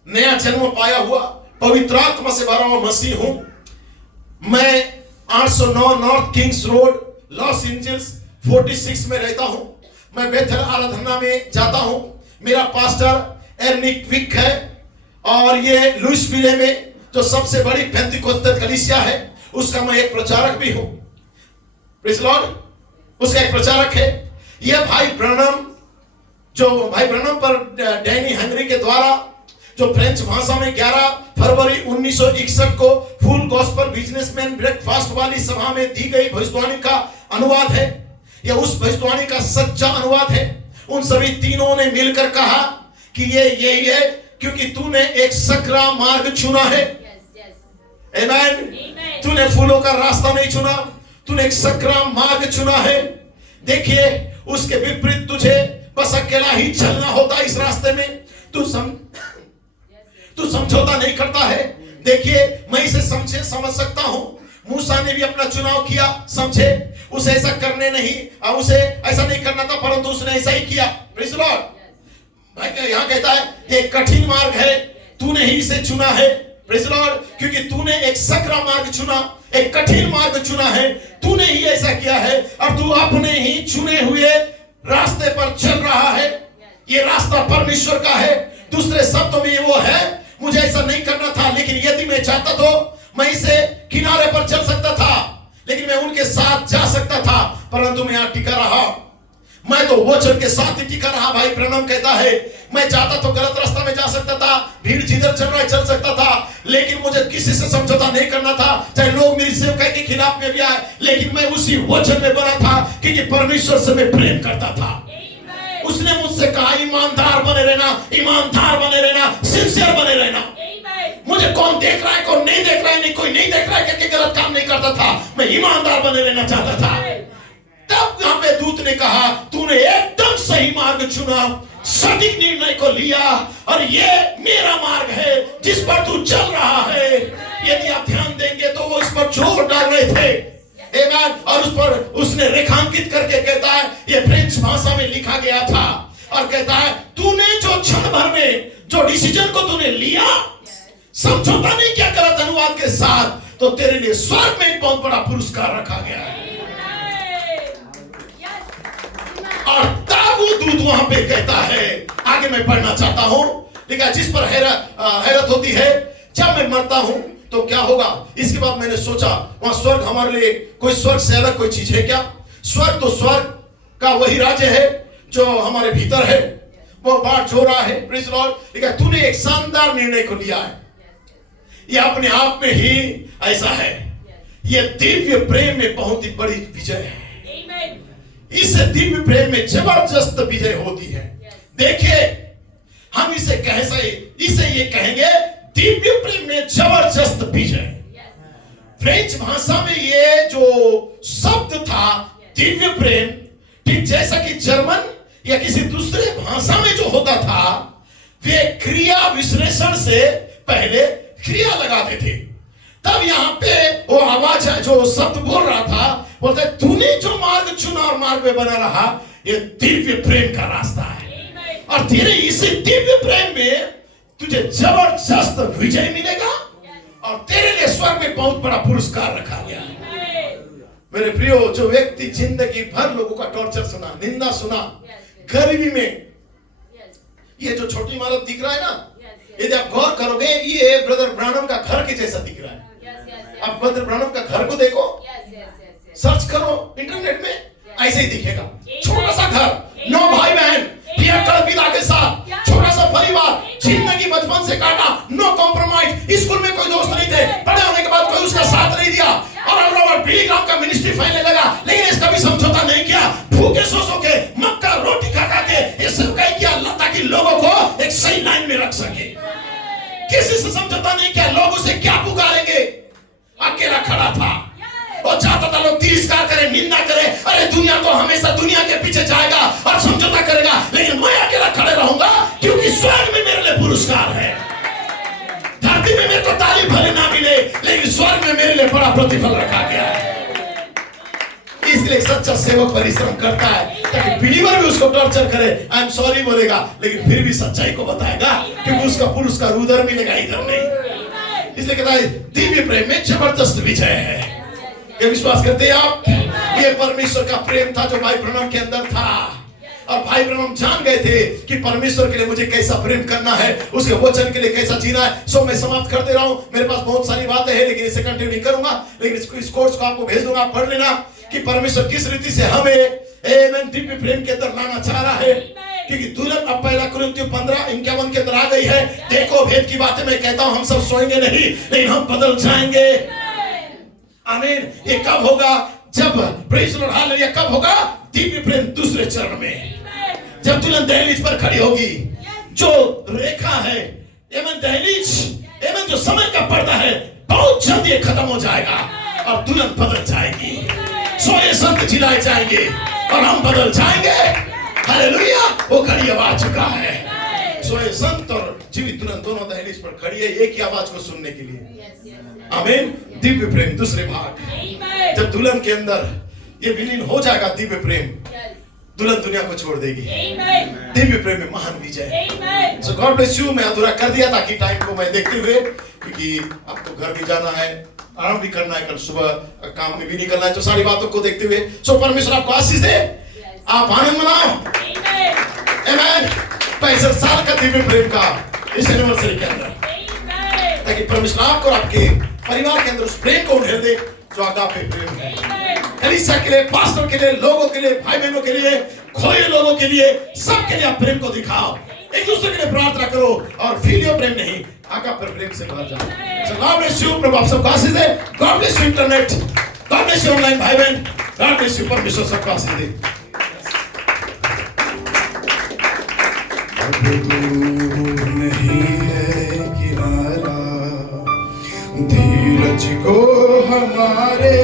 नया जन्म पाया हुआ, पवित्र आत्मा से भरा हुआ मसीह हूं। मैं 809 north Kings road, Los Angeles 46 में रहता हूं। मैं बेथल आराधना में जाता हूं। मेरा पास्टर एर्निक विक है और ये लुइसविले में जो सबसे बड़ी पेंटिकोस्टल कलीसिया है उसका मैं एक प्रचारक भी हूं। प्रेज़ लॉर्ड, उसका एक प्रचारक है। ये भाई ब्रनम, जो भाई ब्रनम पर डैनी हेनरी के द्वारा जो फ्रेंच भाषा में 11 फरवरी 1961 को फुल गॉस्पेल बिजनेसमैन ब्रेकफास्ट वाली सभा में दी गई भविष्यवाणी का अनुवाद है। यह उस भविष्यवाणी का सच्चा अनुवाद है। उन सभी तीनों ने मिलकर कहा कि ये यही है क्योंकि तूने एक सकरा मार्ग चुना है। आमीन। तूने फूलों का रास्ता नहीं चुना, तूने एक संक्राम मार्ग चुना है। देखिए उसके विपरीत तुझे बस अकेला ही चलना होता इस रास्ते में। तू समझौता नहीं करता है। देखिए मैं इसे समझ सकता हूं। मूसा ने भी अपना चुनाव किया, समझे, उसे ऐसा करने नहीं, उसे ऐसा नहीं करना था, परंतु उसने ऐसा ही किया। Praise the Lord. भाई यहाँ कहता है एक कठिन मार्ग है, तूने ही इसे चुना है। Praise the Lord. क्योंकि तूने एक सकरा मार्ग चुना, एक कठिन मार्ग चुना है, तूने ही ऐसा किया है और तू अपने ही चुने हुए रास्ते पर चल रहा है। ये रास्ता परमेश्वर का है। दूसरे शब्दों में वो है, मुझे ऐसा नहीं करना था, लेकिन यदि मैं चाहता तो मैं इसे किनारे पर चल सकता था, लेकिन मैं उनके साथ जा सकता था, परंतु मैं यहां टिका रहा। मैं तो वचन के साथ ही टिका रहा। भाई ब्रैनम कहता है मैं चाहता तो गलत रास्ता में जा सकता था, भीड़ जिधर चल रहा है चल सकता था, लेकिन मुझे किसी से समझौता नहीं करना था, चाहे लोग मेरी सेवकाई के खिलाफ में भी आए, लेकिन मैं उसी वचन में बना था क्योंकि परमेश्वर से मैं प्रेम करता था। उसने मुझसे कहा ईमानदार बने रहना, ईमानदार बने रहना, सिंसियर बने रहना। मुझे कौन देख रहा है कौन नहीं देख रहा है, नहीं कोई नहीं देख रहा है करके गलत काम नहीं करता था, मैं ईमानदार बने रहना चाहता था। तब यहाँ पे दूत ने कहा तूने एकदम सही मार्ग चुना, सटीक निर्णय को लिया और ये मेरा मार्ग है जिस पर तू चल रहा है। यदि आप ध्यान देंगे तो वो इस पर जोर डाल रहे थे। आमीन। और उस पर उसने रेखांकित करके कहता है, ये फ्रेंच भाषा में लिखा गया था और कहता है तूने जो क्षण भर में जो डिसीजन को तूने लिया, समझौता नहीं किया गलत अनुवाद के साथ, तो तेरे लिए स्वर्ग में एक बहुत बड़ा पुरस्कार रखा गया है। और तब वो दूत वहां पे कहता है, आगे मैं पढ़ना चाहता हूं, लेकिन जिस पर हैरत होती है, जब मैं मरता हूं तो क्या होगा। इसके बाद मैंने सोचा वहां स्वर्ग हमारे लिए कोई स्वर्ग से अलग कोई चीज है क्या? स्वर्ग तो स्वर्ग का वही राज्य है जो हमारे भीतर है, वो बात हो रहा है। Praise the Lord. लेकिन तूने एक शानदार निर्णय को लिया है, ये अपने आप में ही ऐसा है। ये दिव्य प्रेम में बहुत ही बड़ी विजय है। इस दिव्य प्रेम में जबरदस्त विजय होती है। देखिए हम इसे ये कहेंगे दिव्य प्रेम में जबरदस्त विजय। फ्रेंच भाषा में ये जो शब्द था दिव्य प्रेम, ठीक जैसा कि जर्मन या किसी दूसरे भाषा में जो होता था, वे क्रिया विश्लेषण से पहले क्रिया लगाते थे। तब यहाँ पे वो आवाज है जो शब्द बोल रहा था, बोलते तूने जो मार्ग चुना और मार्ग में बना रहा, ये दिव्य प्रेम का रास्ता है। और तेरे इसी दिव्य प्रेम में तुझे जबरदस्त विजय मिलेगा और तेरे लिए स्वर्ग में बहुत बड़ा पुरस्कार रखा गया है। मेरे प्रियो, जो व्यक्ति जिंदगी भर लोगों का टॉर्चर सुना, निंदा सुना, गरीबी में, ये जो छोटी इमारत दिख रहा है ना, यदि आप गौर करोगे ये ब्रदर ब्रानम का घर के जैसा दिख रहा है। आप ब्रदर ब्रानम का घर को देखो, सर्च करो इंटरनेट में, ऐसे ही दिखेगा। छोटा सा घर, 9 भाई बहन, पिता के साथ, छोटा सा परिवार, जिंदगी बचपन से काटा, नो कॉम्प्रोमाइज। स्कूल में कोई दोस्त नहीं थे, बड़े होने के बाद कोई उसका साथ नहीं दिया, और रॉबर्ट बिली ग्राहम का मिनिस्ट्री फैलने लगा, लेकिन इसका भी समझौता नहीं किया। भूखे सो के मक्का रोटी खा के ये सेवकाई किया अल्लाह, ताकि लोगों को एक सही लाइन में रख सके। किसी से समझौता नहीं किया। लोग उसे क्या पुकारेंगे, अकेला खड़ा था और चाहता था लोग तिरस्कार करें, निंदा करें, अरे दुनिया तो हमेशा दुनिया के पीछे जाएगा और समझौता करेगा, लेकिन मैं अकेला खड़े रहूंगा क्योंकि स्वर्ग में मेरे लिए पुरस्कार है। धरती में मेरे को ताली भले ना मिले, लेकिन स्वर्ग में मेरे लिए बड़ा प्रतिफल रखा गया है। इसलिए सच्चा सेवक परिश्रम करता है ताकि बिलीवर भी उसको टॉर्चर करे, आई एम सॉरी बोलेगा, लेकिन फिर भी सच्चाई को बताएगा, क्योंकि उसका पुरस्कार उधर मिलेगा, इधर नहीं। इसलिए कहता है दिव्य प्रेम में जबरदस्त विजय है। ये विश्वास करते हैं आप? ये परमेश्वर का प्रेम था जो भाई ब्रैनम के अंदर था, और भाई ब्रैनम जान गए थे कि परमेश्वर के लिए मुझे कैसा प्रेम करना है, उसके वचन के लिए कैसा जीना है। सो मैं समाप्त कर दे रहा हूं। मेरे पास बहुत सारी बातें हैं, लेकिन इसे कंटिन्यू नहीं करूंगा, लेकिन इस कोर्स को आपको भेज दूंगा, पढ़ लेना कि परमेश्वर किस रीति से हमें दिव्य प्रेम के अंदर लाना चाह रहा है। क्योंकि दुल्हन अब 1 कुरिन्थियों 15:51 के अंदर आ गई है। देखो भेद की बातें मैं कहता हूं, हम सब सोएंगे नहीं, लेकिन हम बदल जाएंगे। आमीन। ये कब होगा? जब प्रेज़ द लॉर्ड, हालेलुया। कब होगा? दिव्य प्रेम दूसरे चरण में, जब दुल्हन दहलीज पर खड़ी होगी। जो रेखा है, दहलीज, जो समय का पर्दा है, बहुत जल्द ये खत्म हो जाएगा और दुल्हन बदल जाएगी। सोए संत जिलाए जाएंगे और हम बदल जाएंगे। हालेलुया, वो घड़ी अब आ चुका है। सोए संत और जीवित दुल्हन दोनों दहलीज पर खड़ी है एक ही आवाज को सुनने के लिए। आमीन। दिव्य प्रेम दूसरे भाग, जब दुल्हन के अंदर ये विलीन हो जाएगा दिव्य प्रेम, दुल्हन दुनिया को छोड़ देगी। दिव्य प्रेम में महान विजय। सो गॉड ब्लेस यू। मैं अधूरा कर दिया ताकि टाइम को मैं देखते हुए, क्योंकि आपको घर भी जाना है, आराम भी करना है, कल सुबह काम में भी निकलना है, तो सारी बातों को देखते हुए सो परमेश्वर आपको आशीष दे। आप आनंद मनाओ। आमीन। 65 साल का दिव्य प्रेम का इस एनिवर्सरी के अंदर, ताकि परमेश्वर आपको और आपके परिवार के अंदर उस प्रेम को उन्हें दे जो आगापे प्रेम है। कलीसिया के लिए, पास्टर के लिए, लोगों के लिए, भाई बहनों के लिए, खोए लोगों के लिए, सबके लिए आप प्रेम को दिखाओ। एक दूसरे के लिए प्रार्थना करो और फीलियो प्रेम नहीं, आगापे प्रेम से भर जाओ। So God bless you. प्रभु आप सबको आशीष दे। God bless you internet, God bless you online भाई बहन, गॉड ब्लेस यू। परमेश्वर सबको आशीष दे। दूर नहीं है किनारा धीरज को हमारे